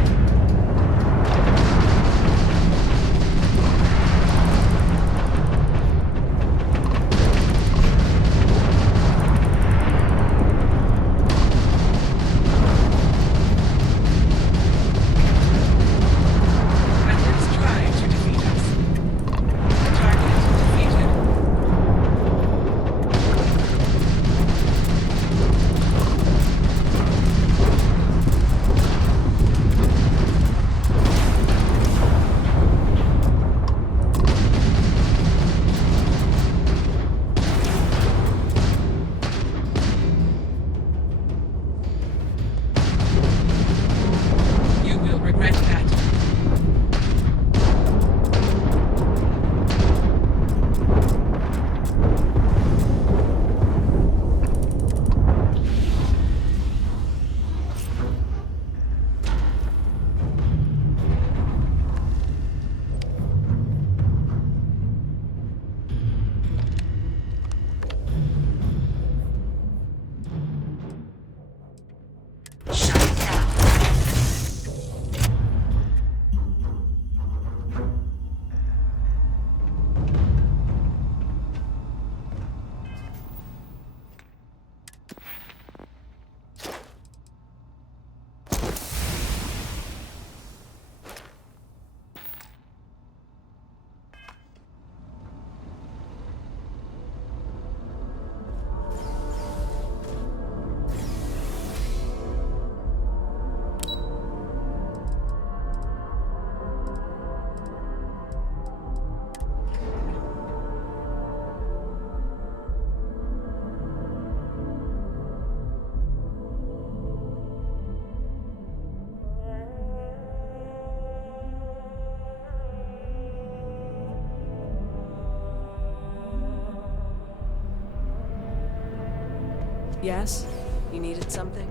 Yes? You needed something?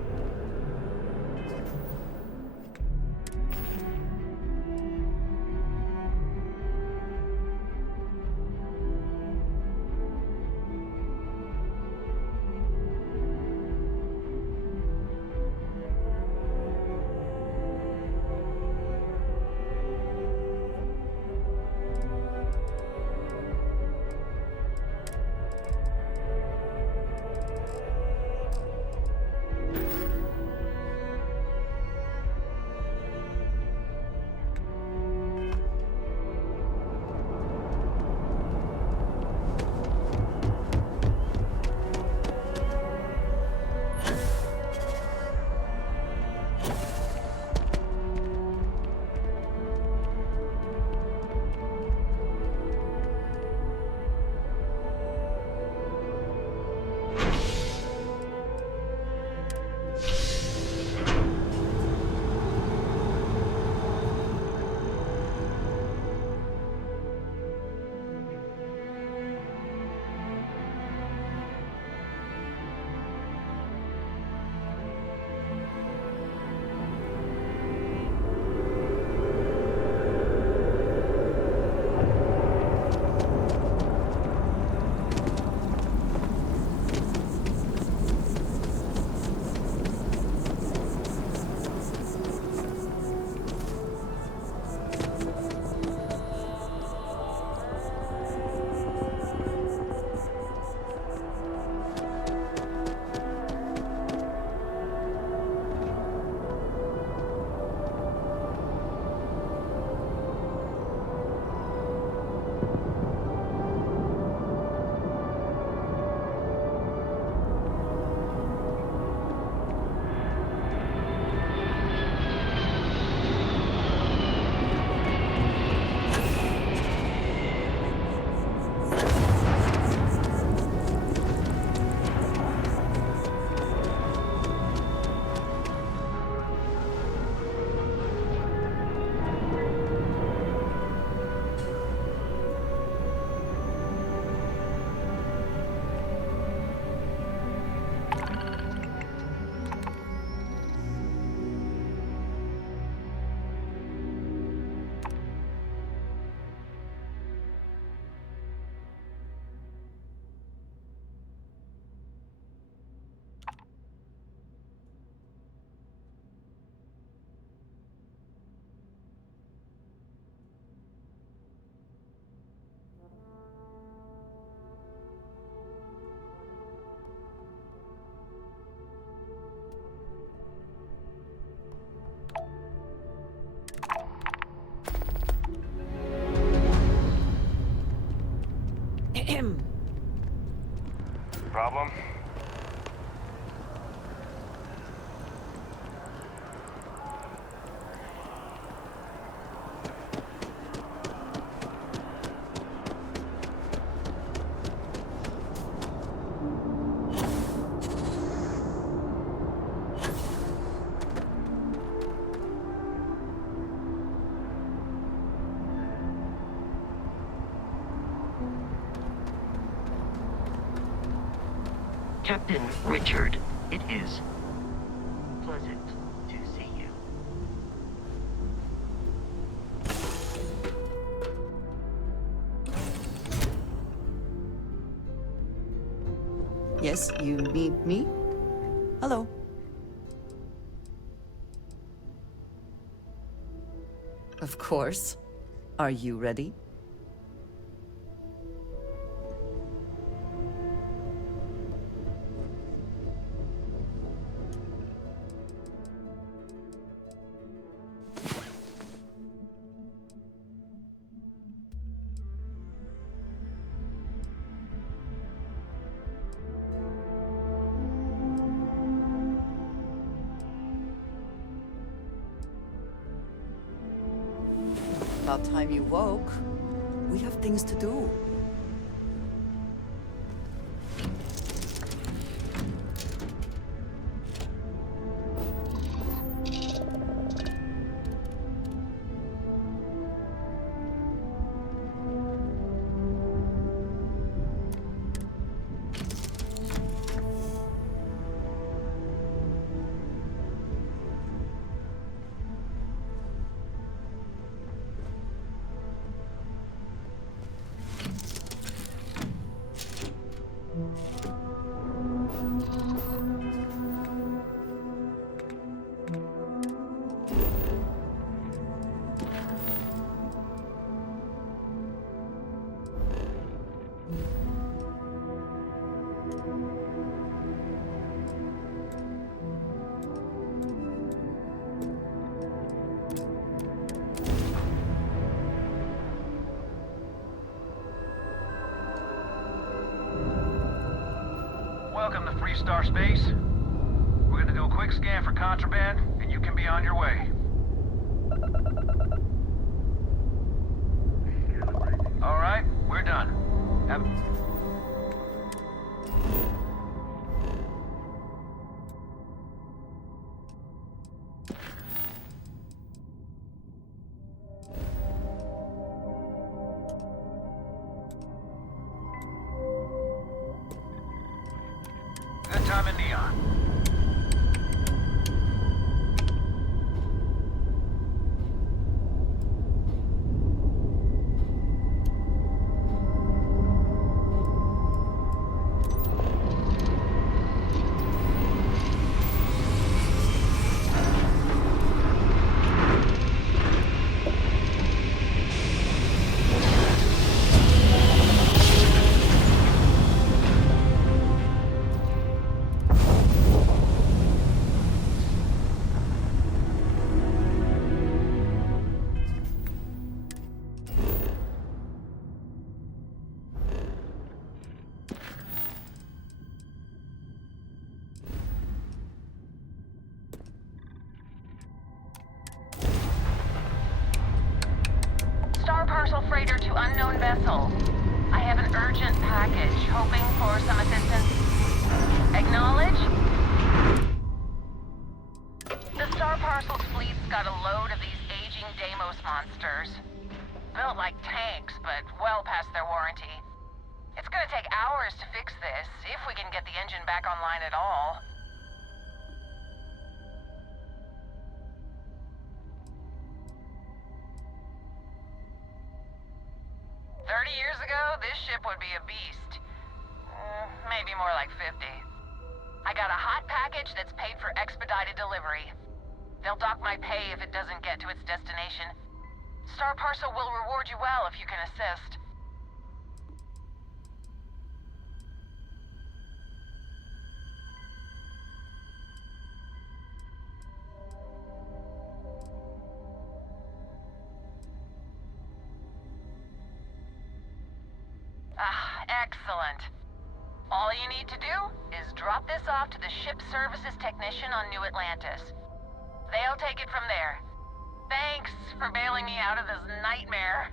Captain Richard, it is pleasant to see you. Yes, you need me? Hello. Of course. Are you ready? About time you woke. We have things to do. Welcome to Free Star Space. We're gonna do a quick scan for contraband, and you can be on your way. All right, we're done. Good time in Neon. Star parcel freighter to unknown vessel. I have an urgent package, hoping for some assistance. Acknowledge? The Star Parcel's fleet's got a load of these aging Deimos monsters. Built like tanks, but well past their warranty. It's gonna take hours to fix this, if we can get the engine back online at all. Years ago, this ship would be a beast. Maybe more like 50. I got a hot package that's paid for expedited delivery. They'll dock my pay if it doesn't get to its destination. Star Parcel will reward you well if you can assist. Excellent. All you need to do is drop this off to the ship services technician on New Atlantis. They'll take it from there. Thanks for bailing me out of this nightmare.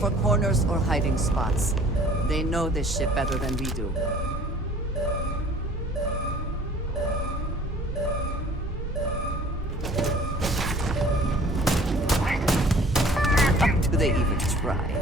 Watch for corners or hiding spots. They know this ship better than we do. Do they even try?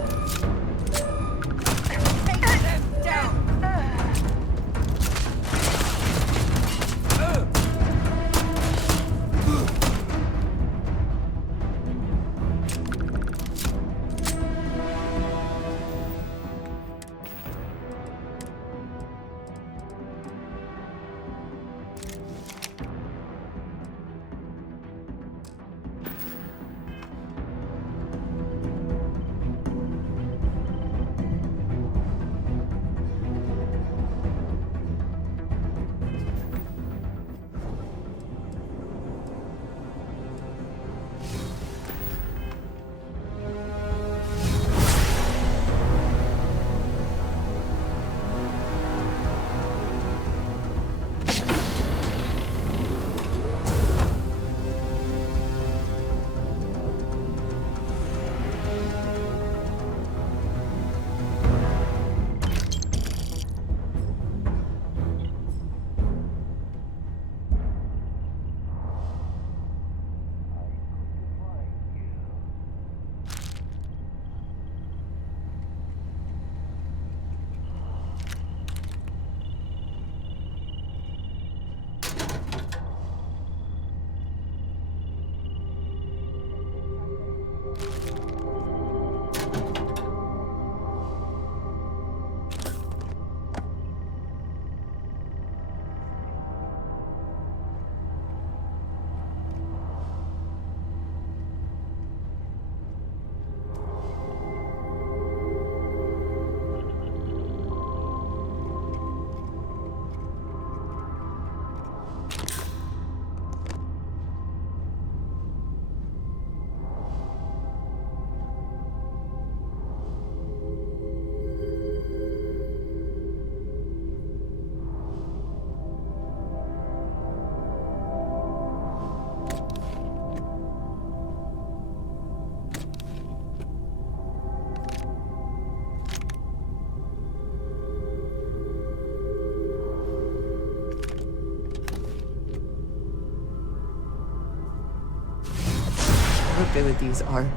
Abilities are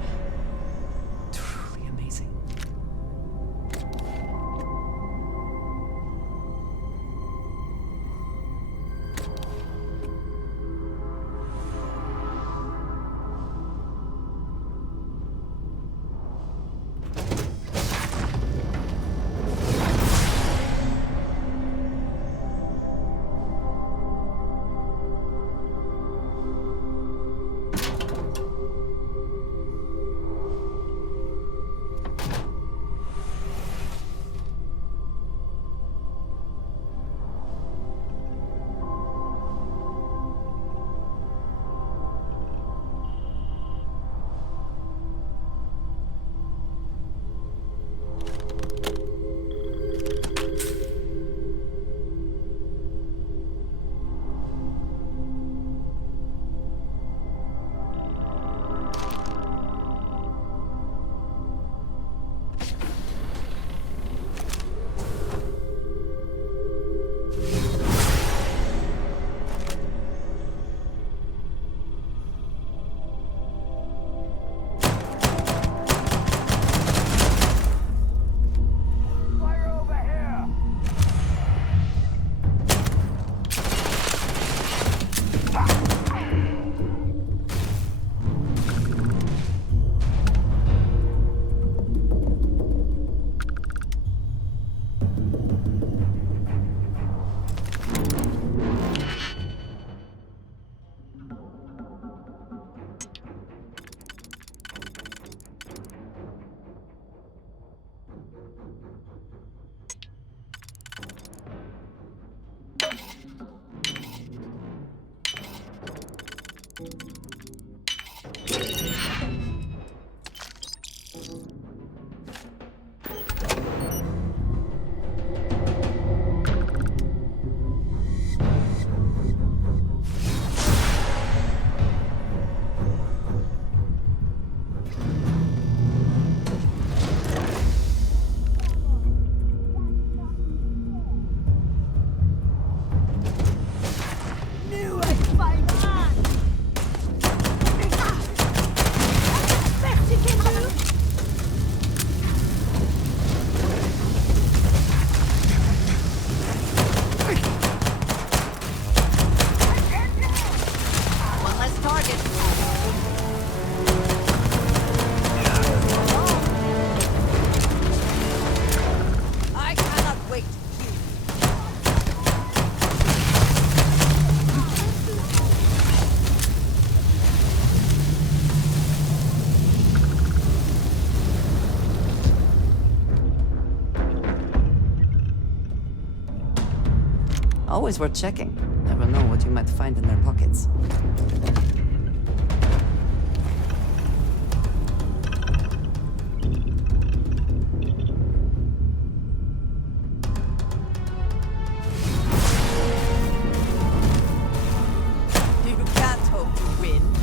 truly amazing. always worth checking. Never know what you might find in their pockets. You can't hope to win.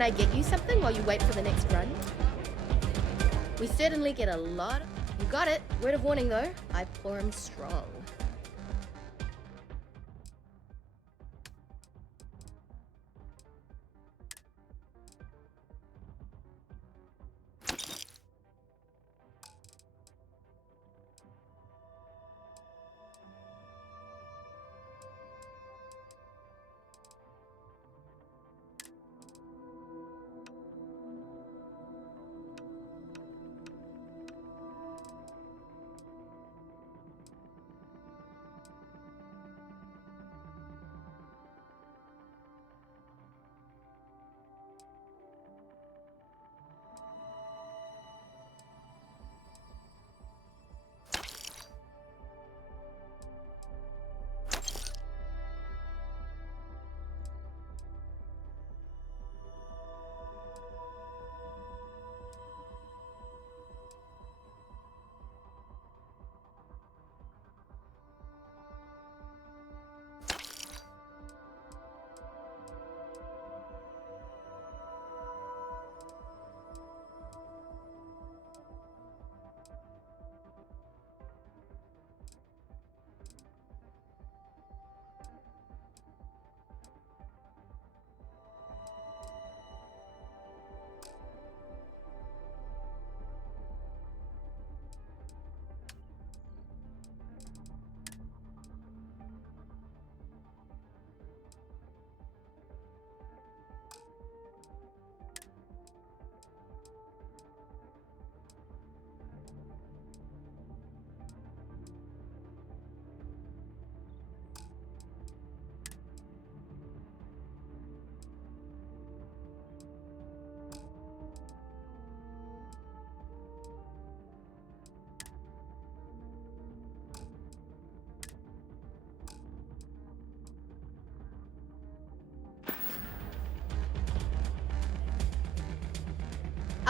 Can I get you something while you wait for the next run? We certainly get a lot. You got it. Word of warning though, I pour 'em strong.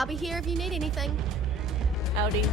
I'll be here if you need anything. Howdy.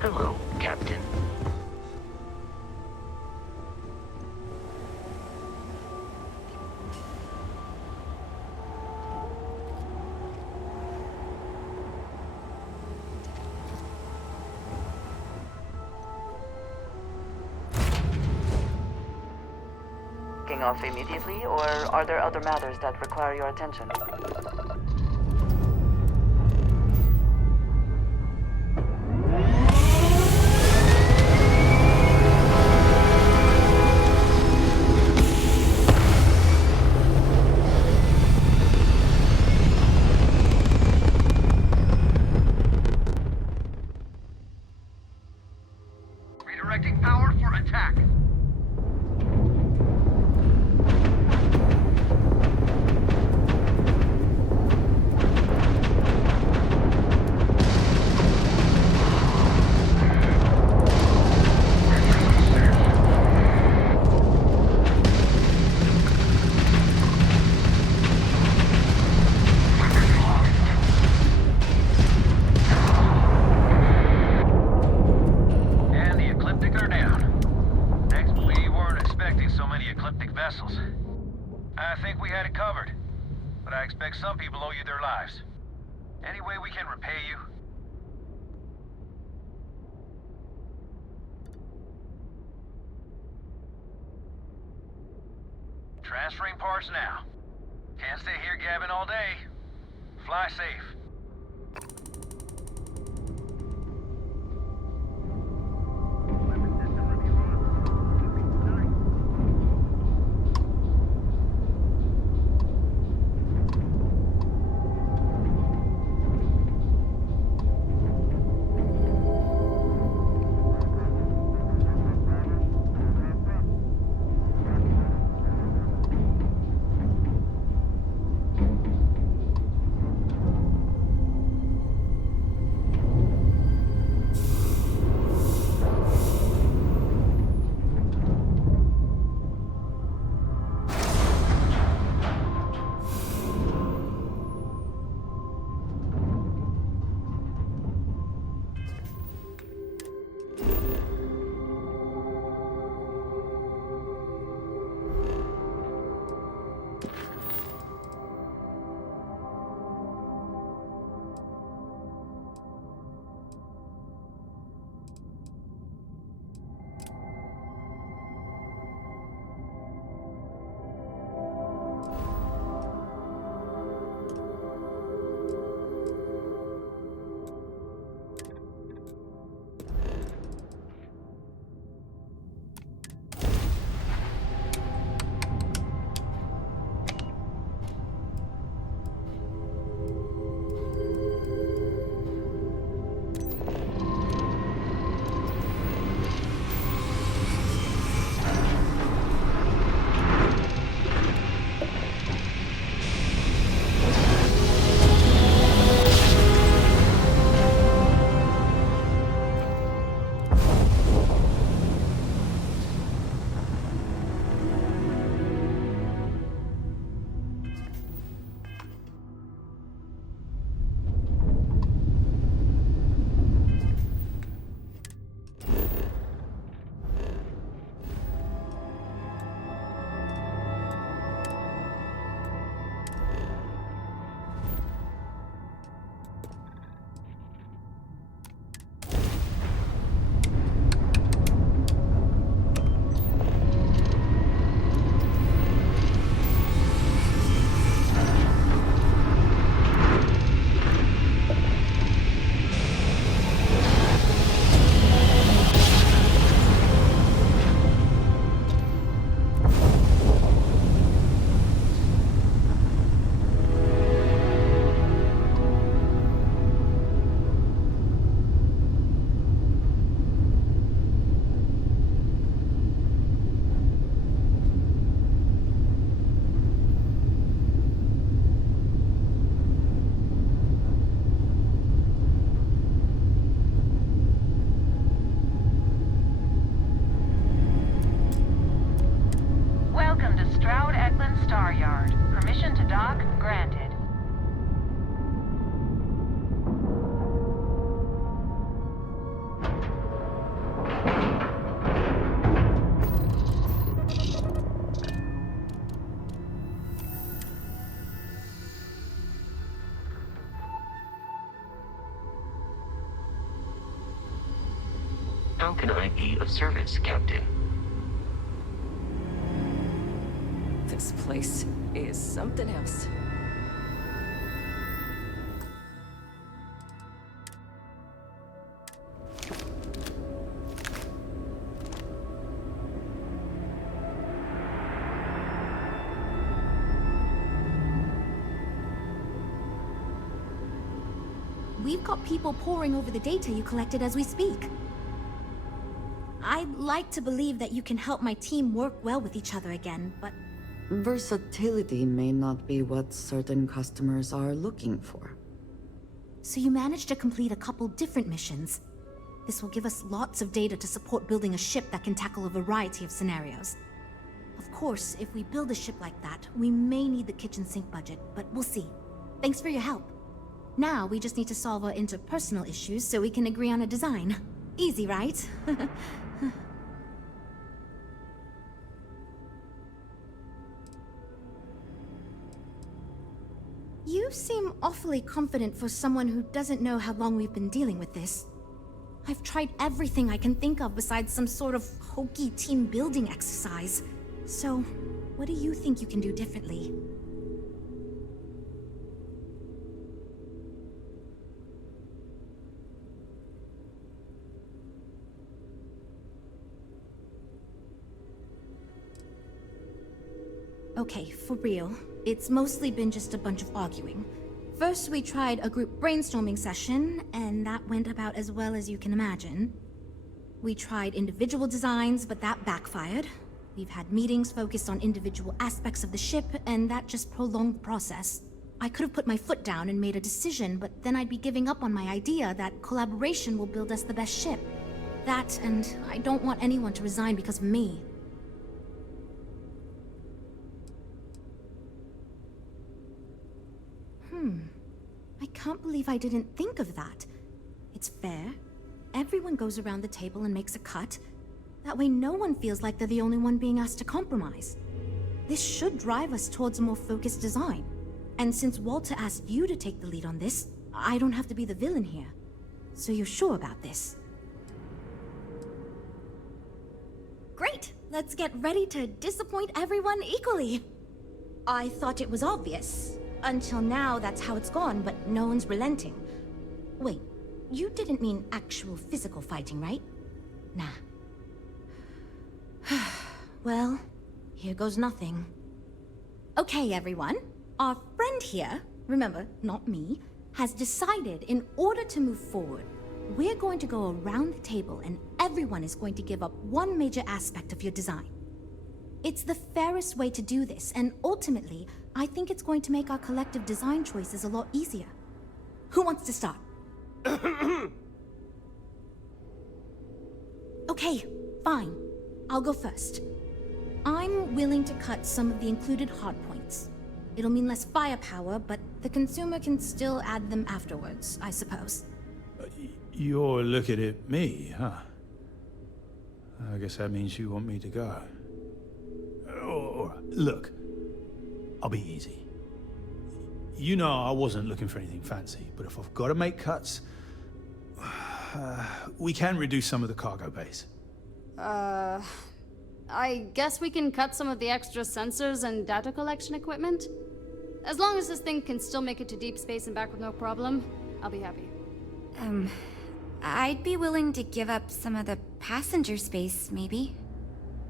Hello, Captain. Taking off immediately, or are there other matters that require your attention? Redirecting power for attack. I think we had it covered, but I expect some people owe you their lives. Any way we can repay you? Transferring parts now. Can't stay here gabbing all day. Fly safe. Stroud-Eklund Star Yard. Permission to dock granted. How can I be of service, Captain? This place is something else. We've got people poring over the data you collected as we speak. I'd like to believe that you can help my team work well with each other again, but... Versatility may not be what certain customers are looking for. So you managed to complete a couple different missions. This will give us lots of data to support building a ship that can tackle a variety of scenarios. Of course, if we build a ship like that, we may need the kitchen sink budget, but we'll see. Thanks for your help. Now we just need to solve our interpersonal issues so we can agree on a design. Easy, right? You seem awfully confident for someone who doesn't know how long we've been dealing with this. I've tried everything I can think of besides some sort of hokey team building exercise. So, what do you think you can do differently? Okay, for real. It's mostly been just a bunch of arguing. First, we tried a group brainstorming session, and that went about as well as you can imagine. We tried individual designs, but that backfired. We've had meetings focused on individual aspects of the ship, and that just prolonged the process. I could have put my foot down and made a decision, but then I'd be giving up on my idea that collaboration will build us the best ship. That, and I don't want anyone to resign because of me. I can't believe I didn't think of that. It's fair. Everyone goes around the table and makes a cut. That way no one feels like they're the only one being asked to compromise. This should drive us towards a more focused design. And since Walter asked you to take the lead on this, I don't have to be the villain here. So you're sure about this? Great! Let's get ready to disappoint everyone equally. I thought it was obvious. Until now, that's how it's gone, but no one's relenting. Wait, you didn't mean actual physical fighting, right? Nah. Well, here goes nothing. Okay, everyone. Our friend here, remember, not me, has decided in order to move forward, we're going to go around the table and everyone is going to give up one major aspect of your design. It's the fairest way to do this, and ultimately, I think it's going to make our collective design choices a lot easier. Who wants to start? Okay, fine. I'll go first. I'm willing to cut some of the included hardpoints. It'll mean less firepower, but the consumer can still add them afterwards, I suppose. You're looking at me, huh? I guess that means you want me to go. All right, look. I'll be easy. You know I wasn't looking for anything fancy, but if I've got to make cuts, we can reduce some of the cargo bays. I guess we can cut some of the extra sensors and data collection equipment. As long as this thing can still make it to deep space and back with no problem, I'll be happy. I'd be willing to give up some of the passenger space, maybe.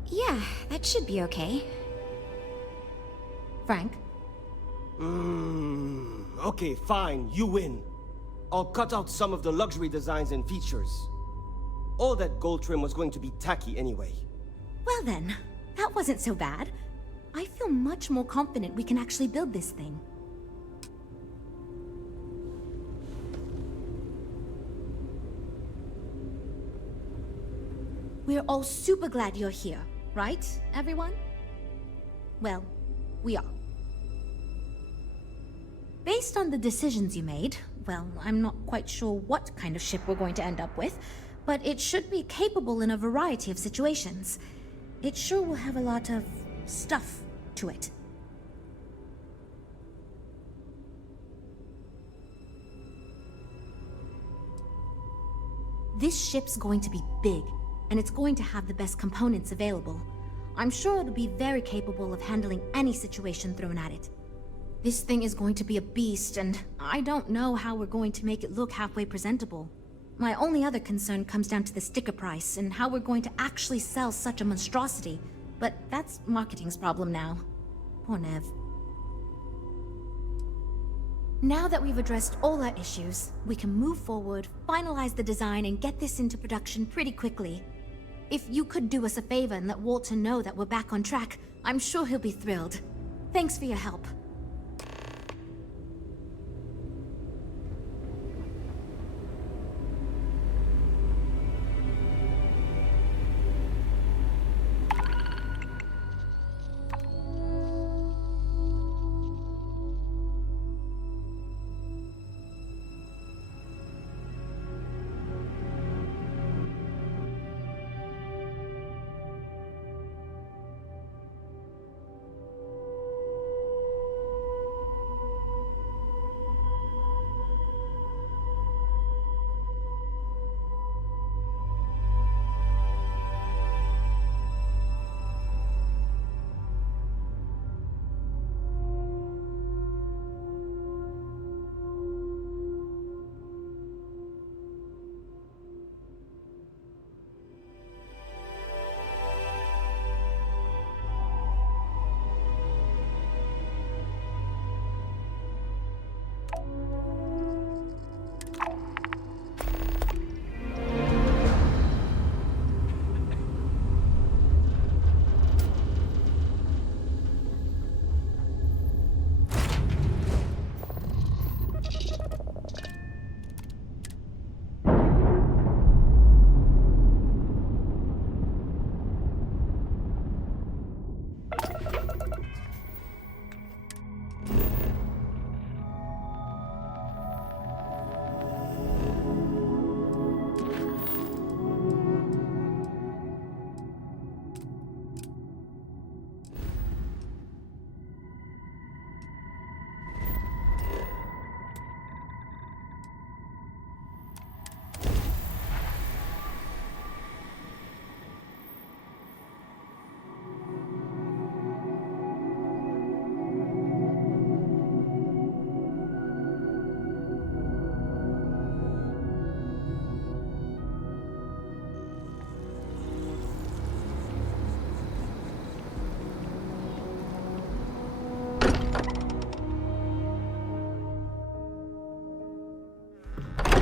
Yeah, that should be okay. Frank? Okay, fine, you win. I'll cut out some of the luxury designs and features. All that gold trim was going to be tacky anyway. Well then, that wasn't so bad. I feel much more confident we can actually build this thing. We're all super glad you're here, right, everyone? Well, we are. Based on the decisions you made, well, I'm not quite sure what kind of ship we're going to end up with, but it should be capable in a variety of situations. It sure will have a lot of stuff to it. This ship's going to be big, and it's going to have the best components available. I'm sure it'll be very capable of handling any situation thrown at it. This thing is going to be a beast, and I don't know how we're going to make it look halfway presentable. My only other concern comes down to the sticker price and how we're going to actually sell such a monstrosity, but that's marketing's problem now. Poor Nev. Now that we've addressed all our issues, we can move forward, finalize the design, and get this into production pretty quickly. If you could do us a favor and let Walter know that we're back on track, I'm sure he'll be thrilled. Thanks for your help.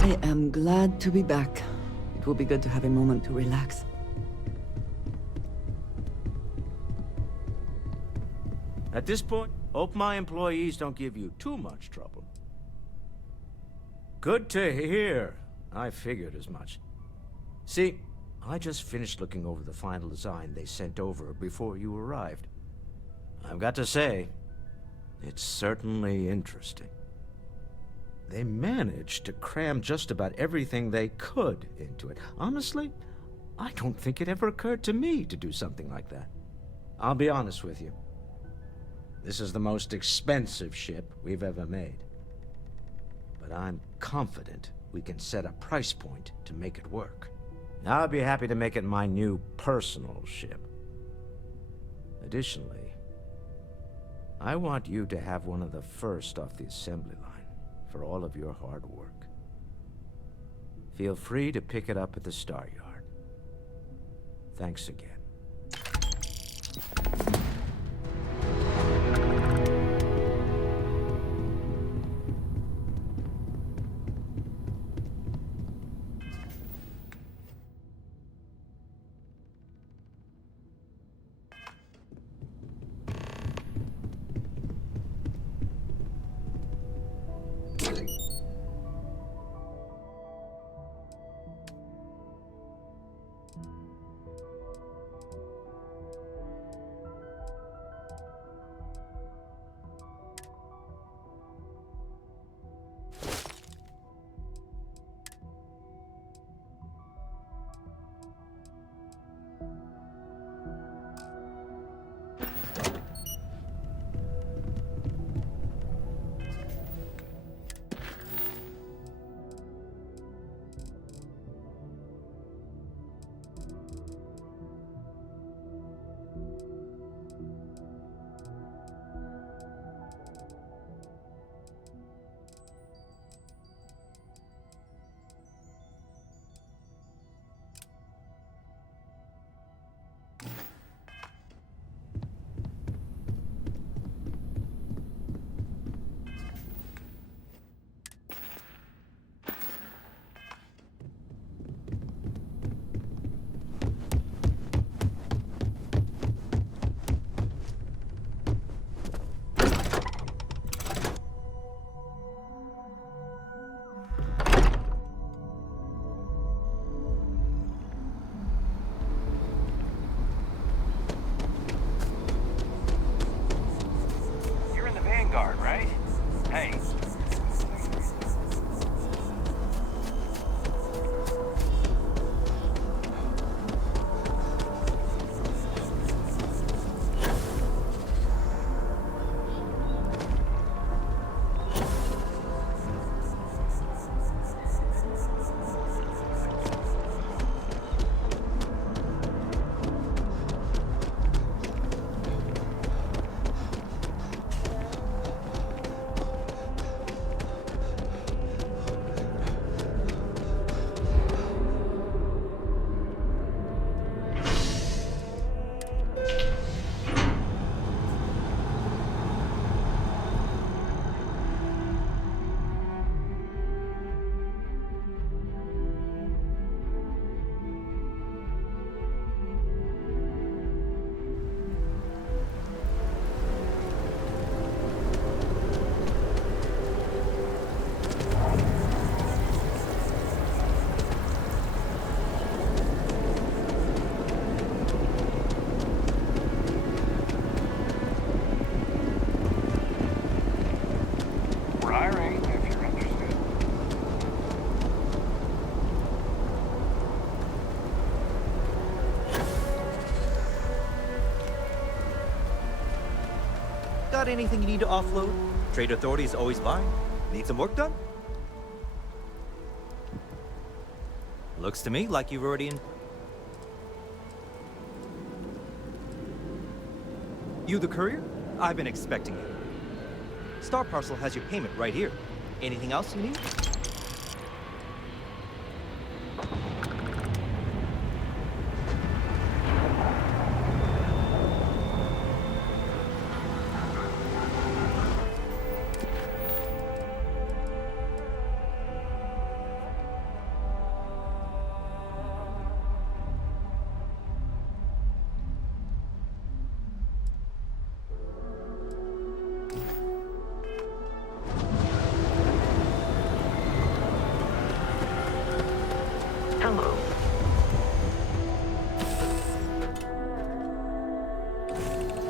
I am glad to be back. It will be good to have a moment to relax. At this point, hope my employees don't give you too much trouble. Good to hear. I figured as much. See, I just finished looking over the final design they sent over before you arrived. I've got to say, it's certainly interesting. They managed to cram just about everything they could into it. Honestly, I don't think it ever occurred to me to do something like that. I'll be honest with you. This is the most expensive ship we've ever made. But I'm confident we can set a price point to make it work. I'll be happy to make it my new personal ship. Additionally, I want you to have one of the first off the assembly line for all of your hard work. Feel free to pick it up at the Star Yard. Thanks again. Got anything you need to offload? Trade Authority is always buying. Need some work done? Looks to me like you've already You the courier? I've been expecting you. Star Parcel has your payment right here. Anything else you need?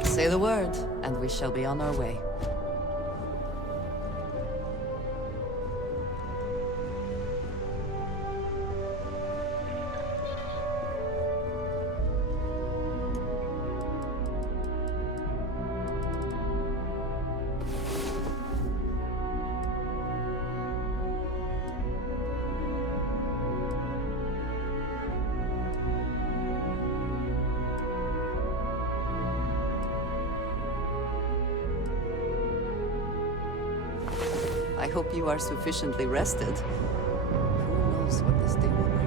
Say the word, and we shall be on our way. I hope you are sufficiently rested. Who knows what this day will bring?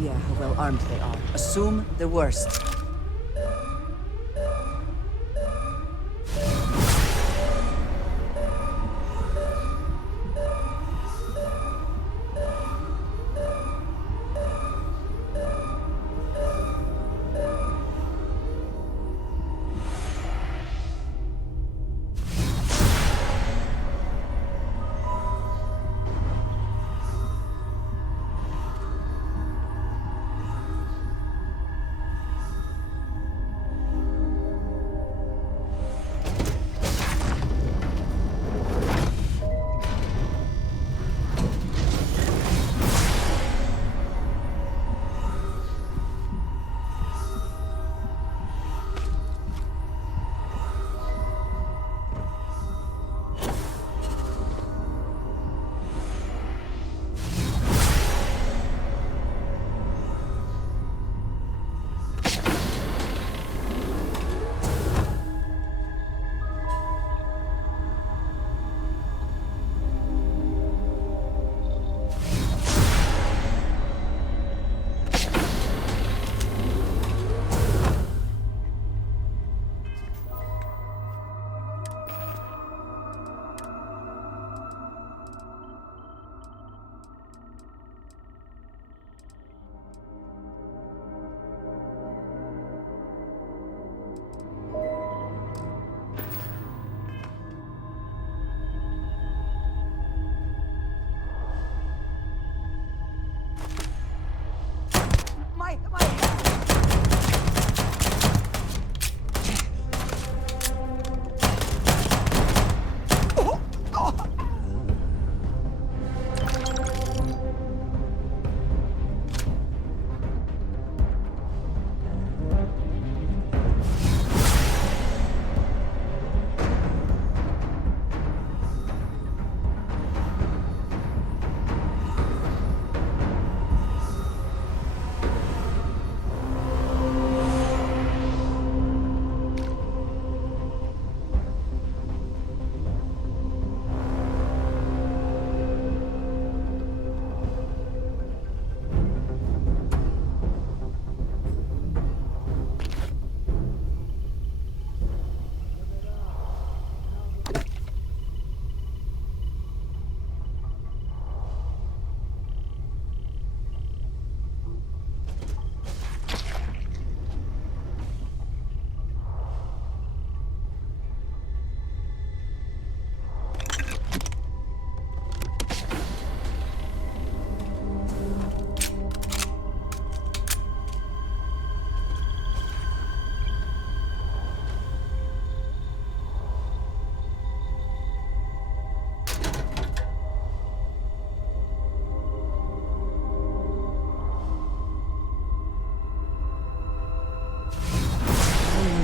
idea how well armed they are. Assume the worst.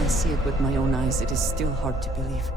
I see it with my own eyes, it is still hard to believe.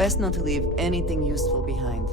Best not to leave anything useful behind.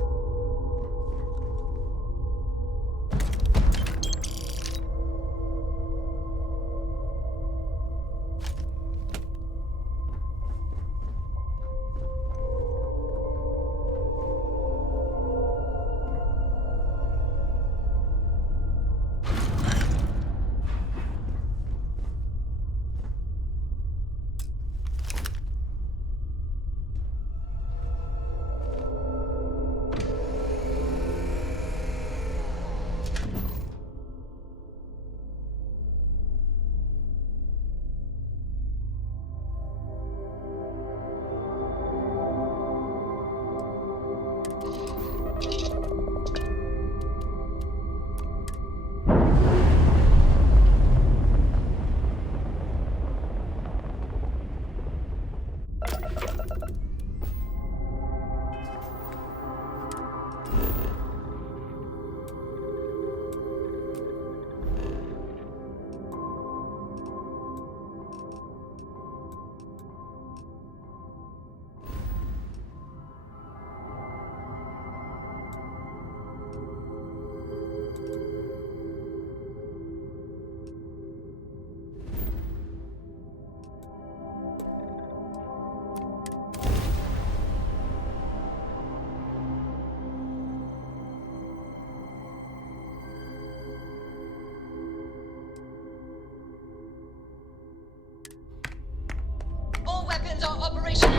All weapons are operational.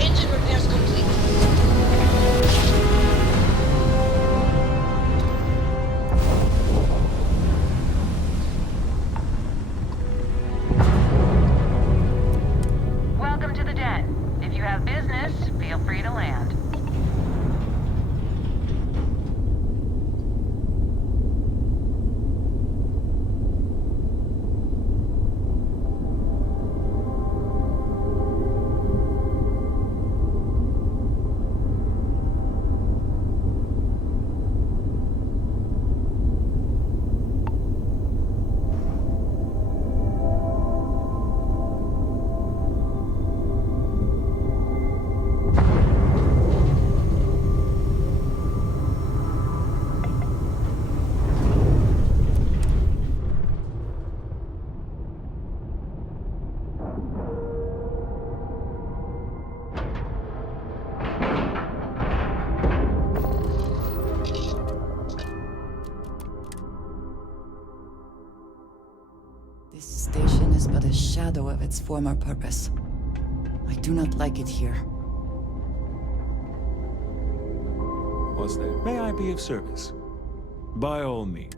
Engine repairs complete. Welcome to the den. If you have business, feel free to land. This station is but a shadow of its former purpose. I do not like it here. Was there? May I be of service? By all means.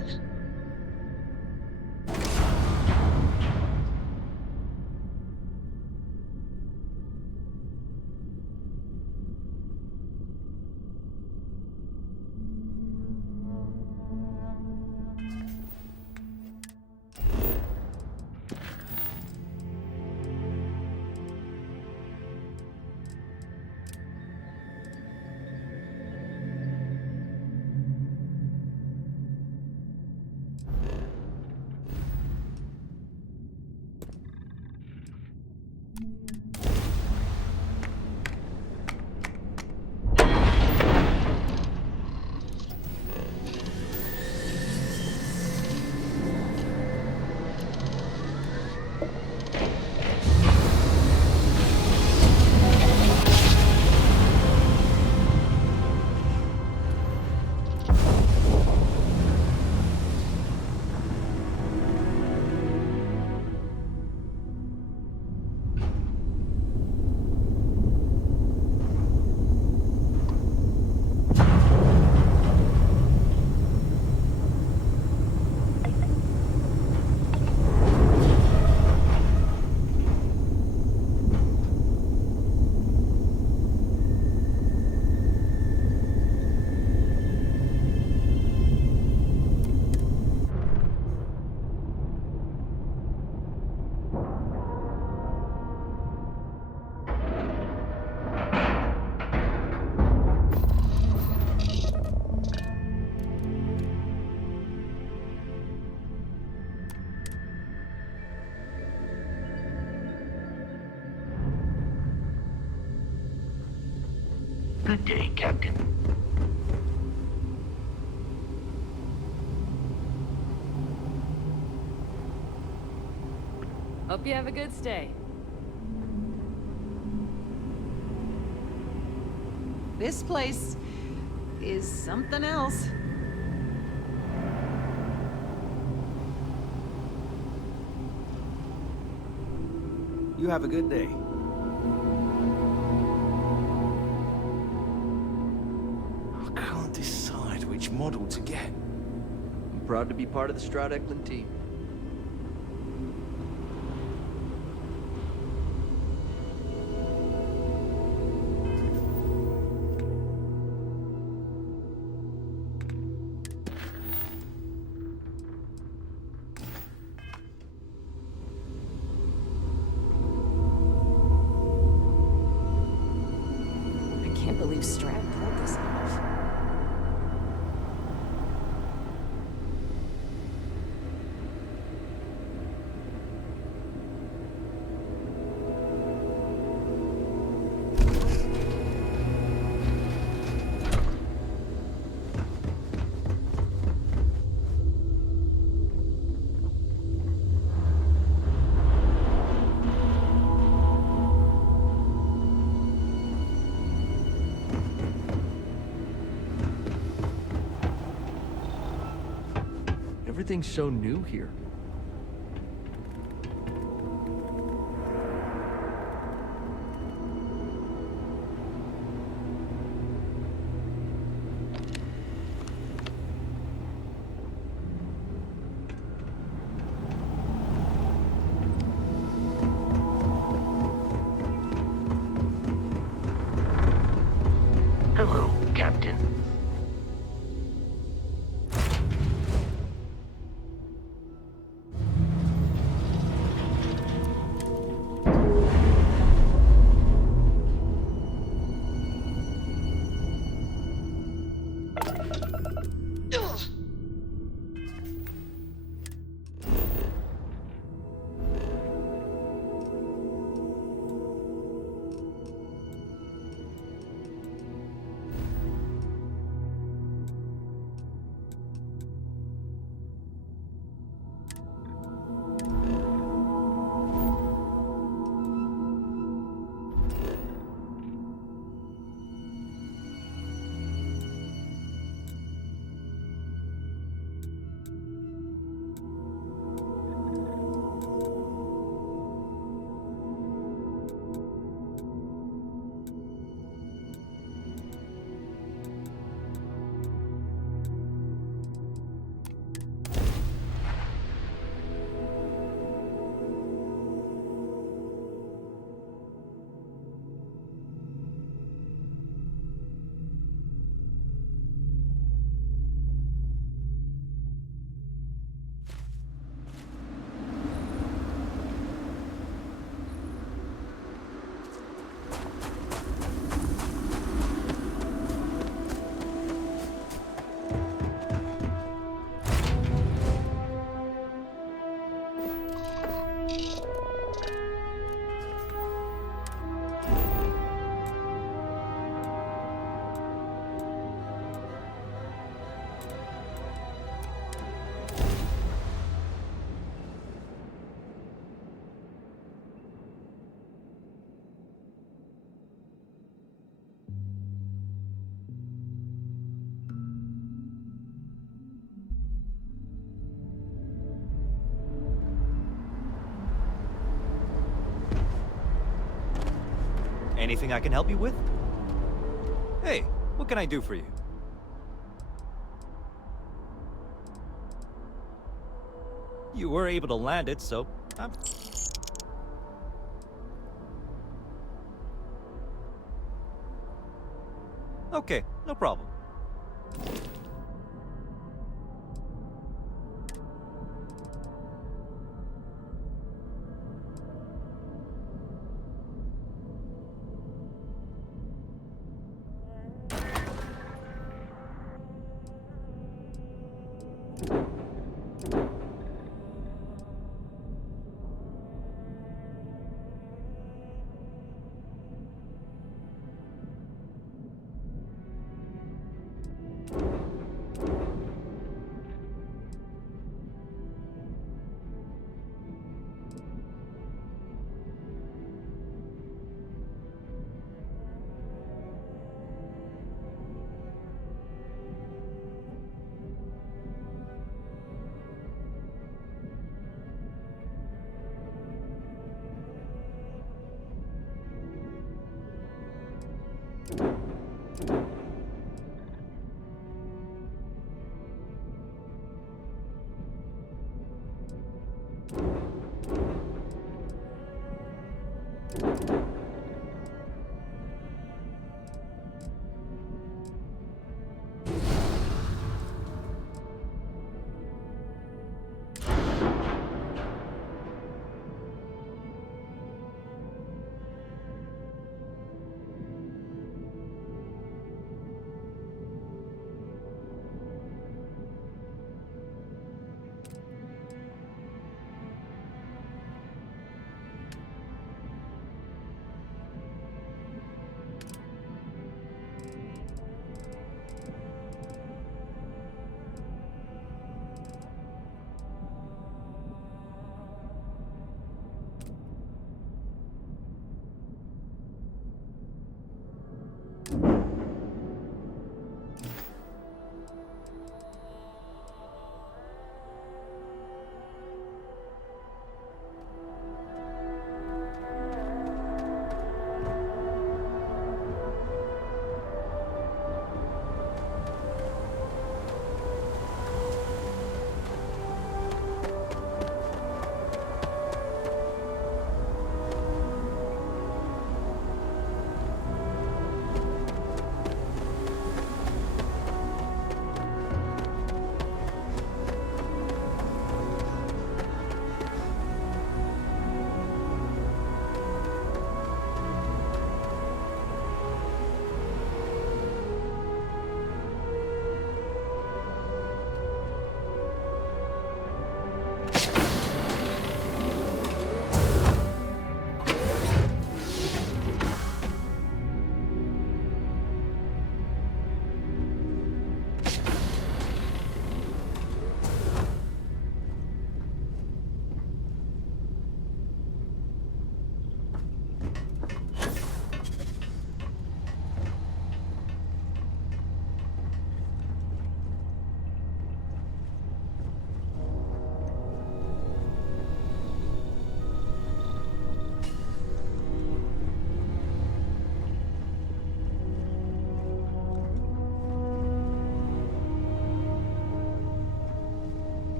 supplies. Good day, Captain. Hope you have a good stay. This place is something else. You have a good day. I can't decide which model to get. I'm proud to be part of the Starfield team. I can't believe Strat pulled this off. Everything's so new here. Hello, Captain. Anything I can help you with? Hey, what can I do for you? You were able to land it, so I'm... Okay, no problem.